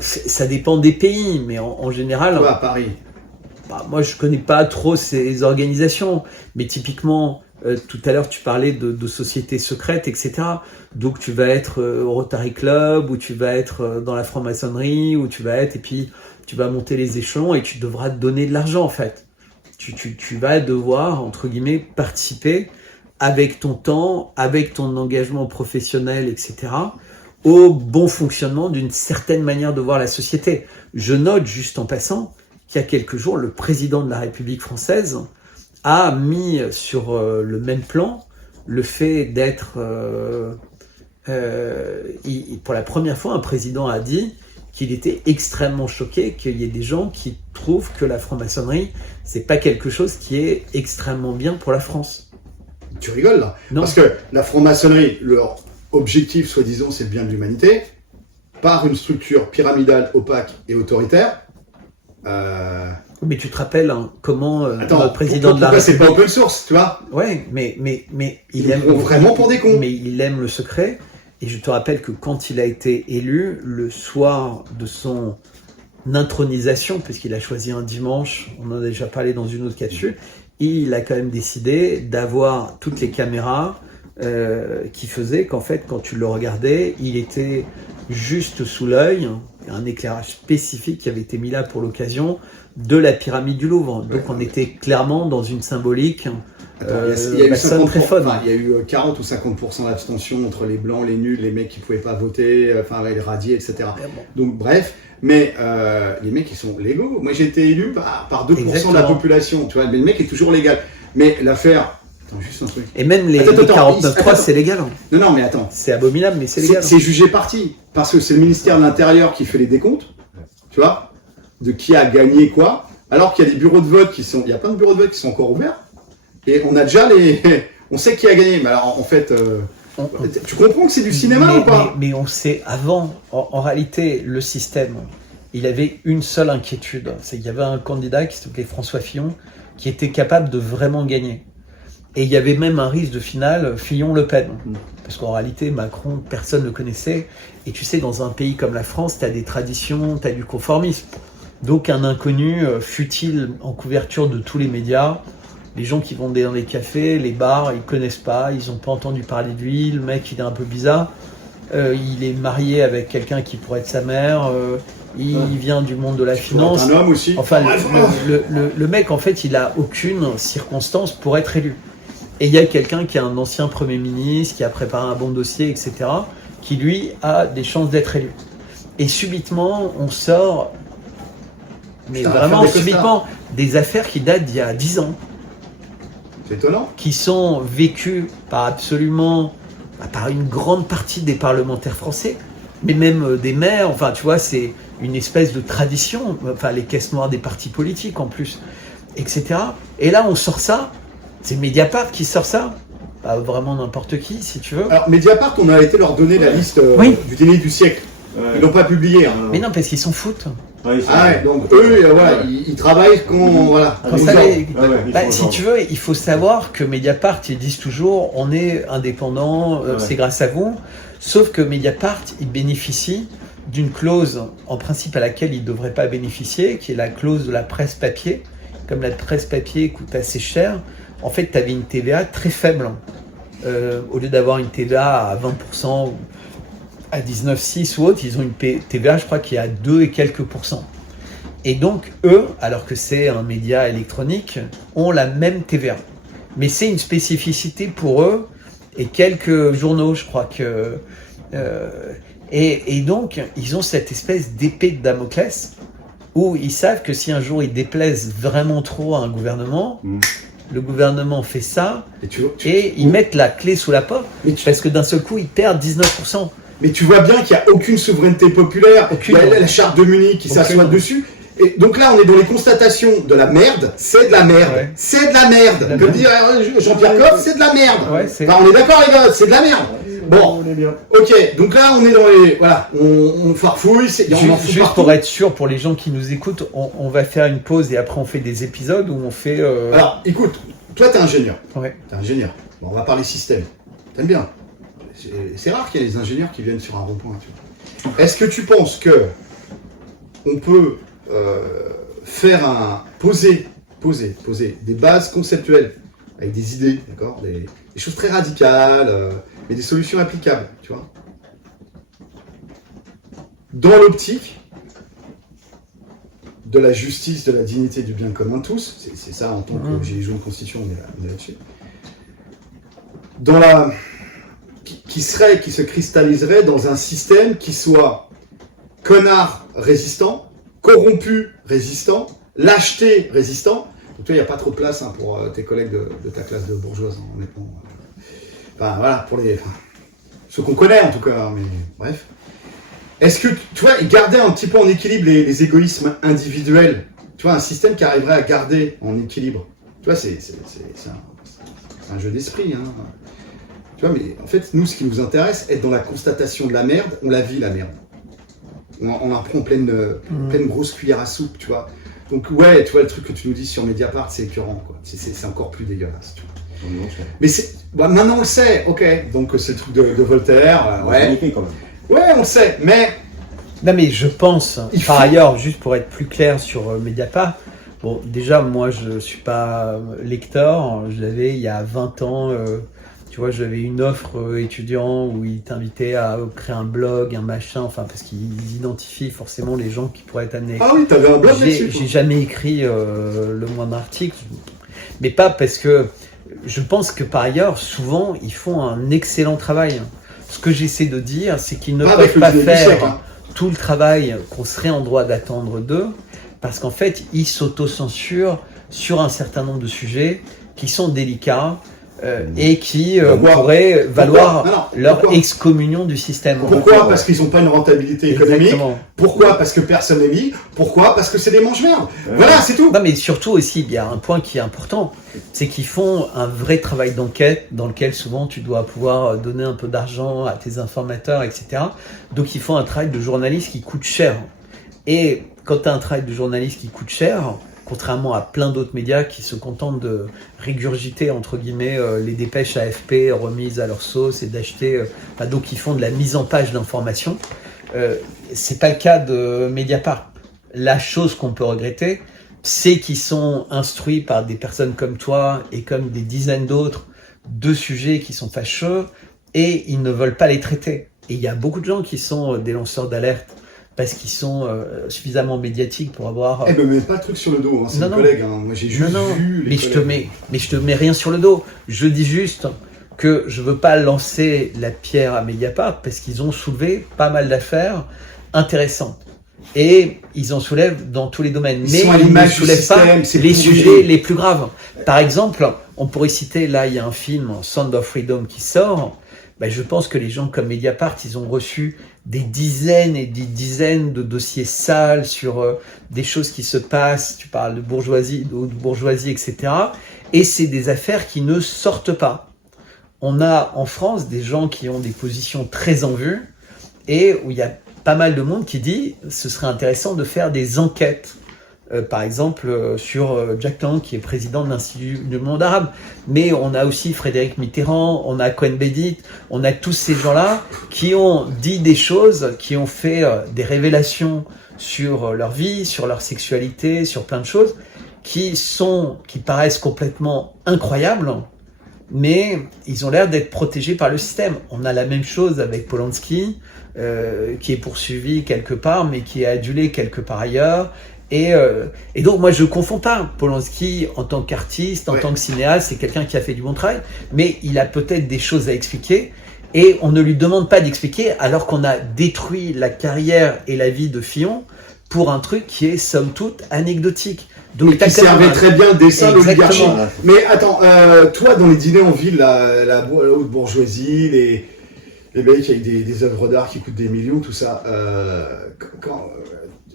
Ça dépend des pays, mais en général... Toi, à Paris ? Moi, je ne connais pas trop ces organisations, mais typiquement, tout à l'heure, tu parlais de sociétés secrètes, etc. Donc, tu vas être au Rotary Club, ou tu vas être dans la franc-maçonnerie, ou tu vas être... Et puis, tu vas monter les échelons et tu devras te donner de l'argent, en fait. Tu vas devoir, entre guillemets, participer avec ton temps, avec ton engagement professionnel, etc., au bon fonctionnement d'une certaine manière de voir la société. Je note, juste en passant, qu'il y a quelques jours, le président de la République française a mis sur le même plan le fait d'être... pour la première fois, un président a dit qu'il était extrêmement choqué qu'il y ait des gens qui trouvent que la franc-maçonnerie, c'est pas quelque chose qui est extrêmement bien pour la France. Tu rigoles là ? Non. Parce que la franc-maçonnerie, leur objectif, soi-disant, c'est le bien de l'humanité, par une structure pyramidale, opaque et autoritaire, Mais tu te rappelles hein, comment Attends, notre président de la pourquoi c'est République... pas open source, tu vois? Ouais, mais Ils il aime nous prend vraiment pour des cons. Mais il aime le secret. Et je te rappelle que quand il a été élu, le soir de son intronisation, puisqu'il a choisi un dimanche, on en a déjà parlé dans une autre capsule, il a quand même décidé d'avoir toutes les caméras qui faisaient qu'en fait, quand tu le regardais, il était juste sous l'œil, un éclairage spécifique qui avait été mis là pour l'occasion, de la pyramide du Louvre. Donc on était clairement dans une symbolique. Attends, il y a eu 50%, très fun. il y a eu 40 ou 50% d'abstention entre les blancs, les nuls, les mecs qui pouvaient pas voter, les radiés, etc. Donc bref, mais les mecs ils sont légaux. Moi j'ai été élu par 2% Exactement. de la population, tu vois, mais le mec est toujours légal. Mais l'affaire, attends juste un truc. Et même les 49.3 c'est légal. Hein. Non mais attends. C'est abominable mais c'est légal. C'est jugé parti, parce que c'est le ministère de l'Intérieur qui fait les décomptes, tu vois, de qui a gagné quoi, alors qu'il y a des bureaux de vote il y a plein de bureaux de vote qui sont encore ouverts. Et on a déjà on sait qui a gagné. Mais alors, en fait, tu comprends que c'est du cinéma ou pas? mais on sait avant, en réalité, le système, il avait une seule inquiétude. C'est qu'il y avait un candidat qui s'appelait François Fillon, qui était capable de vraiment gagner. Et il y avait même un risque de finale Fillon-Le Pen. Parce qu'en réalité, Macron, personne ne le connaissait. Et tu sais, dans un pays comme la France, tu as des traditions, tu as du conformisme. Donc un inconnu, fut-il en couverture de tous les médias, les gens qui vont dans les cafés, les bars, ils connaissent pas, ils n'ont pas entendu parler de lui, le mec il est un peu bizarre, il est marié avec quelqu'un qui pourrait être sa mère, il vient du monde de la finance. Un homme aussi. Enfin, le mec en fait il a aucune circonstance pour être élu. Et il y a quelqu'un qui est un ancien Premier ministre, qui a préparé un bon dossier, etc., qui lui a des chances d'être élu. Et subitement, on sort, mais vraiment subitement, des affaires qui datent d'il y a 10 ans. C'est étonnant. Qui sont vécues par par une grande partie des parlementaires français, mais même des maires, enfin tu vois, c'est une espèce de tradition, enfin les caisses noires des partis politiques en plus, etc. Et là on sort ça, c'est Mediapart qui sort ça, pas vraiment n'importe qui si tu veux. Alors Mediapart, on a été leur donner la liste du déni du siècle. Ils l'ont pas publié. Hein. Mais non, parce qu'ils s'en foutent. Donc eux, voilà, ils travaillent si tu veux, il faut savoir que Mediapart, ils disent toujours, on est indépendant, c'est grâce à vous. Sauf que Mediapart, il bénéficie d'une clause, en principe à laquelle il ne devrait pas bénéficier, qui est la clause de la presse papier. Comme la presse papier coûte assez cher, en fait, tu avais une TVA très faible. Au lieu d'avoir une TVA à 20%, à 19,6 ou autre, ils ont une TVA, je crois, qui est à 2 et quelques %. Et donc, eux, alors que c'est un média électronique, ont la même TVA. Mais c'est une spécificité pour eux et quelques journaux, je crois que... et donc, ils ont cette espèce d'épée de Damoclès où ils savent que si un jour ils déplaisent vraiment trop à un gouvernement, le gouvernement fait ça et ils mettent la clé sous la porte parce que d'un seul coup, ils perdent 19%. Mais tu vois bien qu'il n'y a aucune souveraineté populaire, il y a la charte de Munich qui s'assoit dessus. Et donc là, on est dans les constatations de la merde, c'est de la merde, c'est de la merde. Comme dit Jean-Pierre Coff, c'est de la merde. Enfin, on est d'accord les gars, c'est de la merde. Bon, ok, donc là on est dans les... Voilà, on farfouille, juste pour être sûr, pour les gens qui nous écoutent, on va faire une pause et après on fait des épisodes où on fait... Alors, écoute, toi t'es ingénieur. Ouais. T'es ingénieur. Bon, on va parler système. T'aimes bien. C'est rare qu'il y ait des ingénieurs qui viennent sur un rond-point. Est-ce que tu penses que on peut poser des bases conceptuelles avec des idées, d'accord, des choses très radicales, mais des solutions applicables, tu vois, dans l'optique de la justice, de la dignité, du bien commun de tous, c'est ça en tant que gilet jaune constitution, on est là-dessus, qui se cristalliserait dans un système qui soit connard résistant, corrompu résistant, lâcheté résistant. Donc toi, il n'y a pas trop de place pour tes collègues de ta classe de bourgeoise, honnêtement. Enfin, voilà, pour ceux qu'on connaît en tout cas, mais bref. Est-ce que, tu vois, garder un petit peu en équilibre les égoïsmes individuels, tu vois, un système qui arriverait à garder en équilibre, tu vois, c'est un jeu d'esprit, hein. Tu vois, mais en fait, nous, ce qui nous intéresse, être dans la constatation de la merde, on la vit, la merde. On en prend pleine grosse cuillère à soupe, tu vois. Donc ouais, tu vois, le truc que tu nous dis sur Mediapart, c'est écœurant, quoi. C'est encore plus dégueulasse, tu vois. Mais maintenant on le sait, ok. Donc c'est le truc de Voltaire, ouais. Quand même. Ouais, on le sait, mais... Non mais je pense, par ailleurs, juste pour être plus clair sur Mediapart, bon déjà moi je suis pas lecteur, je l'avais il y a 20 ans, tu vois, j'avais une offre étudiant où ils t'invitaient à créer un blog, un machin, enfin parce qu'ils identifient forcément les gens qui pourraient être amenés. Ah oui, t'avais un blog là-dessus. J'ai jamais écrit le moindre article, mais pas parce que je pense que par ailleurs, souvent, ils font un excellent travail. Ce que j'essaie de dire, c'est qu'ils ne peuvent pas faire tout le travail qu'on serait en droit d'attendre d'eux, parce qu'en fait, ils s'autocensurent sur un certain nombre de sujets qui sont délicats et qui pourraient valoir leur excommunion du système. Pourquoi ? Parce qu'ils n'ont pas une rentabilité économique. Exactement. Pourquoi ? Parce que personne ne lit. Pourquoi ? Parce que c'est des mange-merdes. Voilà, c'est tout. Non, mais surtout aussi, il y a un point qui est important, c'est qu'ils font un vrai travail d'enquête dans lequel souvent tu dois pouvoir donner un peu d'argent à tes informateurs, etc. Donc ils font un travail de journaliste qui coûte cher. Et quand tu as un travail de journaliste qui coûte cher, contrairement à plein d'autres médias qui se contentent de régurgiter, entre guillemets, les dépêches AFP remises à leur sauce et d'acheter... donc ils font de la mise en page d'informations. C'est pas le cas de Mediapart. La chose qu'on peut regretter, c'est qu'ils sont instruits par des personnes comme toi et comme des dizaines d'autres de sujets qui sont fâcheux et ils ne veulent pas les traiter. Et il y a beaucoup de gens qui sont des lanceurs d'alerte parce qu'ils sont suffisamment médiatiques pour avoir... me mets pas le truc sur le dos, hein, c'est un collègue. Hein. Moi j'ai juste vu les mais je te mets rien sur le dos. Je dis juste que je veux pas lancer la pierre à Mediapart parce qu'ils ont soulevé pas mal d'affaires intéressantes. Et ils en soulèvent dans tous les domaines. Mais ils ne soulèvent pas les sujets les plus graves. Par exemple, on pourrait citer, là, il y a un film, Sound of Freedom, qui sort. Ben, je pense que les gens comme Mediapart, ils ont reçu des dizaines et des dizaines de dossiers sales sur des choses qui se passent. Tu parles de bourgeoisie, de bourgeoisie, etc. Et c'est des affaires qui ne sortent pas. On a en France des gens qui ont des positions très en vue et où il y a pas mal de monde qui dit ce serait intéressant de faire des enquêtes. Par exemple, sur Jack Lang, qui est président de l'Institut du monde arabe. Mais on a aussi Frédéric Mitterrand, on a Cohn-Bendit, on a tous ces gens-là qui ont dit des choses, qui ont fait des révélations sur leur vie, sur leur sexualité, sur plein de choses, qui paraissent complètement incroyables, mais ils ont l'air d'être protégés par le système. On a la même chose avec Polanski, qui est poursuivi quelque part, mais qui est adulé quelque part ailleurs. Et donc moi je confonds pas Polanski en tant qu'artiste, en tant que cinéaste, c'est quelqu'un qui a fait du bon travail, mais il a peut-être des choses à expliquer et on ne lui demande pas d'expliquer alors qu'on a détruit la carrière et la vie de Fillon pour un truc qui est somme toute anecdotique. Donc, mais qui servait très bien le dessin de l'oligarchie. Mais attends, toi dans les dîners en ville, la haute bourgeoisie, les mecs avec des œuvres d'art qui coûtent des millions, tout ça,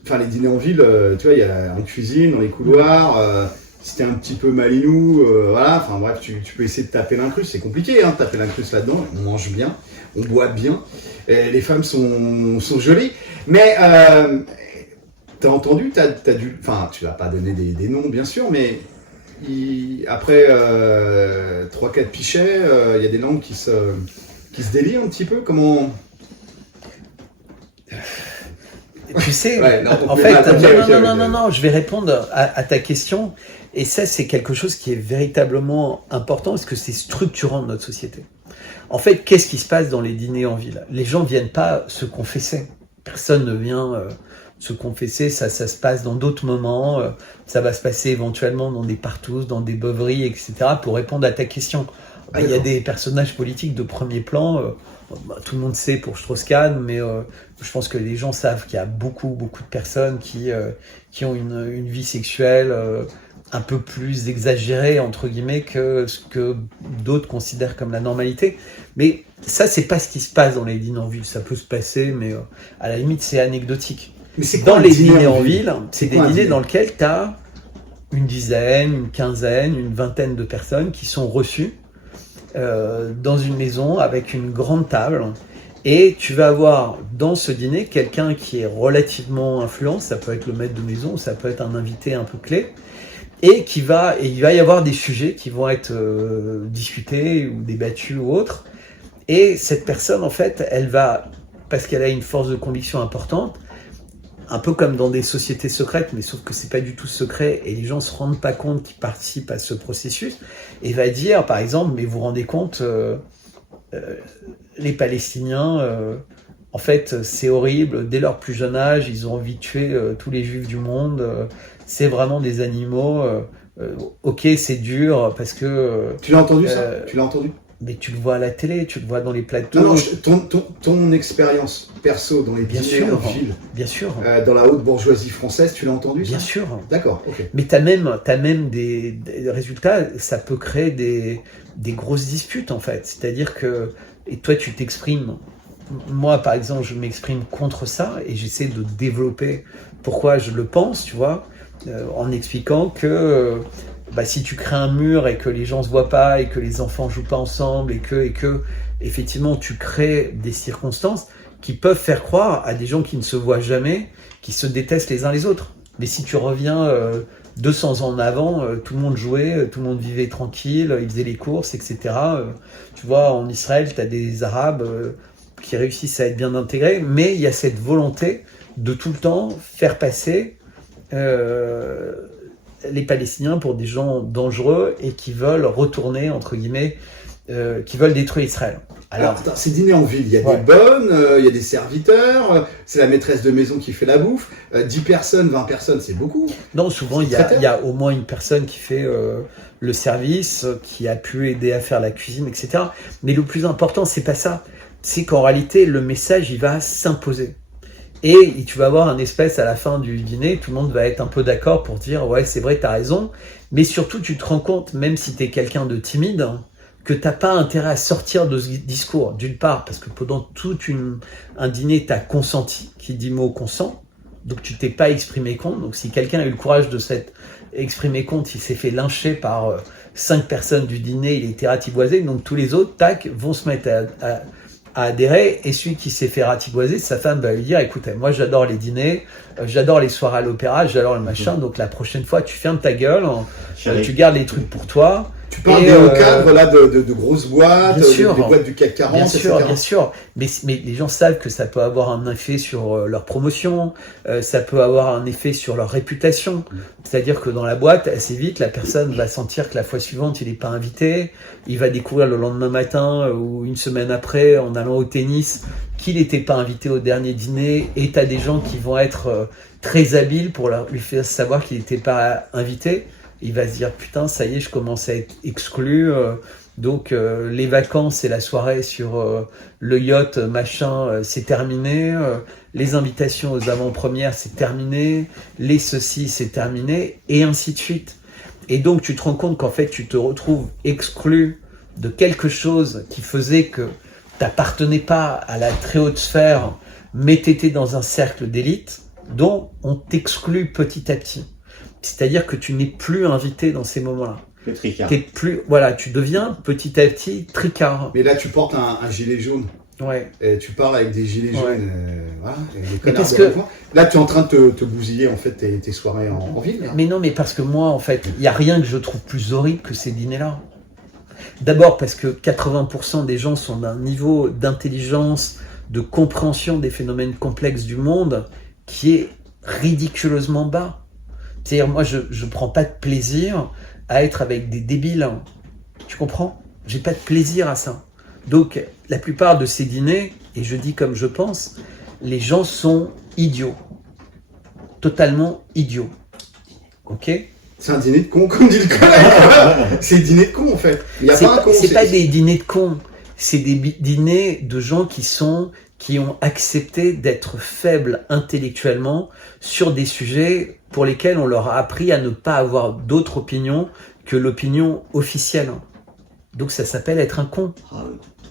enfin, les dîners en ville, tu vois, il y a en cuisine, dans les couloirs, si t'es un petit peu malinou, voilà, enfin bref, tu peux essayer de taper l'incruste, c'est compliqué, hein, de taper l'incruste là-dedans, on mange bien, on boit bien, et les femmes sont jolies, mais t'as entendu, t'as dû, enfin, tu vas pas donner des noms, bien sûr, mais après 3-4 pichets, il y a des langues qui se délient un petit peu, comment... Tu sais, non, en fait, non, je vais répondre à ta question. Et ça, c'est quelque chose qui est véritablement important parce que c'est structurant de notre société. En fait, qu'est-ce qui se passe dans les dîners en ville ? Les gens viennent pas se confesser. Personne ne vient se confesser. Ça se passe dans d'autres moments. Ça va se passer éventuellement dans des partous, dans des beuveries, etc. Pour répondre à ta question. Il y a des personnages politiques de premier plan. Tout le monde sait pour Strauss-Kahn, mais je pense que les gens savent qu'il y a beaucoup de personnes qui ont une vie sexuelle un peu plus exagérée, entre guillemets, que ce que d'autres considèrent comme la normalité. Mais ça, c'est pas ce qui se passe dans les dîners en ville. Ça peut se passer, mais à la limite, c'est anecdotique. Mais c'est dans les dîners en ville, c'est des dîners dans lesquels tu as une dizaine, une quinzaine, une vingtaine de personnes qui sont reçues dans une maison avec une grande table Et tu vas avoir dans ce dîner quelqu'un qui est relativement influent, ça peut être le maître de maison, ça peut être un invité un peu clé, et il va y avoir des sujets qui vont être discutés ou débattus ou autres. Et cette personne, en fait, elle va, parce qu'elle a une force de conviction importante, un peu comme dans des sociétés secrètes, mais sauf que c'est pas du tout secret et les gens se rendent pas compte qu'ils participent à ce processus, et va dire, par exemple, mais vous vous rendez compte, les Palestiniens, en fait, c'est horrible, dès leur plus jeune âge, ils ont envie de tuer tous les juifs du monde, c'est vraiment des animaux, ok, c'est dur, parce que... Tu l'as entendu ça? Tu l'as entendu? Mais tu le vois à la télé, tu le vois dans les plateaux. Non, ton expérience perso dans les dîners en ville, bien sûr, dans la haute bourgeoisie française, tu l'as entendu ça? Bien sûr. D'accord, ok. Mais t'as même des résultats, ça peut créer des grosses disputes en fait. C'est-à-dire que, et toi tu t'exprimes, moi par exemple je m'exprime contre ça et j'essaie de développer pourquoi je le pense, tu vois, en expliquant que si tu crées un mur et que les gens se voient pas et que les enfants jouent pas ensemble et que effectivement tu crées des circonstances qui peuvent faire croire à des gens qui ne se voient jamais, qui se détestent les uns les autres. Mais si tu reviens 200 ans en avant, tout le monde jouait, tout le monde vivait tranquille, ils faisaient les courses, etc. Tu vois, en Israël, tu as des Arabes qui réussissent à être bien intégrés, mais il y a cette volonté de tout le temps faire passer les Palestiniens pour des gens dangereux et qui veulent retourner, entre guillemets, qui veulent détruire Israël. Alors attends, ces dîners en ville, il y a des bonnes, il y a des serviteurs, c'est la maîtresse de maison qui fait la bouffe, 10 personnes, 20 personnes, c'est beaucoup. Non, souvent il y a au moins une personne qui fait le service, qui a pu aider à faire la cuisine, etc. Mais le plus important, c'est pas ça. C'est qu'en réalité, le message, il va s'imposer. Et tu vas avoir un espèce à la fin du dîner, tout le monde va être un peu d'accord pour dire ouais c'est vrai t'as raison, mais surtout tu te rends compte, même si t'es quelqu'un de timide, que t'as pas intérêt à sortir de ce discours, d'une part parce que pendant tout un dîner t'as consenti, qui dit mot consent, donc tu t'es pas exprimé contre, donc si quelqu'un a eu le courage de s'être exprimé contre, il s'est fait lyncher par 5 personnes du dîner, il a été ratiboisé, donc tous les autres, tac, vont se mettre à adhérer, et celui qui s'est fait ratiboiser, sa femme va lui dire écoute, moi j'adore les dîners, j'adore les soirées à l'opéra, j'adore le machin, donc la prochaine fois tu fermes ta gueule, tu gardes les trucs pour toi. Tu parles des hauts cadres là, de grosses boîtes, des boîtes du CAC 40, bien sûr, mais les gens savent que ça peut avoir un effet sur leur promotion, ça peut avoir un effet sur leur réputation, c'est-à-dire que dans la boîte, assez vite, la personne va sentir que la fois suivante, il n'est pas invité, il va découvrir le lendemain matin ou une semaine après, en allant au tennis, qu'il n'était pas invité au dernier dîner, et tu as des gens qui vont être très habiles pour lui faire savoir qu'il n'était pas invité. Il va se dire putain ça y est je commence à être exclu, donc les vacances et la soirée sur le yacht machin c'est terminé, les invitations aux avant-premières c'est terminé, les ceci c'est terminé, et ainsi de suite. Et donc tu te rends compte qu'en fait tu te retrouves exclu de quelque chose qui faisait que t'appartenais pas à la très haute sphère, mais t'étais dans un cercle d'élite dont on t'exclut petit à petit. C'est-à-dire que tu n'es plus invité dans ces moments-là. Le tricard. Tu deviens petit à petit tricard. Mais là, tu portes un gilet jaune. Ouais. Et tu parles avec des gilets jaunes. Voilà, et des connards parce que là, tu es en train de te bousiller en fait tes soirées en ville. Là. Mais non, mais parce que moi, en fait, il n'y a rien que je trouve plus horrible que ces dîners-là. D'abord parce que 80% des gens sont d'un niveau d'intelligence, de compréhension des phénomènes complexes du monde qui est ridiculeusement bas. C'est-à-dire, moi, je prends pas de plaisir à être avec des débiles. Tu comprends? J'ai pas de plaisir à ça. Donc, la plupart de ces dîners, et je dis comme je pense, les gens sont idiots. Totalement idiots. Ok? C'est un dîner de cons, comme dit le collègue. C'est un dîner de cons, en fait. Il y a pas un con. C'est pas des dîners de cons. C'est des dîners de gens qui ont accepté d'être faibles intellectuellement sur des sujets pour lesquels on leur a appris à ne pas avoir d'autre opinion que l'opinion officielle. Donc ça s'appelle être un con.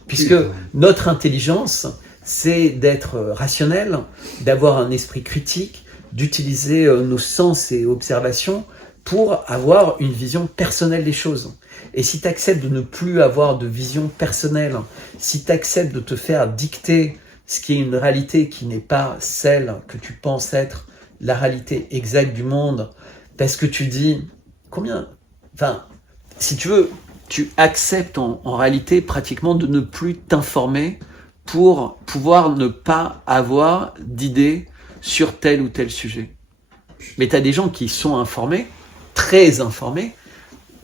Puisque notre intelligence, c'est d'être rationnel, d'avoir un esprit critique, d'utiliser nos sens et observations pour avoir une vision personnelle des choses. Et si tu acceptes de ne plus avoir de vision personnelle, si tu acceptes de te faire dicter ce qui est une réalité qui n'est pas celle que tu penses être la réalité exacte du monde, parce que tu dis, si tu veux, tu acceptes en réalité pratiquement de ne plus t'informer pour pouvoir ne pas avoir d'idées sur tel ou tel sujet. Mais tu as des gens qui sont informés, très informés,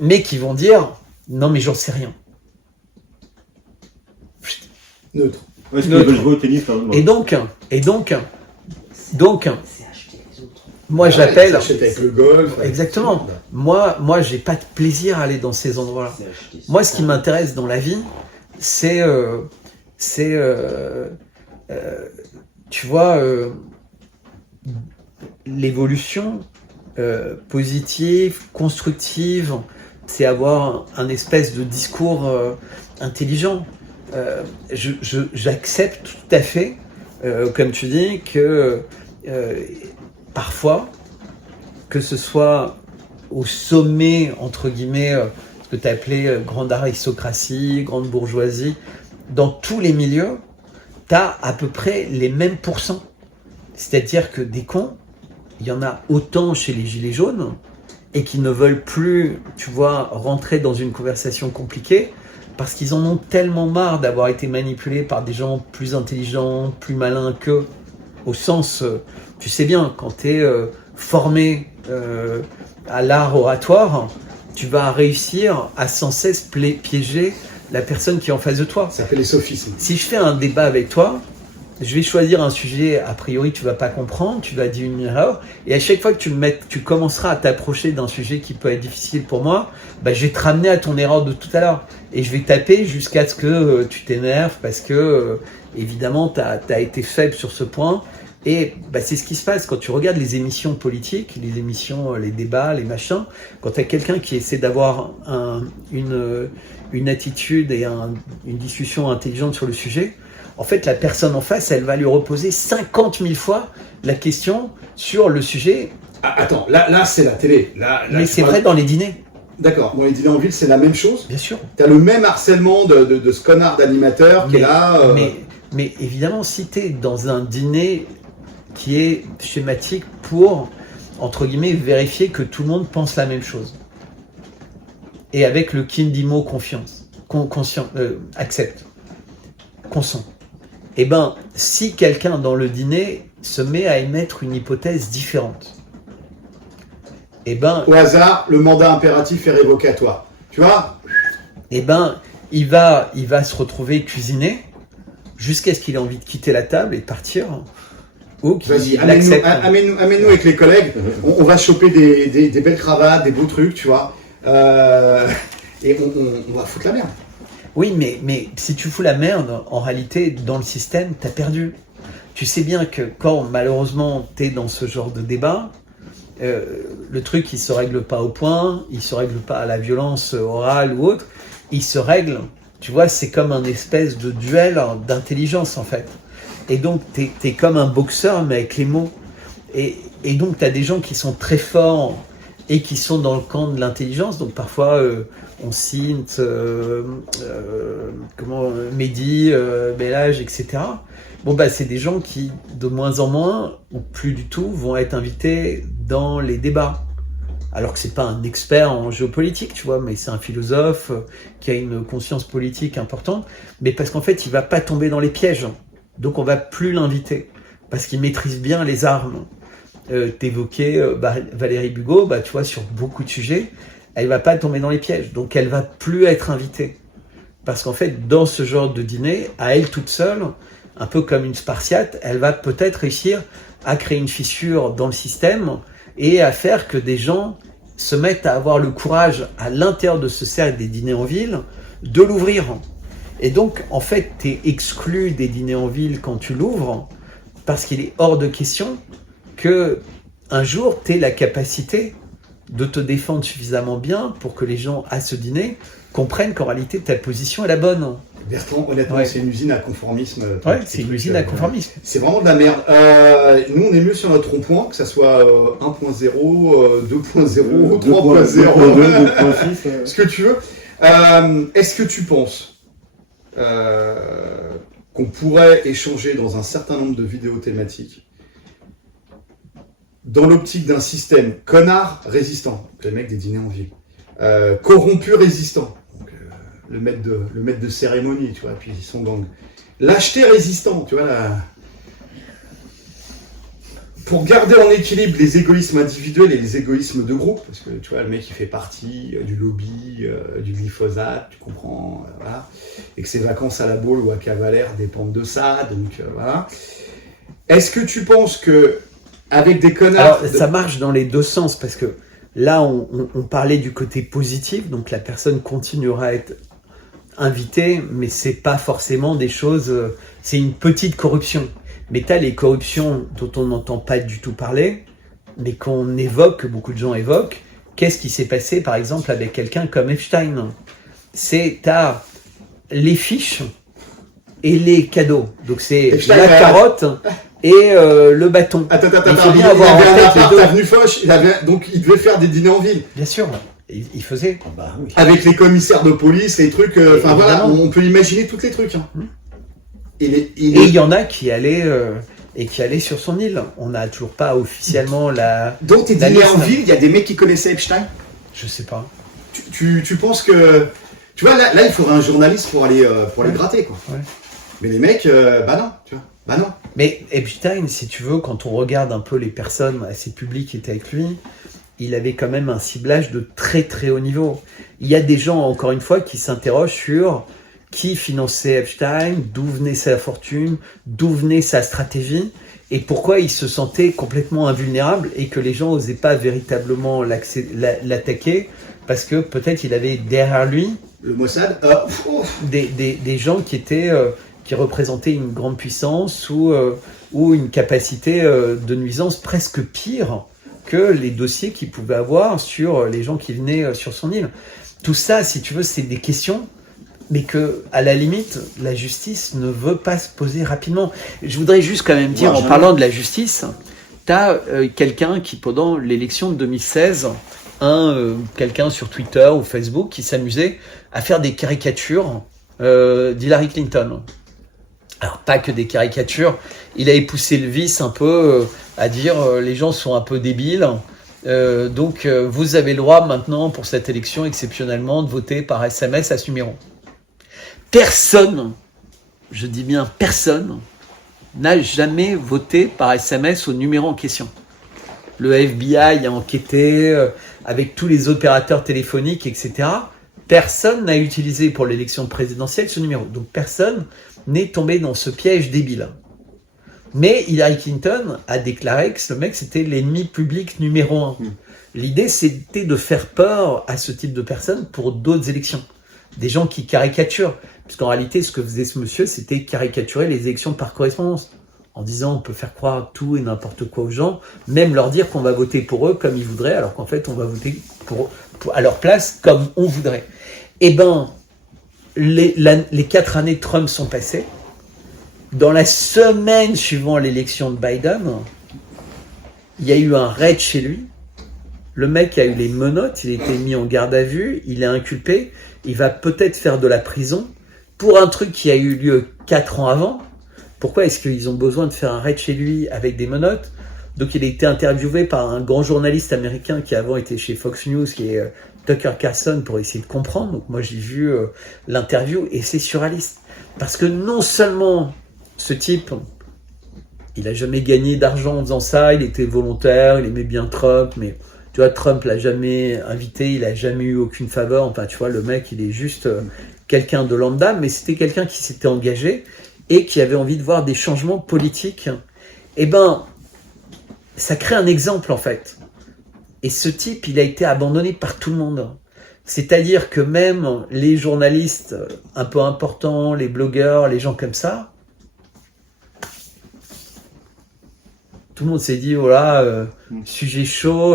mais qui vont dire « Non, mais j'en sais rien. » Neutre. Ouais, je veux jouer au tennis. Et donc, moi j'appelle... Avec le golf. Exactement. Moi, j'ai pas de plaisir à aller dans ces endroits-là. Moi, ce qui m'intéresse dans la vie, c'est tu vois, l'évolution positive, constructive, c'est avoir un espèce de discours intelligent. J'accepte tout à fait, comme tu dis, que parfois, que ce soit au sommet, entre guillemets, ce que tu as appelé grande aristocratie, grande bourgeoisie, dans tous les milieux, tu as à peu près les mêmes pourcents. C'est-à-dire que des cons, il y en a autant chez les gilets jaunes et qui ne veulent plus, tu vois, rentrer dans une conversation compliquée parce qu'ils en ont tellement marre d'avoir été manipulés par des gens plus intelligents, plus malins qu'eux. Au sens, tu sais bien, quand tu es formé à l'art oratoire, tu vas réussir à sans cesse piéger la personne qui est en face de toi. Ça fait les sophismes. Si je fais un débat avec toi, je vais choisir un sujet, a priori, tu vas pas comprendre, tu vas dire une erreur, et à chaque fois que tu commenceras à t'approcher d'un sujet qui peut être difficile pour moi, je vais te ramener à ton erreur de tout à l'heure. Et je vais taper jusqu'à ce que tu t'énerves parce que, évidemment, tu as été faible sur ce point. Et c'est ce qui se passe quand tu regardes les émissions politiques, les émissions, les débats, les machins, quand tu as quelqu'un qui essaie d'avoir une attitude et une discussion intelligente sur le sujet, en fait, la personne en face, elle va lui reposer 50 000 fois la question sur le sujet. Ah, attends, là c'est la télé. Là, mais c'est vrai dans les dîners. D'accord, dans les dîners en ville, c'est la même chose. Bien sûr. Tu as le même harcèlement de ce connard d'animateur qui est là. Mais évidemment, si tu es dans un dîner qui est schématique pour, entre guillemets, vérifier que tout le monde pense la même chose. Et avec le Kindimo confiance, accepte, consent. Si quelqu'un dans le dîner se met à émettre une hypothèse différente, au hasard, le mandat impératif est révocatoire. Tu vois ? Il va se retrouver cuisiné jusqu'à ce qu'il ait envie de quitter la table et de partir. Vas-y, amène-nous avec les collègues. On va choper des belles cravates, des beaux trucs, tu vois. Et on va foutre la merde. Oui, mais si tu fous la merde, en réalité, dans le système, t'as perdu. Tu sais bien que quand, malheureusement, t'es dans ce genre de débat, le truc, il se règle pas au point, il se règle pas à la violence orale ou autre, il se règle, tu vois, c'est comme un espèce de duel d'intelligence, en fait. Et donc, t'es comme un boxeur, mais avec les mots. Et donc, t'as des gens qui sont très forts et qui sont dans le camp de l'intelligence. Donc, parfois, on cite Mehdi, Belhaj, etc. C'est des gens qui, de moins en moins, ou plus du tout, vont être invités dans les débats. Alors que c'est pas un expert en géopolitique, tu vois, mais c'est un philosophe qui a une conscience politique importante. Mais parce qu'en fait, il va pas tomber dans les pièges. Donc on va plus l'inviter parce qu'il maîtrise bien les armes. T'évoquais Valérie Bugeaud, tu vois, sur beaucoup de sujets, elle va pas tomber dans les pièges. Donc elle va plus être invitée parce qu'en fait, dans ce genre de dîner, à elle toute seule, un peu comme une Spartiate, elle va peut-être réussir à créer une fissure dans le système et à faire que des gens se mettent à avoir le courage à l'intérieur de ce cercle des dîners en ville de l'ouvrir. Et donc, en fait, tu es exclu des dîners en ville quand tu l'ouvres, parce qu'il est hors de question que un jour, tu aies la capacité de te défendre suffisamment bien pour que les gens à ce dîner comprennent qu'en réalité, ta position est la bonne. Bertrand, honnêtement, Ouais. c'est une usine à conformisme. Ouais, c'est une usine à conformisme. C'est vraiment de la merde. Nous, on est mieux sur notre rond-point, que ça soit 1.0, 2.0, 3.0, 2.6. ce que tu veux. Est-ce que tu penses qu'on pourrait échanger dans un certain nombre de vidéos thématiques dans l'optique d'un système connard résistant, les mecs des dîners en ville, corrompu résistant, donc, le maître de cérémonie, tu vois, puis son gang, lâcheté résistant, tu vois, pour garder en équilibre les égoïsmes individuels et les égoïsmes de groupe, parce que tu vois, le mec il fait partie du lobby, du glyphosate, tu comprends, voilà, et que ses vacances à la Baule ou à Cavalère dépendent de ça, donc voilà. Est-ce que tu penses que avec des connards... Alors, ça marche dans les deux sens, parce que là, on parlait du côté positif, donc la personne continuera à être invitée, mais c'est pas forcément des choses... c'est une petite corruption. Mais tu as les corruptions dont on n'entend pas du tout parler, mais qu'on évoque, que beaucoup de gens évoquent. Qu'est-ce qui s'est passé, par exemple, avec quelqu'un comme Epstein? Tu as les fiches et les cadeaux. Donc c'est Epstein, la carotte et le bâton. Attends, Il faut il bien avoir en avait un tête les appart deux. avenue Foch, donc il devait faire des dîners en ville. Bien sûr, il faisait. Bah oui. Avec les commissaires de police, les trucs, enfin voilà, Évidemment. on peut imaginer tous les trucs. Hein. Et il y en a qui allaient sur son île. On n'a toujours pas officiellement la... Donc tes La dîners en liste. ville, il y a des mecs qui connaissaient Epstein. Je sais pas. Tu penses que... Tu vois, là il faudrait un journaliste pour aller Ouais. gratter, quoi. Ouais. Mais les mecs, bah non, tu vois. Bah non. Mais Epstein, si tu veux, quand on regarde un peu les personnes assez publiques qui étaient avec lui, il avait quand même un ciblage de très très haut niveau. Il y a des gens, encore une fois, qui s'interrogent sur qui finançait Epstein, d'où venait sa fortune, d'où venait sa stratégie, et pourquoi il se sentait complètement invulnérable et que les gens n'osaient pas véritablement l'attaquer, parce que peut-être il avait derrière lui Le Mossad, des gens qui étaient qui représentaient une grande puissance ou une capacité de nuisance presque pire que les dossiers qu'il pouvait avoir sur les gens qui venaient sur son île. Tout ça, si tu veux, c'est des questions, mais que, à la limite, la justice ne veut pas se poser rapidement. Je voudrais juste quand même dire, en parlant de la justice, tu as quelqu'un qui, pendant l'élection de 2016, quelqu'un sur Twitter ou Facebook qui s'amusait à faire des caricatures d'Hillary Clinton. Alors, pas que des caricatures, il avait poussé le vice un peu à dire les gens sont un peu débiles, donc vous avez le droit maintenant pour cette élection exceptionnellement de voter par SMS à ce numéro. Personne, je dis bien personne, n'a jamais voté par SMS au numéro en question. Le FBI a enquêté avec tous les opérateurs téléphoniques, etc. Personne n'a utilisé pour l'élection présidentielle ce numéro. Donc personne n'est tombé dans ce piège débile. Mais Hillary Clinton a déclaré que ce mec, c'était l'ennemi public numéro 1. L'idée, c'était de faire peur à ce type de personnes pour d'autres élections. Des gens qui caricaturent. Puisqu'en réalité, ce que faisait ce monsieur, c'était caricaturer les élections par correspondance. En disant, on peut faire croire tout et n'importe quoi aux gens, même leur dire qu'on va voter pour eux comme ils voudraient, alors qu'en fait, on va voter à leur place comme on voudrait. Eh ben, les 4 années de Trump sont passées. Dans la semaine suivant l'élection de Biden, il y a eu un raid chez lui. Le mec a eu les menottes, il a été mis en garde à vue, il est inculpé, il va peut-être faire de la prison pour un truc qui a eu lieu 4 ans avant. Pourquoi est-ce qu'ils ont besoin de faire un raid chez lui avec des menottes? Donc il a été interviewé par un grand journaliste américain qui avant était chez Fox News, qui est Tucker Carlson, pour essayer de comprendre. Donc moi j'ai vu l'interview et c'est surréaliste. Parce que non seulement ce type, il a jamais gagné d'argent en faisant ça, il était volontaire, il aimait bien Trump, mais tu vois, Trump l'a jamais invité, il a jamais eu aucune faveur. Enfin, tu vois, le mec, il est juste quelqu'un de lambda, mais c'était quelqu'un qui s'était engagé et qui avait envie de voir des changements politiques. Eh ben, ça crée un exemple, en fait. Et ce type, il a été abandonné par tout le monde. C'est-à-dire que même les journalistes un peu importants, les blogueurs, les gens comme ça, tout le monde s'est dit, voilà, sujet chaud,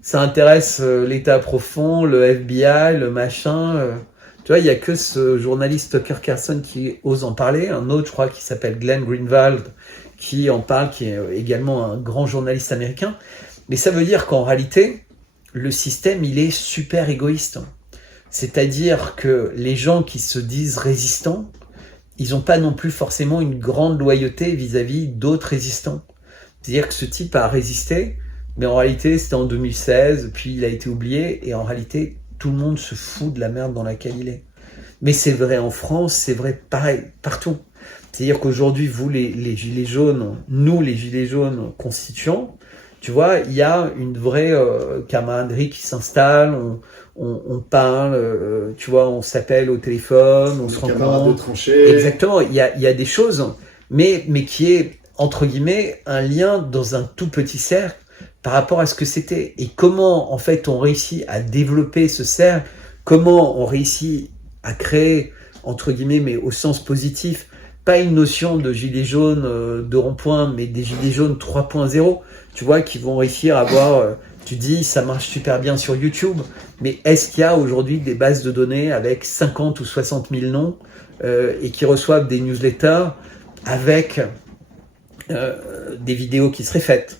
ça intéresse l'État profond, le FBI, le machin. Tu vois, il y a que ce journaliste Tucker Carlson qui ose en parler. Un autre, je crois, qui s'appelle Glenn Greenwald, qui en parle, qui est également un grand journaliste américain. Mais ça veut dire qu'en réalité, le système, il est super égoïste. C'est-à-dire que les gens qui se disent résistants, ils n'ont pas non plus forcément une grande loyauté vis-à-vis d'autres résistants. C'est-à-dire que ce type a résisté, mais en réalité, c'était en 2016, puis il a été oublié, et en réalité, tout le monde se fout de la merde dans laquelle il est. Mais c'est vrai en France, c'est vrai pareil, partout. C'est-à-dire qu'aujourd'hui, vous, les Gilets jaunes, nous, les Gilets jaunes constituants, tu vois, il y a une vraie camaraderie qui s'installe, on parle, tu vois, on s'appelle au téléphone, on se rencontre. De tranchées. Exactement, il y a des choses, mais qui est, entre guillemets, un lien dans un tout petit cercle par rapport à ce que c'était. Et comment, en fait, on réussit à développer ce cercle, comment on réussit à créer, entre guillemets, mais au sens positif, pas une notion de gilet jaune, de rond-point, mais des gilets jaunes 3.0, tu vois, qui vont réussir à avoir, tu dis, ça marche super bien sur YouTube, mais est-ce qu'il y a aujourd'hui des bases de données avec 50 ou 60 000 noms et qui reçoivent des newsletters avec des vidéos qui seraient faites,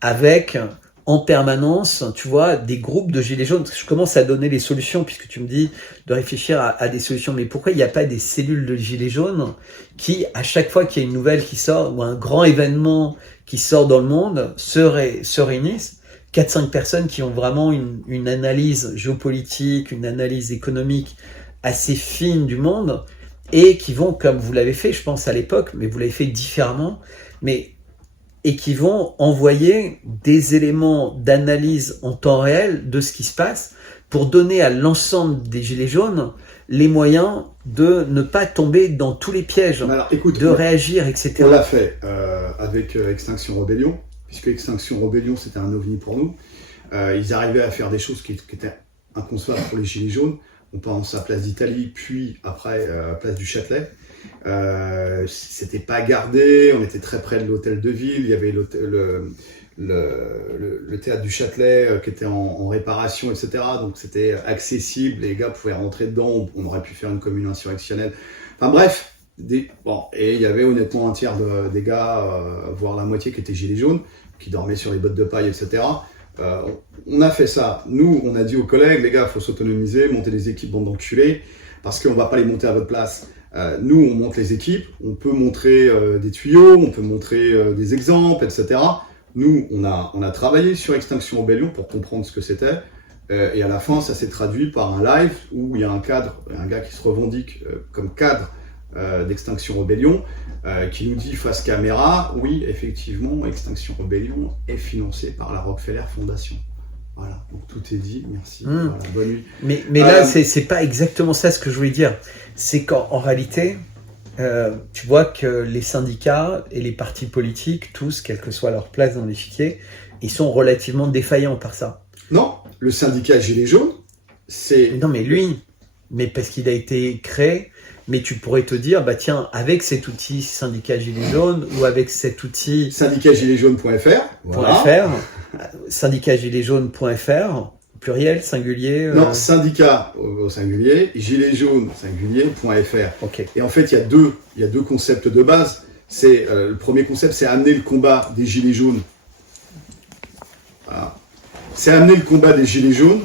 avec en permanence, tu vois, des groupes de gilets jaunes. Je commence à donner les solutions, puisque tu me dis de réfléchir à des solutions. Mais pourquoi il n'y a pas des cellules de gilets jaunes qui, à chaque fois qu'il y a une nouvelle qui sort, ou un grand événement qui sort dans le monde, se réunissent 4-5 personnes qui ont vraiment une analyse géopolitique, une analyse économique assez fine du monde, et qui vont, comme vous l'avez fait, je pense, à l'époque, mais vous l'avez fait différemment, et qui vont envoyer des éléments d'analyse en temps réel de ce qui se passe pour donner à l'ensemble des gilets jaunes les moyens de ne pas tomber dans tous les pièges, Alors, écoute, de réagir, etc. On l'a fait avec Extinction Rebellion, puisque Extinction Rebellion, c'était un ovni pour nous. Ils arrivaient à faire des choses qui étaient inconcevables pour les gilets jaunes. On pense à Place d'Italie, puis après Place du Châtelet. C'était pas gardé, on était très près de l'hôtel de ville, il y avait le théâtre du Châtelet qui était en réparation, etc. Donc c'était accessible, les gars pouvaient rentrer dedans, on aurait pu faire une commune insurrectionnelle. Enfin bref, et il y avait honnêtement un tiers des gars, voire la moitié qui étaient gilets jaunes, qui dormaient sur les bottes de paille, etc. On a fait ça. Nous, on a dit aux collègues, les gars, il faut s'autonomiser, monter des équipes, bande d'enculés, parce qu'on va pas les monter à votre place. Nous, on monte les équipes, on peut montrer des tuyaux, on peut montrer des exemples, etc. Nous, on a travaillé sur Extinction Rebellion pour comprendre ce que c'était. Et à la fin, ça s'est traduit par un live où il y a un gars qui se revendique comme cadre d'Extinction Rebellion, qui nous dit face caméra, oui, effectivement, Extinction Rebellion est financée par la Rockefeller Foundation. Voilà, donc tout est dit, merci, voilà, bonne nuit. Mais là, c'est pas exactement ça ce que je voulais dire. C'est qu'en réalité, tu vois que les syndicats et les partis politiques, tous, quelle que soit leur place dans l'échiquier, ils sont relativement défaillants par ça. Non, le syndicat Gilets jaunes, c'est... Non, mais lui, mais parce qu'il a été créé, mais tu pourrais te dire, bah tiens, avec cet outil syndicat Gilets jaunes, ou avec cet outil... syndicatgiletsjaunes.fr, voilà. syndicatgiletsjaunes.fr, pluriel, singulier... Non, syndicat au singulier, gilets jaunes singulier.fr. Okay. Et en fait, il y a deux concepts de base. Le premier concept, c'est amener le combat des gilets jaunes. Voilà. C'est amener le combat des gilets jaunes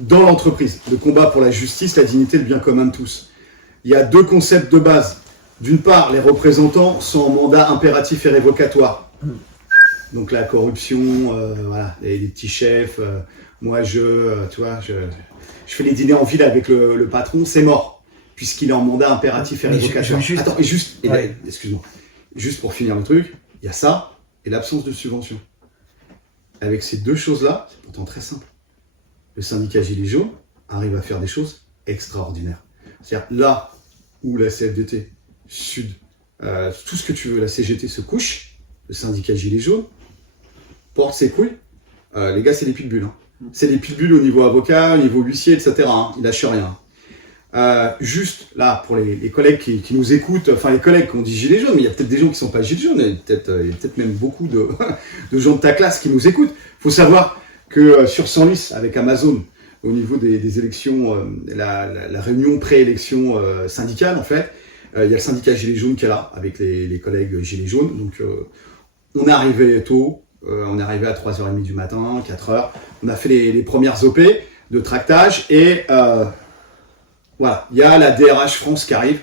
dans l'entreprise. Le combat pour la justice, la dignité, le bien commun de tous. Il y a deux concepts de base. D'une part, les représentants sont en mandat impératif et révocatoire. Donc la corruption, voilà, les petits chefs, moi tu vois, je fais les dîners en ville avec le patron, c'est mort, puisqu'il est en mandat impératif et révocatoire. Attends, excuse-moi, juste pour finir le truc, il y a ça et l'absence de subvention. Avec ces deux choses-là, c'est pourtant très simple. Le syndicat Gilets jaunes arrive à faire des choses extraordinaires. C'est-à-dire là où la CFDT, Sud, tout ce que tu veux, la CGT se couche, le syndicat Gilets jaunes porte ses couilles. Les gars, c'est des pitbulls. Hein. C'est des pitbulls au niveau avocat, au niveau huissier, etc. Hein. Ils lâchent rien. Juste là, pour les collègues qui nous écoutent, enfin les collègues qui ont dit Gilets jaunes, mais il y a peut-être des gens qui ne sont pas Gilets jaunes, il y a peut-être même beaucoup de gens de ta classe qui nous écoutent. Il faut savoir que sur Senlis, avec Amazon, au niveau des élections, la réunion pré-élection syndicale en fait. Il y a le syndicat Gilets jaunes qui est là, avec les collègues Gilets jaunes. Donc on est arrivé tôt, on est arrivé à 3h30 du matin, 4h. On a fait les premières OP de tractage et voilà, il y a la DRH France qui arrive.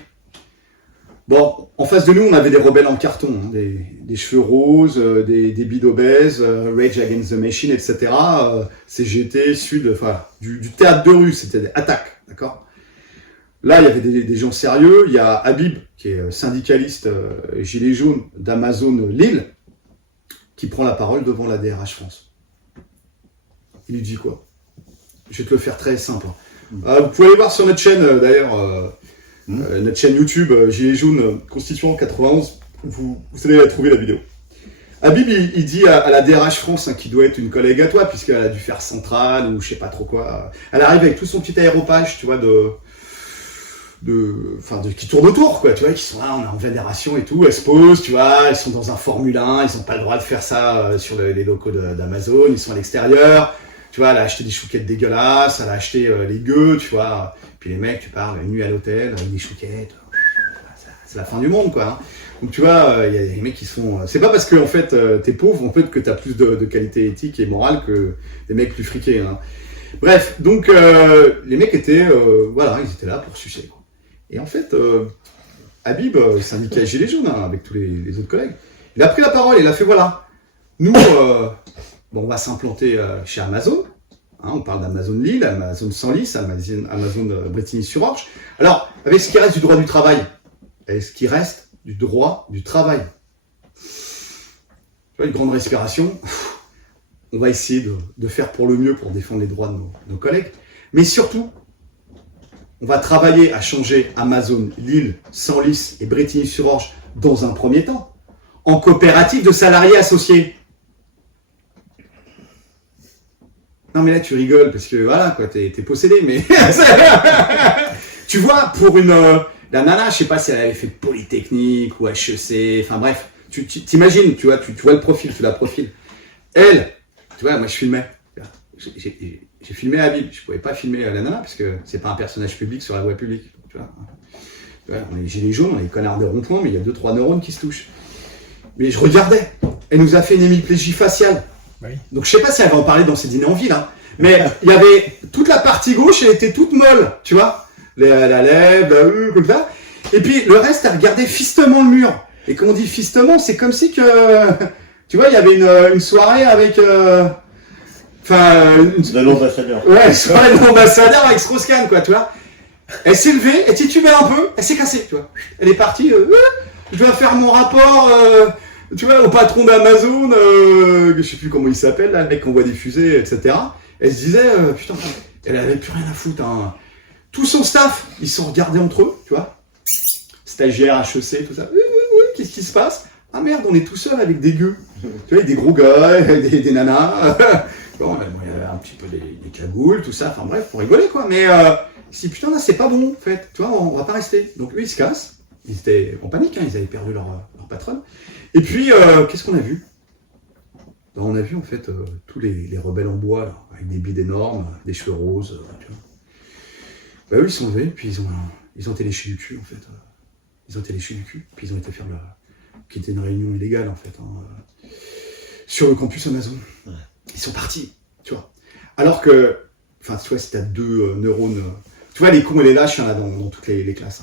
Bon, en face de nous, on avait des rebelles en carton, hein, des cheveux roses, des bides obèses, Rage Against the Machine, etc. CGT, Sud, enfin, du théâtre de rue, c'était des attaques, d'accord? Là, il y avait des gens sérieux. Il y a Habib, qui est syndicaliste gilet jaune d'Amazon Lille, qui prend la parole devant la DRH France. Il lui dit quoi? Je vais te le faire très simple. Vous pouvez aller voir sur notre chaîne, d'ailleurs, notre chaîne YouTube, Gilets jaunes Constituant 91, vous allez trouver la vidéo. Habib, il dit à la DRH France, hein, qui doit être une collègue à toi, puisqu'elle a dû faire Centrale ou je sais pas trop quoi. Elle arrive avec tout son petit aéropage, tu vois, qui tournent autour, quoi, tu vois, qui sont là, on est en vénération et tout, elles se posent, tu vois, elles sont dans un Formule 1, ils n'ont pas le droit de faire ça sur les locaux d'Amazon, ils sont à l'extérieur, tu vois, elle a acheté des chouquettes dégueulasses, elle a acheté les gueux, tu vois, puis les mecs, tu parles, une nuit à l'hôtel, avec des chouquettes, c'est la fin du monde, quoi. Hein. Donc tu vois, il y a des mecs qui sont... C'est pas parce que en fait, t'es pauvre, en fait, que t'as plus de qualité éthique et morale que des mecs plus friqués, hein. Bref, donc les mecs étaient, voilà, ils étaient là pour sucer, quoi. Et en fait, Habib, syndicat Gilets jaunes, hein, avec tous les autres collègues, il a pris la parole et il a fait voilà, nous, bon, on va s'implanter chez Amazon, hein, on parle d'Amazon Lille, Amazon Senlis, Amazon Brétigny-sur-Orge. Alors, avec ce qui reste du droit du travail, avec ce qui reste du droit du travail, tu vois, une grande respiration, on va essayer de faire pour le mieux pour défendre les droits de nos collègues, mais surtout, on va travailler à changer Amazon, Lille, Senlis et Brétigny-sur-Orge dans un premier temps, en coopérative de salariés associés. Non mais là tu rigoles parce que voilà quoi, t'es possédé, mais tu vois, pour la nana, je sais pas si elle avait fait Polytechnique ou HEC, enfin bref, tu t'imagines, tu vois le profil, tu la profiles. Elle, tu vois, moi je filmais. J'ai filmé Habib, je pouvais pas filmer la nana parce que c'est pas un personnage public sur la voie publique. Tu vois, on est gilets jaunes, on est des connards de rond-point, mais il y a 2-3 neurones qui se touchent. Mais je regardais, elle nous a fait une hémiplégie faciale. Oui. Donc je sais pas si elle va en parler dans ses dîners en ville, hein. Mais il y avait toute la partie gauche, elle était toute molle, tu vois, la lèvre, comme ça. Et puis le reste, elle regardait fistement le mur. Et quand on dit fistement, c'est comme si que, tu vois, il y avait une soirée avec... de l'ambassadeur. Ouais, soirée de l'ambassadeur avec Strauss-Kahn, quoi, tu vois. Elle s'est levée, elle titubait un peu, elle s'est cassée, tu vois. Elle est partie, je dois faire mon rapport, tu vois, au patron d'Amazon, je sais plus comment il s'appelle, là, le mec qui envoie des fusées, etc. Elle se disait, putain, elle avait plus rien à foutre, hein. Tout son staff, ils se sont regardés entre eux, tu vois. Stagiaires, HEC, tout ça. Qu'est-ce qui se passe? Ah merde, on est tout seul avec des gueux. Tu vois, des gros gars, des nanas. Bon, il y avait un petit peu des cagoules, tout ça, enfin bref, pour rigoler quoi, mais si putain là c'est pas bon en fait, tu vois, on va pas rester. Donc eux ils se cassent, ils étaient en panique, hein, ils avaient perdu leur patronne. Et puis qu'est-ce qu'on a vu? Ben, on a vu en fait tous les rebelles en bois, là, avec des bides énormes, des cheveux roses, tu vois. Ben, eux ils sont levés, puis ils ont été léchés du cul en fait. Ils ont été léchés du cul, puis ils ont été faire qui était une réunion illégale en fait, hein, sur le campus Amazon. Ouais. Ils sont partis, tu vois. Alors que, enfin, tu vois, si t'as 2 neurones, tu vois, les cons et les lâches, il y en a dans toutes les classes.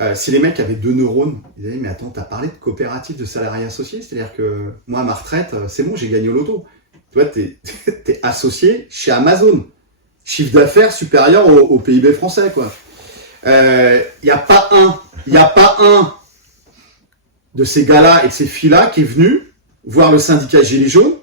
Hein. Si les mecs avaient 2 neurones, ils disaient, mais attends, t'as parlé de coopérative de salariés associés, c'est-à-dire que moi, à ma retraite, c'est bon, j'ai gagné au loto. Tu vois, t'es associé chez Amazon. Chiffre d'affaires supérieur au PIB français, quoi. Y a pas un de ces gars-là et de ces filles-là qui est venu voir le syndicat Gilets jaunes.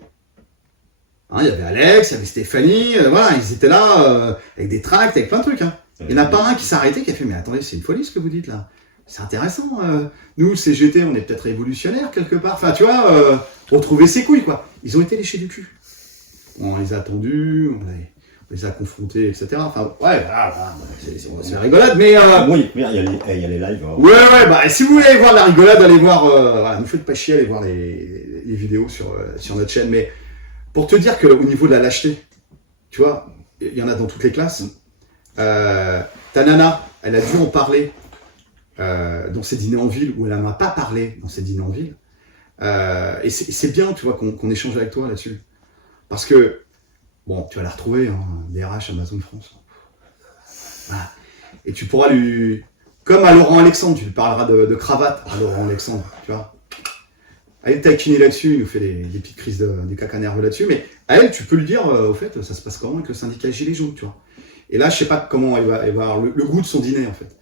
Hein, il y avait Alex, il y avait Stéphanie, voilà, ils étaient là avec des tracts, avec plein de trucs. Hein. Il n'y en a pas un qui s'est arrêté, qui a fait « Mais attendez, c'est une folie ce que vous dites là. C'est intéressant. Nous, CGT, on est peut-être révolutionnaires quelque part. Enfin, tu vois, retrouver ses couilles, quoi. Ils ont été léchés du cul. On les a attendus, on les a confrontés, etc. Enfin, ouais, voilà, c'est la rigolade, mais... Oui, il y a les lives. Hein. Ouais, bah, si vous voulez aller voir la rigolade, allez voir... voilà, ne faites pas chier, allez voir les vidéos sur notre chaîne, mais... Pour te dire qu'au niveau de la lâcheté, tu vois, il y en a dans toutes les classes. Ta nana, elle a dû en parler dans ses dîners en ville, ou elle n'en a pas parlé dans ses dîners en ville. Et c'est bien, tu vois, qu'on échange avec toi là-dessus. Parce que, bon, tu vas la retrouver, hein, DRH Amazon France. Voilà. Et tu pourras lui... Comme à Laurent Alexandre, tu lui parleras de cravate à Laurent Alexandre, tu vois. Elle est taquinée là-dessus, il nous fait des petites crises, des caca nerveux là-dessus, mais à elle, tu peux lui dire, au fait, ça se passe comment avec le syndicat Gilets jaunes, tu vois. Et là, je sais pas comment elle va avoir le goût de son dîner, en fait.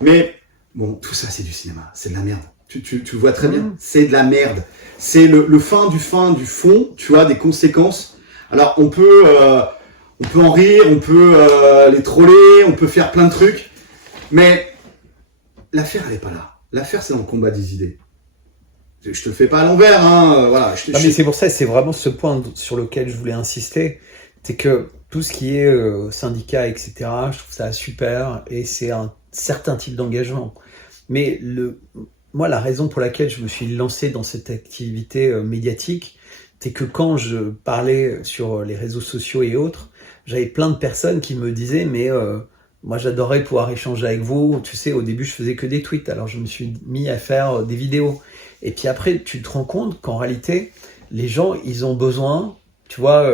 Mais, bon, tout ça, c'est du cinéma, c'est de la merde. Tu le vois très bien, c'est de la merde. C'est le fin du fond, tu vois, des conséquences. Alors, on peut en rire, on peut les troller, on peut faire plein de trucs, mais l'affaire, elle est pas là. L'affaire, c'est dans le combat des idées. Je te le fais pas à l'envers, hein, voilà. Mais c'est pour ça, c'est vraiment ce point sur lequel je voulais insister, c'est que tout ce qui est syndicat, etc., je trouve ça super, et c'est un certain type d'engagement. Mais moi, la raison pour laquelle je me suis lancé dans cette activité médiatique, c'est que quand je parlais sur les réseaux sociaux et autres, j'avais plein de personnes qui me disaient, mais moi j'adorerais pouvoir échanger avec vous. Tu sais, au début je faisais que des tweets, alors je me suis mis à faire des vidéos. Et puis après, tu te rends compte qu'en réalité, les gens, ils ont besoin, tu vois,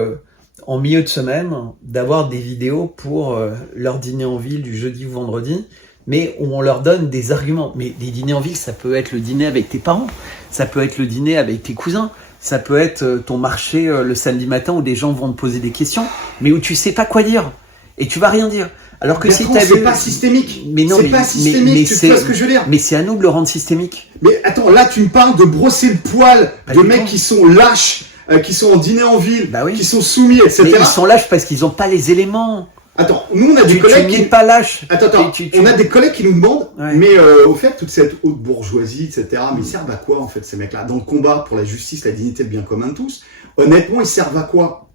en milieu de semaine, d'avoir des vidéos pour leur dîner en ville du jeudi ou vendredi, mais où on leur donne des arguments. Mais les dîners en ville, ça peut être le dîner avec tes parents, ça peut être le dîner avec tes cousins, ça peut être ton marché le samedi matin où des gens vont te poser des questions, mais où tu sais pas quoi dire, et tu vas rien dire. Alors que Bertrand, si t'avais... c'est pas systémique. Mais non, c'est pas systémique, tu vois ce que je veux dire. Mais c'est à nous de le rendre systémique. Mais attends, là tu me parles de brosser le poil Pas de du mecs tout. qui sont lâches, qui sont en dîner en ville, Bah oui. qui sont soumis, etc. Mais ils sont lâches parce qu'ils ont pas les éléments. Attends, nous on a des Tu collègues n'es qui... pas lâche. Attends, on a des collègues qui nous demandent, Ouais. mais au fait, toute cette haute bourgeoisie, etc., mais ils servent à quoi en fait ces mecs-là? Dans le combat pour la justice, la dignité, le bien commun de tous, honnêtement, ils servent à quoi?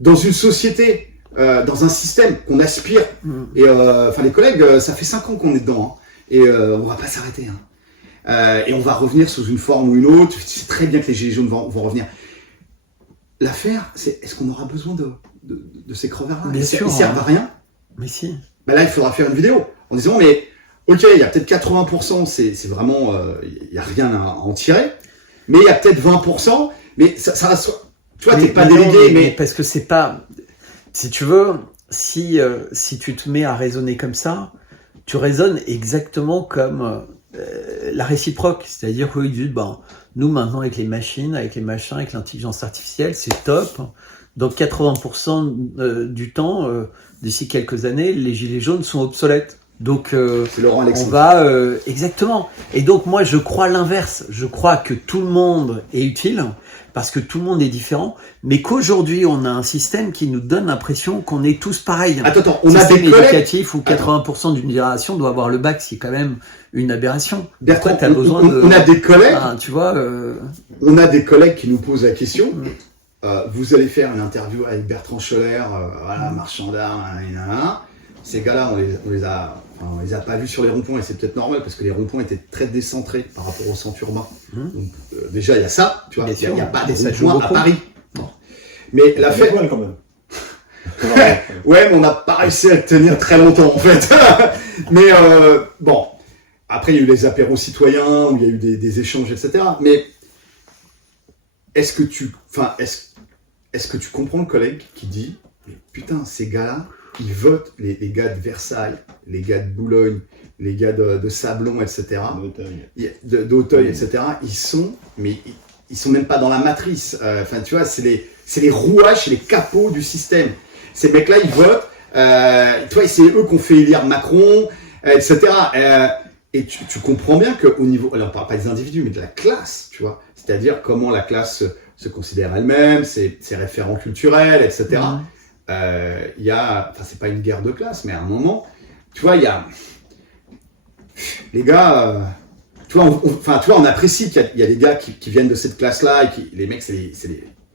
Dans une société, dans un système qu'on aspire, et enfin les collègues, ça fait 5 ans qu'on est dedans, hein, et on va pas s'arrêter. Hein. Et on va revenir sous une forme ou une autre, tu sais très bien que les gilets jaunes vont revenir. L'affaire, c'est est-ce qu'on aura besoin de ces crevards-là? Bien sûr, Ils servent à rien. Mais si. Ben là, il faudra faire une vidéo en disant, mais ok, il y a peut-être 80%, c'est vraiment, il n'y a rien à en tirer, mais il y a peut-être 20%, mais ça reste, tu vois, t'es pas non, délégué, mais... parce que c'est pas... Si tu veux, si tu te mets à raisonner comme ça, tu raisonnes exactement comme la réciproque. C'est-à-dire qu'ils disent, nous maintenant avec les machines, avec les machins, avec l'intelligence artificielle, c'est top. Donc 80% du temps, d'ici quelques années, les gilets jaunes sont obsolètes. Donc c'est Laurent on Alexandre. va... exactement. Et donc moi je crois l'inverse. Je crois que tout le monde est utile, parce que tout le monde est différent, mais qu'aujourd'hui on a un système qui nous donne l'impression qu'on est tous pareils. Attends, on a Système des collègues... éducatif où 80% d'une génération doit avoir le bac, c'est quand même une aberration. Bertrand, Pourquoi t'as besoin de... on a des collègues... tu vois... On a des collègues qui nous posent la question, vous allez faire une interview avec Bertrand Scholler, voilà, marchand d'art, ces gars-là, on les a pas vus sur les ronds-points, et c'est peut-être normal, parce que les ronds-points étaient très décentrés par rapport au centre urbain. Donc déjà, il y a ça, tu vois, il n'y a pas de ronds-points à Paris. Non. Mais la fête... quand même. Ouais, mais on n'a pas réussi à le tenir très longtemps, en fait. Mais bon, après, il y a eu les apéros citoyens, où il y a eu des échanges, etc. Mais est-ce que tu comprends le collègue qui dit, mais putain, ces gars-là, ils votent, les gars de Versailles, les gars de Boulogne, les gars de Sablon, etc., d'Auteuil, etc., ils sont même pas dans la matrice. Enfin, tu vois, c'est les rouages, c'est les capots du système. Ces mecs-là, ils votent. Tu vois, c'est eux qui ont fait élire Macron, etc. Et tu comprends bien qu'au niveau, alors on parle pas des individus, mais de la classe, tu vois. C'est-à-dire comment la classe se considère elle-même, ses référents culturels, etc. Il y a, enfin, c'est pas une guerre de classe, mais à un moment, tu vois, il y a les gars. Tu vois, on apprécie qu'il y a des gars qui viennent de cette classe-là, et les mecs,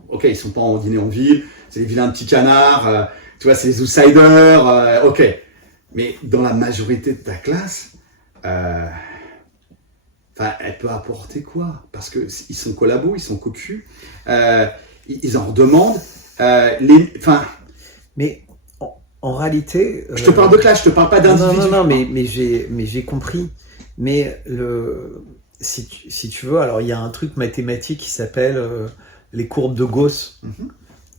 ok, ils sont pas en dîner en ville, c'est les vilains petits canards, tu vois, c'est les outsiders, ok. Mais dans la majorité de ta classe, elle peut apporter quoi? Parce que ils sont collabos, ils sont cocus, ils en redemandent. Mais en réalité... Je te parle de classe, je te parle pas d'individu. Non, mais j'ai compris. Mais si tu veux, alors il y a un truc mathématique qui s'appelle les courbes de Gauss. Mhm.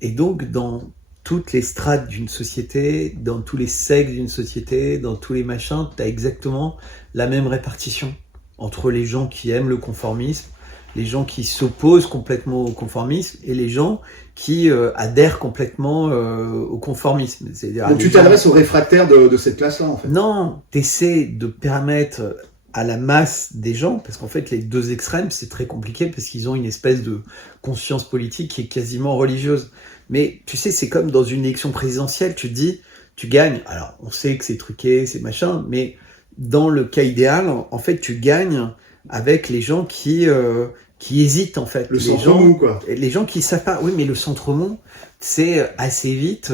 Et donc, dans toutes les strates d'une société, dans tous les sexes d'une société, dans tous les machins, tu as exactement la même répartition entre les gens qui aiment le conformisme, les gens qui s'opposent complètement au conformisme et les gens qui adhèrent complètement au conformisme. C'est-à-dire Donc tu t'adresses aux réfractaires de cette classe-là, en fait. Non, tu essaies de permettre à la masse des gens, parce qu'en fait les deux extrêmes c'est très compliqué parce qu'ils ont une espèce de conscience politique qui est quasiment religieuse. Mais tu sais, c'est comme dans une élection présidentielle, tu te dis, tu gagnes, alors on sait que c'est truqué, c'est machin, mais dans le cas idéal, en fait tu gagnes avec les gens qui hésitent en fait. Le centre mou, quoi. Les gens qui savent pas, oui mais le centre mou, c'est assez vite...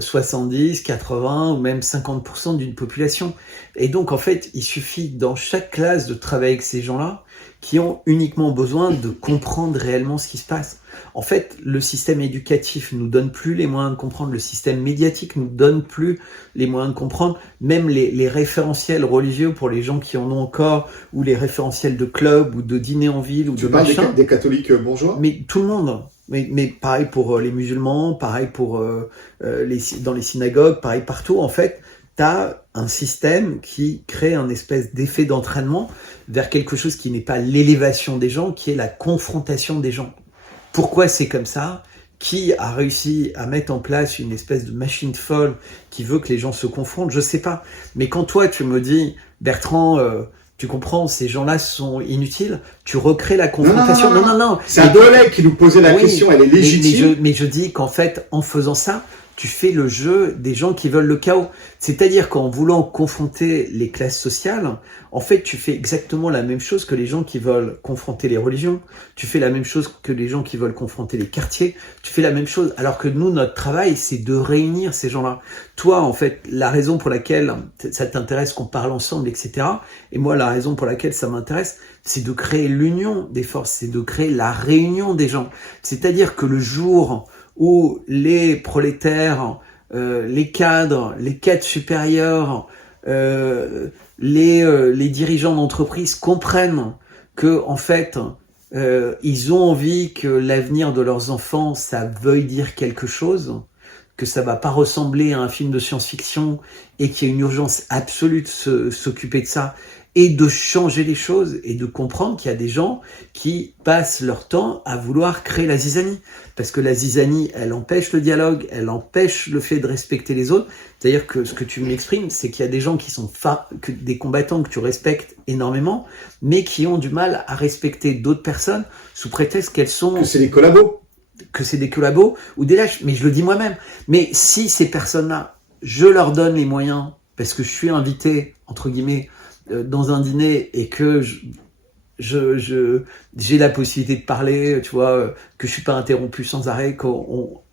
70, 80 ou même 50% d'une population. Et donc, en fait, il suffit dans chaque classe de travailler avec ces gens-là qui ont uniquement besoin de comprendre réellement ce qui se passe. En fait, le système éducatif nous donne plus les moyens de comprendre, le système médiatique nous donne plus les moyens de comprendre, même les référentiels religieux pour les gens qui en ont encore, ou les référentiels de club ou de dîner en ville ou Tu de parles machin. des catholiques bourgeois? Mais tout le monde. Mais pareil pour les musulmans, pareil pour dans les synagogues, pareil partout. En fait, tu as un système qui crée un espèce d'effet d'entraînement vers quelque chose qui n'est pas l'élévation des gens, qui est la confrontation des gens. Pourquoi c'est comme ça ? Qui a réussi à mettre en place une espèce de machine folle qui veut que les gens se confrontent ? Je sais pas. Mais quand toi, tu me dis, Bertrand... tu comprends, ces gens-là sont inutiles. Tu recrées la confrontation. Non. C'est un collègue qui nous posait la question, elle est légitime. Mais je dis qu'en fait, en faisant ça, tu fais le jeu des gens qui veulent le chaos. C'est-à-dire qu'en voulant confronter les classes sociales, en fait, tu fais exactement la même chose que les gens qui veulent confronter les religions. Tu fais la même chose que les gens qui veulent confronter les quartiers. Tu fais la même chose. Alors que nous, notre travail, c'est de réunir ces gens-là. Toi, en fait, la raison pour laquelle ça t'intéresse qu'on parle ensemble, etc. Et moi, la raison pour laquelle ça m'intéresse, c'est de créer l'union des forces, c'est de créer la réunion des gens. C'est-à-dire que le jour où les prolétaires, les cadres supérieurs, les dirigeants d'entreprise comprennent que en fait ils ont envie que l'avenir de leurs enfants ça veuille dire quelque chose, que ça va pas ressembler à un film de science-fiction et qu'il y a une urgence absolue de s'occuper de ça et de changer les choses et de comprendre qu'il y a des gens qui passent leur temps à vouloir créer la zizanie. Parce que la zizanie, elle empêche le dialogue, elle empêche le fait de respecter les autres. C'est-à-dire que ce que tu m'exprimes, c'est qu'il y a des gens qui sont des combattants que tu respectes énormément, mais qui ont du mal à respecter d'autres personnes sous prétexte qu'elles sont... Que c'est des collabos. Que c'est des collabos ou des lâches. Mais je le dis moi-même. Mais si ces personnes-là, je leur donne les moyens, parce que je suis invité, entre guillemets, dans un dîner et que j'ai la possibilité de parler, tu vois, que je suis pas interrompu sans arrêt,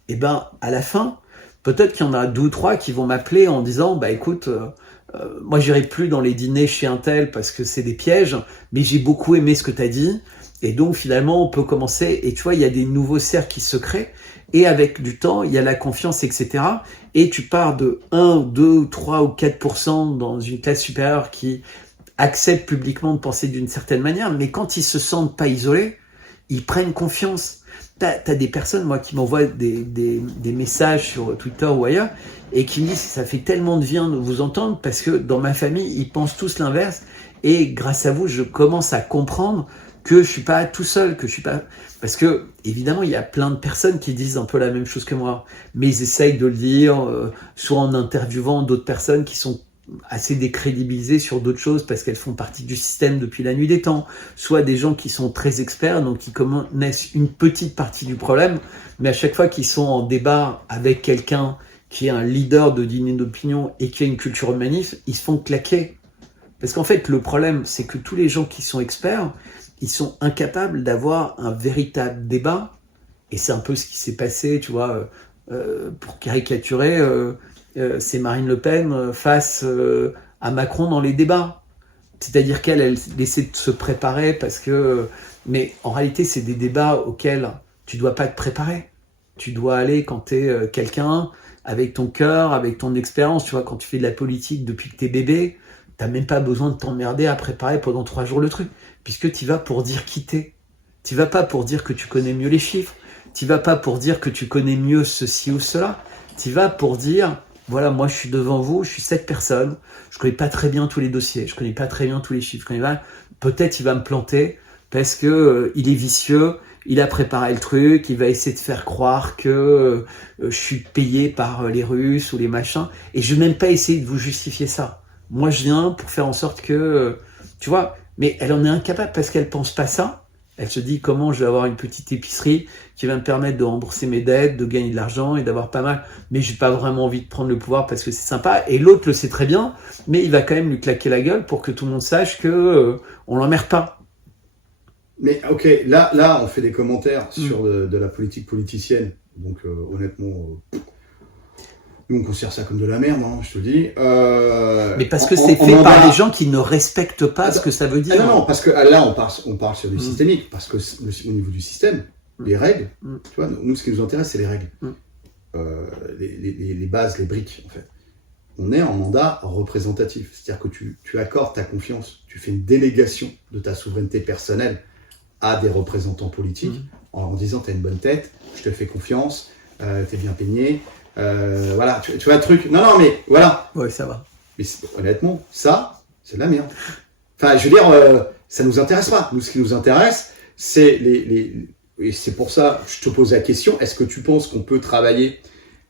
et ben à la fin, peut-être qu'il y en a 2 ou 3 qui vont m'appeler en disant, bah écoute, moi j'irai plus dans les dîners chez un tel parce que c'est des pièges, mais j'ai beaucoup aimé ce que tu as dit, et donc finalement on peut commencer, et tu vois, il y a des nouveaux cercles qui se créent, et avec du temps, il y a la confiance, etc. Et tu pars de 1, 2, 3 ou 4% dans une classe supérieure qui acceptent publiquement de penser d'une certaine manière, mais quand ils se sentent pas isolés, ils prennent confiance. T'as des personnes, moi, qui m'envoient des messages sur Twitter ou ailleurs, et qui me disent, ça fait tellement de bien de vous entendre, parce que dans ma famille, ils pensent tous l'inverse, et grâce à vous, je commence à comprendre que je suis pas tout seul, que je suis pas... Parce que, évidemment, il y a plein de personnes qui disent un peu la même chose que moi, mais ils essayent de le dire, soit en interviewant d'autres personnes qui sont assez décrédibilisées sur d'autres choses parce qu'elles font partie du système depuis la nuit des temps, soit des gens qui sont très experts, donc qui connaissent une petite partie du problème, mais à chaque fois qu'ils sont en débat avec quelqu'un qui est un leader de dîner d'opinion et qui a une culture humaniste, ils se font claquer. Parce qu'en fait, le problème, c'est que tous les gens qui sont experts, ils sont incapables d'avoir un véritable débat, et c'est un peu ce qui s'est passé, tu vois, pour caricaturer, c'est Marine Le Pen face à Macron dans les débats. C'est-à-dire qu'elle essaie de se préparer parce que... Mais en réalité, c'est des débats auxquels tu dois pas te préparer. Tu dois aller quand tu es quelqu'un avec ton cœur, avec ton expérience. Tu vois, quand tu fais de la politique depuis que t'es bébé, t'as même pas besoin de t'emmerder à préparer pendant 3 jours le truc, puisque tu vas pour dire qui t'es. Tu vas pas pour dire que tu connais mieux les chiffres. Tu vas pas pour dire que tu connais mieux ceci ou cela. Tu vas pour dire, voilà, moi je suis devant vous, je suis cette personne, je connais pas très bien tous les dossiers, je connais pas très bien tous les chiffres. Peut-être il va me planter parce que il est vicieux, il a préparé le truc, il va essayer de faire croire que je suis payé par les Russes ou les machins. Et je vais même pas essayer de vous justifier ça. Moi je viens pour faire en sorte que, tu vois, mais elle en est incapable parce qu'elle pense pas ça. Elle se dit comment je vais avoir une petite épicerie qui va me permettre de rembourser mes dettes, de gagner de l'argent et d'avoir pas mal. Mais j'ai pas vraiment envie de prendre le pouvoir parce que c'est sympa. Et l'autre le sait très bien, mais il va quand même lui claquer la gueule pour que tout le monde sache que on l'emmerde pas. Mais ok, là, on fait des commentaires sur de la politique politicienne. Donc honnêtement, nous on considère ça comme de la merde, hein, je te le dis. Mais parce que c'est fait par des gens qui ne respectent pas ce que ça veut dire. Ah non, parce que là on parle sur du systémique, parce que au niveau du système, les règles, tu vois, nous ce qui nous intéresse c'est les règles. Les bases, les briques en fait. On est en mandat représentatif, c'est-à-dire que tu accordes ta confiance, tu fais une délégation de ta souveraineté personnelle à des représentants politiques en leur disant t'as une bonne tête, je te fais confiance, t'es bien peigné. Voilà, tu vois le truc. Non, mais voilà. Ouais, ça va. Mais honnêtement, ça, c'est de la merde. Enfin, je veux dire, ça nous intéresse pas. Nous, ce qui nous intéresse, c'est et c'est pour ça, je te pose la question, est-ce que tu penses qu'on peut travailler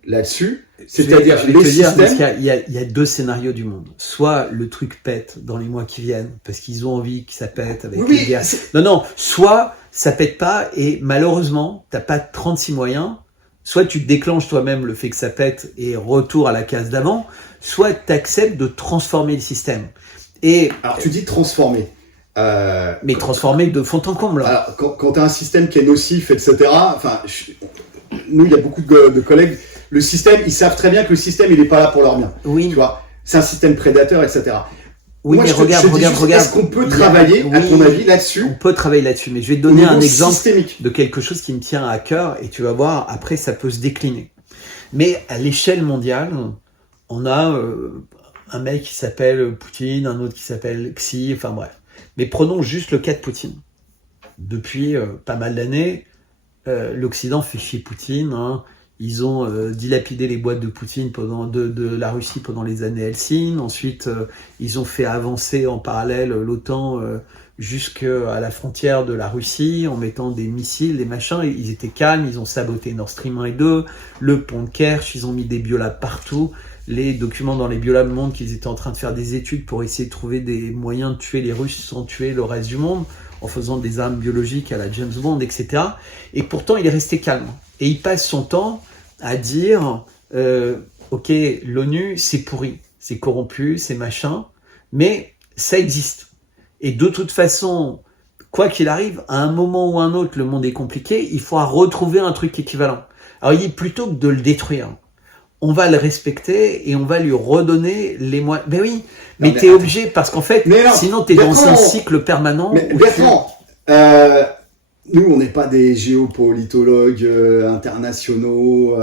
là-dessus? C'est-à-dire les systèmes. Il y a 2 scénarios du monde. Soit le truc pète dans les mois qui viennent, parce qu'ils ont envie que ça pète avec les guerres. Non, soit ça pète pas et malheureusement, t'as pas 36 moyens. Soit tu déclenches toi-même le fait que ça pète et retour à la case d'avant, soit tu acceptes de transformer le système. Alors tu dis transformer. Mais transformer de fond en comble. Alors, quand tu as un système qui est nocif, etc., nous, il y a beaucoup de collègues, le système, ils savent très bien que le système, il n'est pas là pour leur bien. Oui. Tu vois, c'est un système prédateur, etc. Oui, moi, mais regarde. Est-ce qu'on peut travailler, à ton avis, là-dessus? On peut travailler là-dessus, mais je vais te donner un exemple systémique de quelque chose qui me tient à cœur et tu vas voir, après, ça peut se décliner. Mais à l'échelle mondiale, on a un mec qui s'appelle Poutine, un autre qui s'appelle Xi, enfin bref. Mais prenons juste le cas de Poutine. Depuis pas mal d'années, l'Occident fait chier Poutine, hein. Ils ont dilapidé les boîtes de Poutine de la Russie pendant les années Helsinki. Ensuite, ils ont fait avancer en parallèle l'OTAN jusqu'à la frontière de la Russie en mettant des missiles, des machins. Ils étaient calmes, ils ont saboté Nord Stream 1 et 2, le pont de Kerch, ils ont mis des biolabs partout. Les documents dans les biolabs montrent qu'ils étaient en train de faire des études pour essayer de trouver des moyens de tuer les Russes sans tuer le reste du monde, en faisant des armes biologiques à la James Bond, etc. Et pourtant, il est resté calme. Et il passe son temps à dire ok, l'ONU, c'est pourri, c'est corrompu, c'est machin, mais ça existe. Et de toute façon, quoi qu'il arrive, à un moment ou un autre, le monde est compliqué, il faudra retrouver un truc équivalent. Alors il dit, plutôt que de le détruire, on va le respecter et on va lui redonner les moyens. Ben oui, mais t'es obligé, parce qu'en fait, sinon t'es dans un cycle permanent. Mais Bertrand, nous, on n'est pas des géopolitologues internationaux.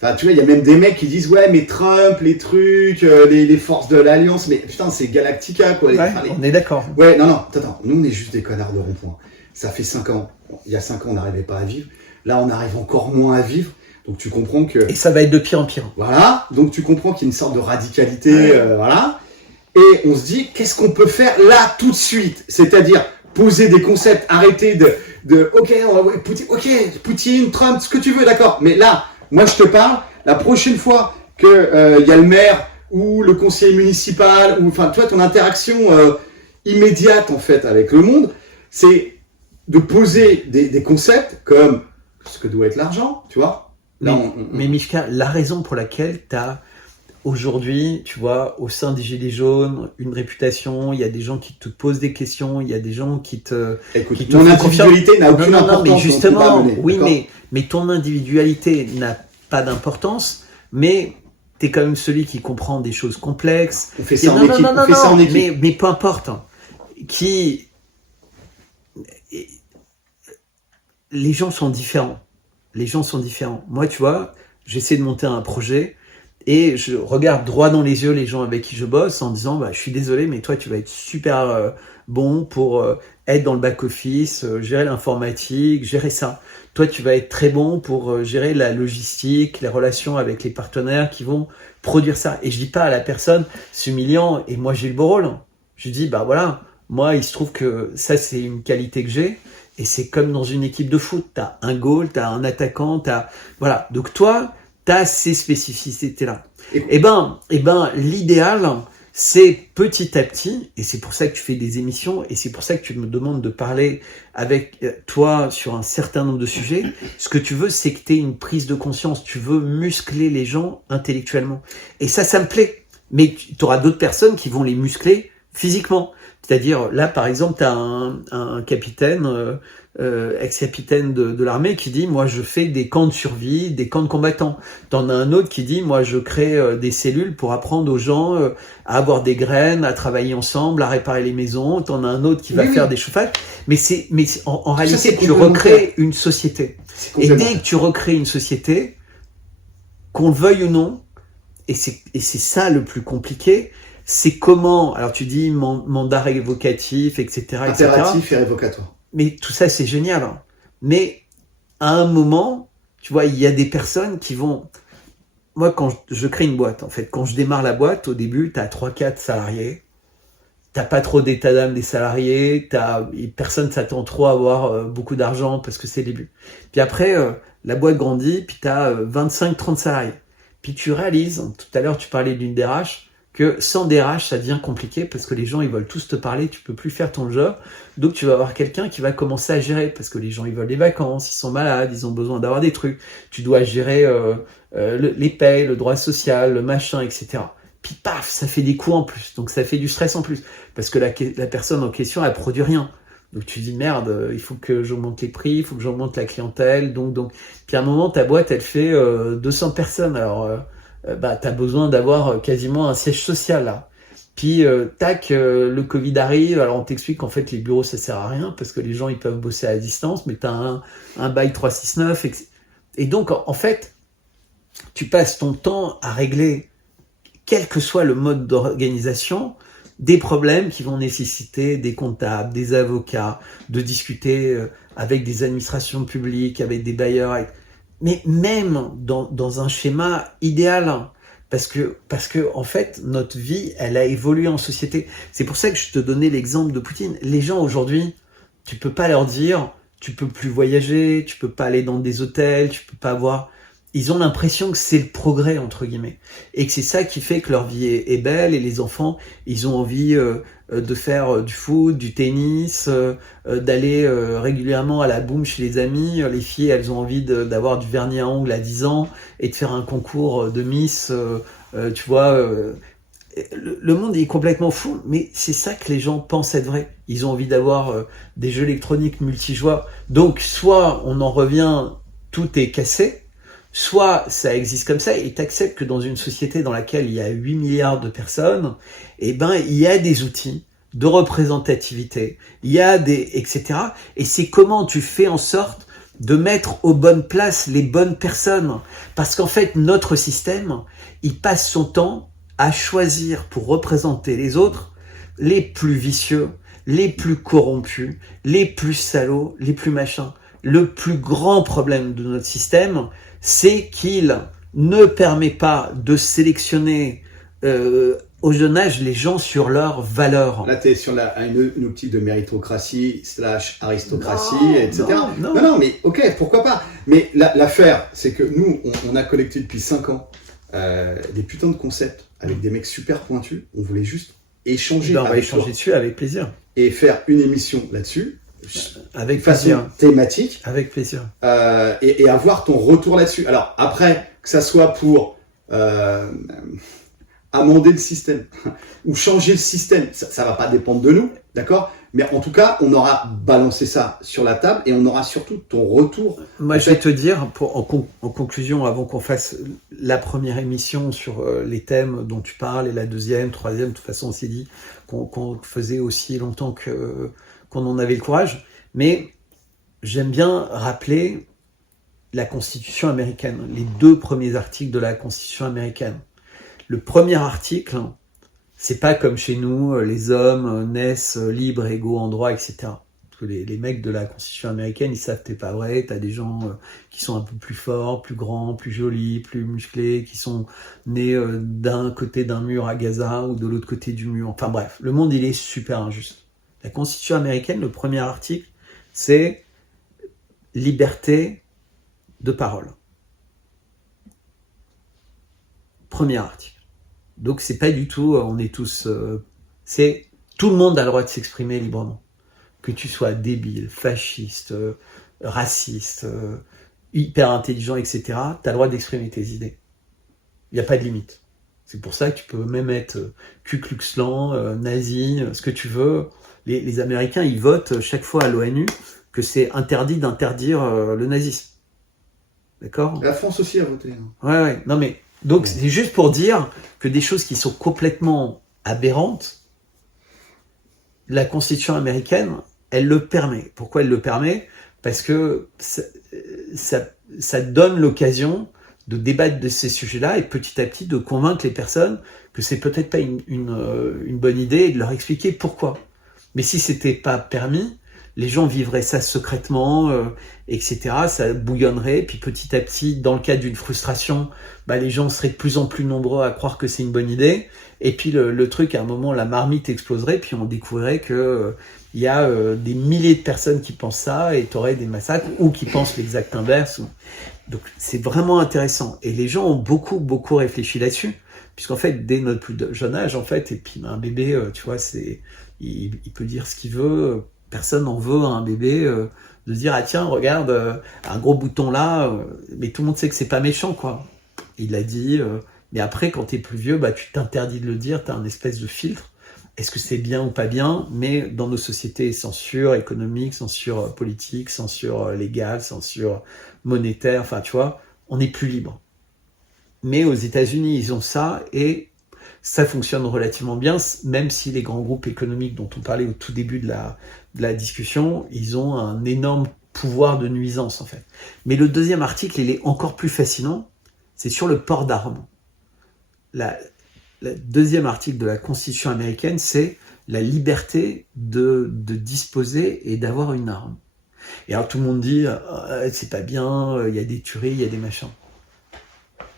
Enfin, tu vois, il y a même des mecs qui disent ouais, mais Trump, les trucs, les forces de l'alliance, mais putain, c'est Galactica, quoi. On est d'accord. Ouais, non, attends, nous, on est juste des connards de rond-point. Ça fait 5 ans. Il y a 5 ans, on n'arrivait pas à vivre. Là, on arrive encore moins à vivre. Donc, tu comprends que. Et ça va être de pire en pire. Voilà. Donc, tu comprends qu'il y a une sorte de radicalité, voilà. Et on se dit, qu'est-ce qu'on peut faire là, tout de suite? C'est-à-dire poser des concepts, arrêter ok, Poutine, Trump, ce que tu veux, d'accord. Mais là, moi je te parle, la prochaine fois que y a le maire ou le conseiller municipal, ou enfin, tu vois, ton interaction immédiate en fait avec le monde, c'est de poser des concepts comme ce que doit être l'argent, tu vois. Là, mais Mishka, la raison pour laquelle tu as aujourd'hui, tu vois, au sein des Gilets jaunes, une réputation, il y a des gens qui te posent des questions, il y a des gens qui te... Écoute, ton individualité n'a aucune importance. Mais justement, oui, mais ton individualité n'a pas d'importance, mais tu es quand même celui qui comprend des choses complexes. On fait ça en équipe. Mais peu importe. Les gens sont différents. Moi, tu vois, j'essaie de monter un projet. et je regarde droit dans les yeux les gens avec qui je bosse en disant je suis désolé mais toi tu vas être super bon pour être dans le back-office, gérer l'informatique, gérer ça. Toi tu vas être très bon pour gérer la logistique, les relations avec les partenaires qui vont produire ça. Et je dis pas à la personne c'est humiliant et moi j'ai le beau rôle. Je dis voilà, moi il se trouve que ça c'est une qualité que j'ai. Et c'est comme dans une équipe de foot, t'as un goal, t'as un attaquant, voilà. Donc toi, t'as ces spécificités-là. Et ben, l'idéal, c'est petit à petit, et c'est pour ça que tu fais des émissions, et c'est pour ça que tu me demandes de parler avec toi sur un certain nombre de sujets. Ce que tu veux, c'est que t'aies une prise de conscience. Tu veux muscler les gens intellectuellement. Et ça me plaît. Mais tu auras d'autres personnes qui vont les muscler physiquement. C'est-à-dire, là, par exemple, tu as un capitaine, ex-capitaine de l'armée qui dit « Moi, je fais des camps de survie, des camps de combattants ». Tu en as un autre qui dit « Moi, je crée des cellules pour apprendre aux gens à avoir des graines, à travailler ensemble, à réparer les maisons ». Tu en as un autre qui va faire des chauffages. Mais en réalité, tu recrées une société. Et dès que tu recrées une société, qu'on le veuille ou non, et c'est ça le plus compliqué, c'est comment, alors tu dis mandat révocatif, etc. Impératif et révocatoire. Mais tout ça, c'est génial. Hein. Mais à un moment, tu vois, il y a des personnes qui vont... Moi, quand je crée une boîte, en fait, quand je démarre la boîte, au début, tu as 3-4 salariés. T'as pas trop d'état d'âme des salariés. Personne s'attend trop à avoir beaucoup d'argent parce que c'est le début. Puis après, la boîte grandit, puis tu as 25-30 salariés. Puis tu réalises, tout à l'heure, tu parlais d'une DRH, que sans DRH, ça devient compliqué parce que les gens, ils veulent tous te parler, tu peux plus faire ton job. Donc, tu vas avoir quelqu'un qui va commencer à gérer parce que les gens, ils veulent des vacances, ils sont malades, ils ont besoin d'avoir des trucs. Tu dois gérer les payes, le droit social, le machin, etc. Puis, paf, ça fait des coûts en plus. Donc, ça fait du stress en plus parce que la personne en question, elle produit rien. Donc, tu dis, merde, il faut que j'augmente les prix, il faut que j'augmente la clientèle. Donc. Puis, à un moment, ta boîte, elle fait 200 personnes. Alors... t'as besoin d'avoir quasiment un siège social là. Puis le Covid arrive, alors on t'explique qu'en fait les bureaux ça sert à rien parce que les gens ils peuvent bosser à distance, mais t'as un bail 369 et donc en fait tu passes ton temps à régler quel que soit le mode d'organisation des problèmes qui vont nécessiter des comptables, des avocats, de discuter avec des administrations publiques, avec des bailleurs. Mais même dans un schéma idéal, parce que en fait notre vie elle a évolué en société. C'est pour ça que je te donnais l'exemple de Poutine. Les gens aujourd'hui, tu peux pas leur dire tu peux plus voyager, tu peux pas aller dans des hôtels, tu peux pas avoir. Ils ont l'impression que c'est le progrès entre guillemets et que c'est ça qui fait que leur vie est belle et les enfants ils ont envie de faire du foot, du tennis, d'aller régulièrement à la boum chez les amis. Les filles elles ont envie d'avoir du vernis à ongles à 10 ans et de faire un concours de Miss. Tu vois, le monde est complètement fou, mais c'est ça que les gens pensent être vrai. Ils ont envie d'avoir des jeux électroniques multijoie. Donc soit on en revient, tout est cassé. Soit ça existe comme ça et t'acceptes que dans une société dans laquelle il y a 8 milliards de personnes, il y a des outils de représentativité, il y a etc. Et c'est comment tu fais en sorte de mettre aux bonnes places les bonnes personnes. Parce qu'en fait, notre système, il passe son temps à choisir pour représenter les autres, les plus vicieux, les plus corrompus, les plus salauds, les plus machins. Le plus grand problème de notre système, c'est qu'il ne permet pas de sélectionner au jeune âge les gens sur leurs valeurs. Là, tu es sur une optique de méritocratie / aristocratie, etc. Non, mais ok, pourquoi pas. Mais l'affaire, c'est que nous, on a collecté depuis 5 ans des putains de concepts avec des mecs super pointus. On voulait juste échanger. On va échanger dessus avec plaisir. Et faire une émission là-dessus. Avec façon plaisir. Thématique. Avec plaisir. Et avoir ton retour là-dessus. Alors après, que ça soit pour amender le système ou changer le système, ça va pas dépendre de nous, d'accord? Mais en tout cas, on aura balancé ça sur la table et on aura surtout ton retour. Moi, je vais te dire, en conclusion, avant qu'on fasse la première émission sur les thèmes dont tu parles et la deuxième, troisième, de toute façon, on s'est dit qu'on faisait aussi longtemps qu'on en avait le courage. Mais j'aime bien rappeler la Constitution américaine, les 2 premiers articles de la Constitution américaine. le premier article, c'est pas comme chez nous, les hommes naissent libres, égaux en droit, etc. Parce que les mecs de la Constitution américaine, ils savent que t'es pas vrai, t'as des gens qui sont un peu plus forts, plus grands, plus jolis, plus musclés, qui sont nés d'un côté d'un mur à Gaza ou de l'autre côté du mur. Enfin bref, le monde il est super injuste. La Constitution américaine, le premier article, c'est liberté de parole. Premier article. Donc c'est pas du tout, on est tous, c'est tout le monde a le droit de s'exprimer librement. Que tu sois débile, fasciste, raciste, hyper intelligent, etc. T'as le droit d'exprimer tes idées. Il n'y a pas de limite. C'est pour ça que tu peux même être Ku Klux Klan, nazi, ce que tu veux. Les Américains, ils votent chaque fois à l'ONU que c'est interdit d'interdire le nazisme. D'accord ? La France aussi a voté. Ouais. Non mais donc c'est juste pour dire que des choses qui sont complètement aberrantes, la Constitution américaine, elle le permet. Pourquoi elle le permet ? Parce que ça donne l'occasion de débattre de ces sujets-là et petit à petit de convaincre les personnes que c'est peut-être pas une bonne idée et de leur expliquer pourquoi. Mais si c'était pas permis, les gens vivraient ça secrètement, etc. Ça bouillonnerait, puis petit à petit, dans le cas d'une frustration, les gens seraient de plus en plus nombreux à croire que c'est une bonne idée. Et puis le truc, à un moment, la marmite exploserait, puis on découvrirait que il y a des milliers de personnes qui pensent ça, et t'aurais des massacres, ou qui pensent l'exact inverse. Donc c'est vraiment intéressant. Et les gens ont beaucoup réfléchi là-dessus, puisqu'en fait, dès notre plus jeune âge, en fait, et puis un bébé, tu vois, il peut dire ce qu'il veut. Personne n'en veut à un bébé de dire ah tiens regarde un gros bouton là, mais tout le monde sait que c'est pas méchant quoi. Il l'a dit, mais après quand t'es plus vieux, tu t'interdis de le dire, t'as un espèce de filtre. Est-ce que c'est bien ou pas bien ? Mais dans nos sociétés, censure économique, censure politique, censure légale, censure monétaire, enfin tu vois, on n'est plus libre. Mais aux États-Unis, ils ont ça et ça fonctionne relativement bien, même si les grands groupes économiques dont on parlait au tout début de la discussion, ils ont un énorme pouvoir de nuisance en fait. Mais le deuxième article, il est encore plus fascinant, c'est sur le port d'armes. Le deuxième article de la Constitution américaine, c'est la liberté de disposer et d'avoir une arme. Et alors tout le monde dit, c'est pas bien, il y a des tueries, il y a des machins.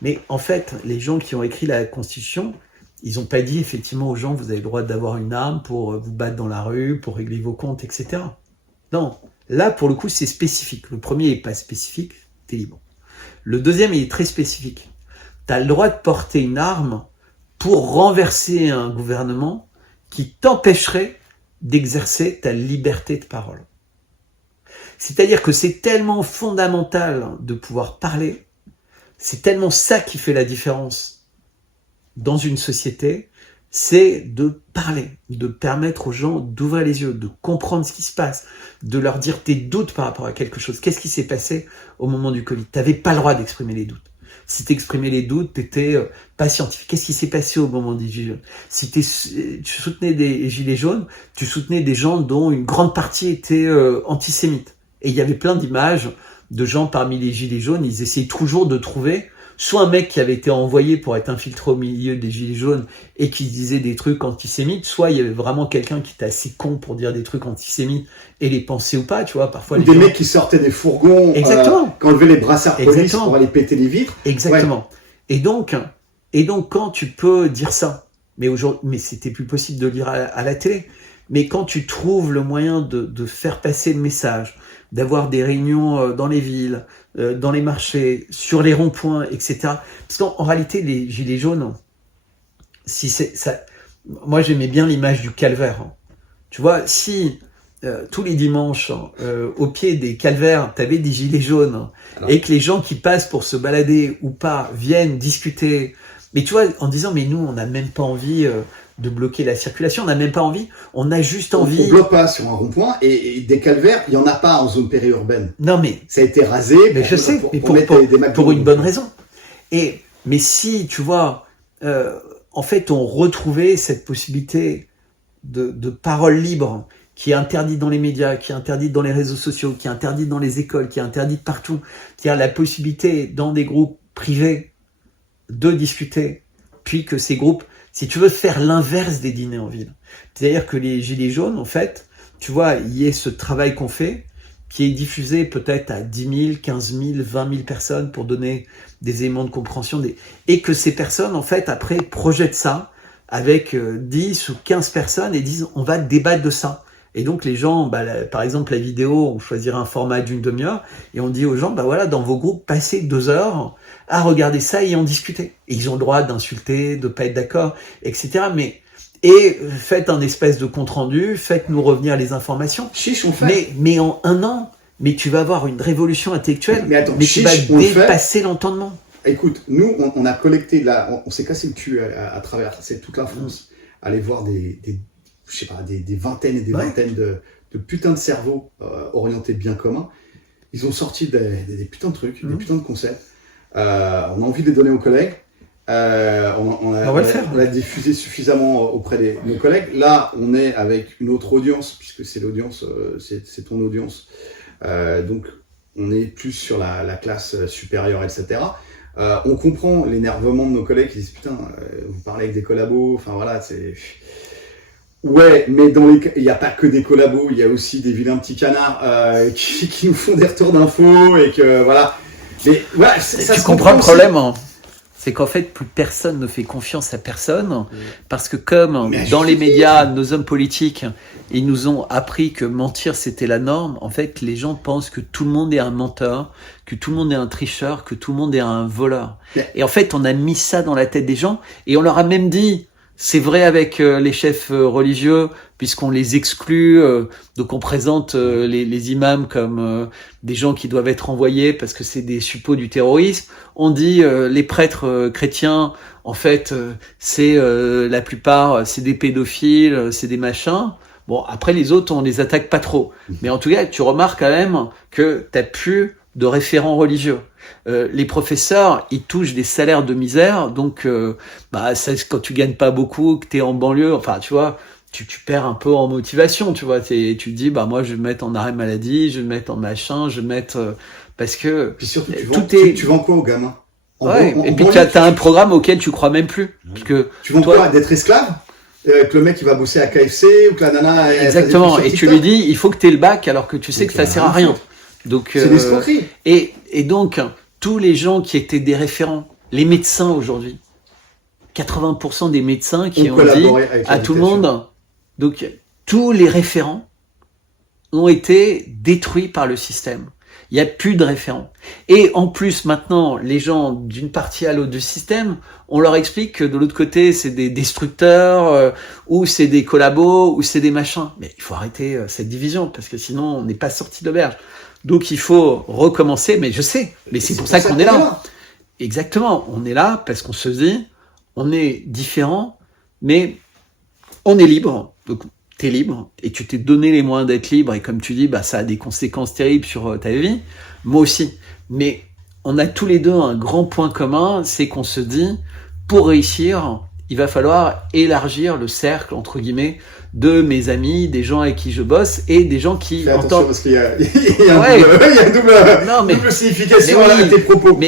Mais en fait, les gens qui ont écrit la Constitution, ils n'ont pas dit effectivement aux gens, vous avez le droit d'avoir une arme pour vous battre dans la rue, pour régler vos comptes, etc. Non, là pour le coup c'est spécifique. Le premier n'est pas spécifique, t'es libre. Le deuxième il est très spécifique. T'as le droit de porter une arme pour renverser un gouvernement qui t'empêcherait d'exercer ta liberté de parole. C'est-à-dire que c'est tellement fondamental de pouvoir parler, c'est tellement ça qui fait la différence dans une société, c'est de parler, de permettre aux gens d'ouvrir les yeux, de comprendre ce qui se passe, de leur dire tes doutes par rapport à quelque chose. Qu'est-ce qui s'est passé au moment du Covid ? Tu n'avais pas le droit d'exprimer les doutes. Si tu exprimais les doutes, tu n'étais pas scientifique. Qu'est-ce qui s'est passé au moment des Gilets jaunes ? Si tu soutenais des Gilets jaunes, tu soutenais des gens dont une grande partie était antisémite. Et il y avait plein d'images de gens parmi les Gilets jaunes, ils essayaient toujours de trouver soit un mec qui avait été envoyé pour être infiltré au milieu des Gilets jaunes et qui disait des trucs antisémites, soit il y avait vraiment quelqu'un qui était assez con pour dire des trucs antisémites et les penser ou pas, tu vois, parfois... Des mecs qui sortaient des fourgons, qui enlevaient les brassards police pour aller péter les vitres. Exactement. Ouais. Et donc, quand tu peux dire ça, mais c'était plus possible de le dire à la télé, mais quand tu trouves le moyen de faire passer le message, d'avoir des réunions dans les villes, dans les marchés, sur les ronds-points, etc. Parce qu'en réalité, les Gilets jaunes, moi j'aimais bien l'image du calvaire. Tu vois, si tous les dimanches, au pied des calvaires, t'avais des Gilets jaunes, et que les gens qui passent pour se balader ou pas viennent discuter, mais tu vois, en disant, mais nous, on n'a même pas envie... de bloquer la circulation, on n'a même pas envie, on a juste envie... On ne bloque pas sur un rond-point, et des calvaires, il n'y en a pas en zone périurbaine. Non mais... Ça a été rasé pour une bonne raison. Mais si, tu vois, en fait, on retrouvait cette possibilité de parole libre, qui est interdite dans les médias, qui est interdite dans les réseaux sociaux, qui est interdite dans les écoles, qui est interdite partout, c'est-à-dire la possibilité, dans des groupes privés, de discuter, puis que ces groupes, si tu veux faire l'inverse des dîners en ville. C'est-à-dire que les Gilets jaunes, en fait, tu vois, il y a ce travail qu'on fait, qui est diffusé peut-être à 10 000, 15 000, 20 000 personnes pour donner des éléments de compréhension, et que ces personnes, en fait, après, projettent ça avec 10 ou 15 personnes et disent on va débattre de ça. Et donc les gens, par exemple la vidéo, on choisirait un format d'une demi-heure et on dit aux gens, voilà, dans vos groupes, passez 2 heures à regarder ça et en discuter. Et ils ont le droit d'insulter, de pas être d'accord, etc. Et faites un espèce de compte-rendu, faites-nous revenir les informations. Chiche, on fait. Mais en 1 an, mais tu vas avoir une révolution intellectuelle, mais attends, tu vas dépasser l'entendement. Écoute, nous, on a collecté, là, on s'est cassé le cul à travers toute la France, aller voir des vingtaines et des vingtaines de putains de cerveaux orientés bien commun. Ils ont sorti des putains de trucs, des putains de concepts. On a envie de les donner aux collègues. On l'a diffusé suffisamment auprès de nos collègues. Là, on est avec une autre audience, puisque c'est l'audience, c'est ton audience. Donc, on est plus sur la classe supérieure, etc. On comprend l'énervement de nos collègues qui disent putain, vous parlez avec des collabos, enfin voilà, c'est. Ouais, mais il n'y a pas que des collabos, il y a aussi des vilains petits canards qui nous font des retours d'infos et que voilà. Mais voilà, tu comprends le problème, hein. C'est qu'en fait, plus personne ne fait confiance à personne, parce que comme dans les médias, nos hommes politiques, ils nous ont appris que mentir, c'était la norme, en fait, les gens pensent que tout le monde est un menteur, que tout le monde est un tricheur, que tout le monde est un voleur. Et en fait, on a mis ça dans la tête des gens, et on leur a même dit, c'est vrai avec les chefs religieux, puisqu'on les exclut, donc on présente les imams comme des gens qui doivent être envoyés parce que c'est des suppôts du terrorisme. On dit les prêtres chrétiens, en fait, c'est la plupart, c'est des pédophiles, c'est des machins. Bon, après les autres, on les attaque pas trop. Mais en tout cas, tu remarques quand même que t'as plus de référents religieux. Les professeurs, ils touchent des salaires de misère, donc quand tu gagnes pas beaucoup, que t'es en banlieue, enfin tu vois, tu perds un peu en motivation, tu vois, tu te dis moi je vais me mettre en arrêt maladie, je vais me mettre en machin, je vais me mettre parce que puis surtout tu vends quoi aux gamins et puis t'as un programme auquel tu crois même plus, parce que tu vends quoi, d'être esclave, que le mec il va bosser à KFC ou que la nana exactement, et tu lui dis il faut que t'aies le bac alors que tu sais que ça sert à rien. Donc c'est des escroqueries. Et donc tous les gens qui étaient des référents, les médecins aujourd'hui, 80% des médecins qui ont dit à tout le monde, donc tous les référents ont été détruits par le système. Il n'y a plus de référents. Et en plus, maintenant, les gens d'une partie à l'autre du système, on leur explique que de l'autre côté, c'est des destructeurs, ou c'est des collabos, ou c'est des machins. Mais il faut arrêter cette division, parce que sinon, on n'est pas sorti de l'auberge. Donc il faut recommencer, mais je sais, mais c'est pour ça qu'on est là. Exactement, on est là parce qu'on se dit, on est différent, mais on est libre. Donc t'es libre et tu t'es donné les moyens d'être libre, et comme tu dis, ça a des conséquences terribles sur ta vie. Moi aussi. Mais on a tous les deux un grand point commun, c'est qu'on se dit, pour réussir, il va falloir élargir le cercle, entre guillemets, de mes amis, des gens avec qui je bosse et des gens qui entendent. Parce qu'il y a une double signification avec tes propos.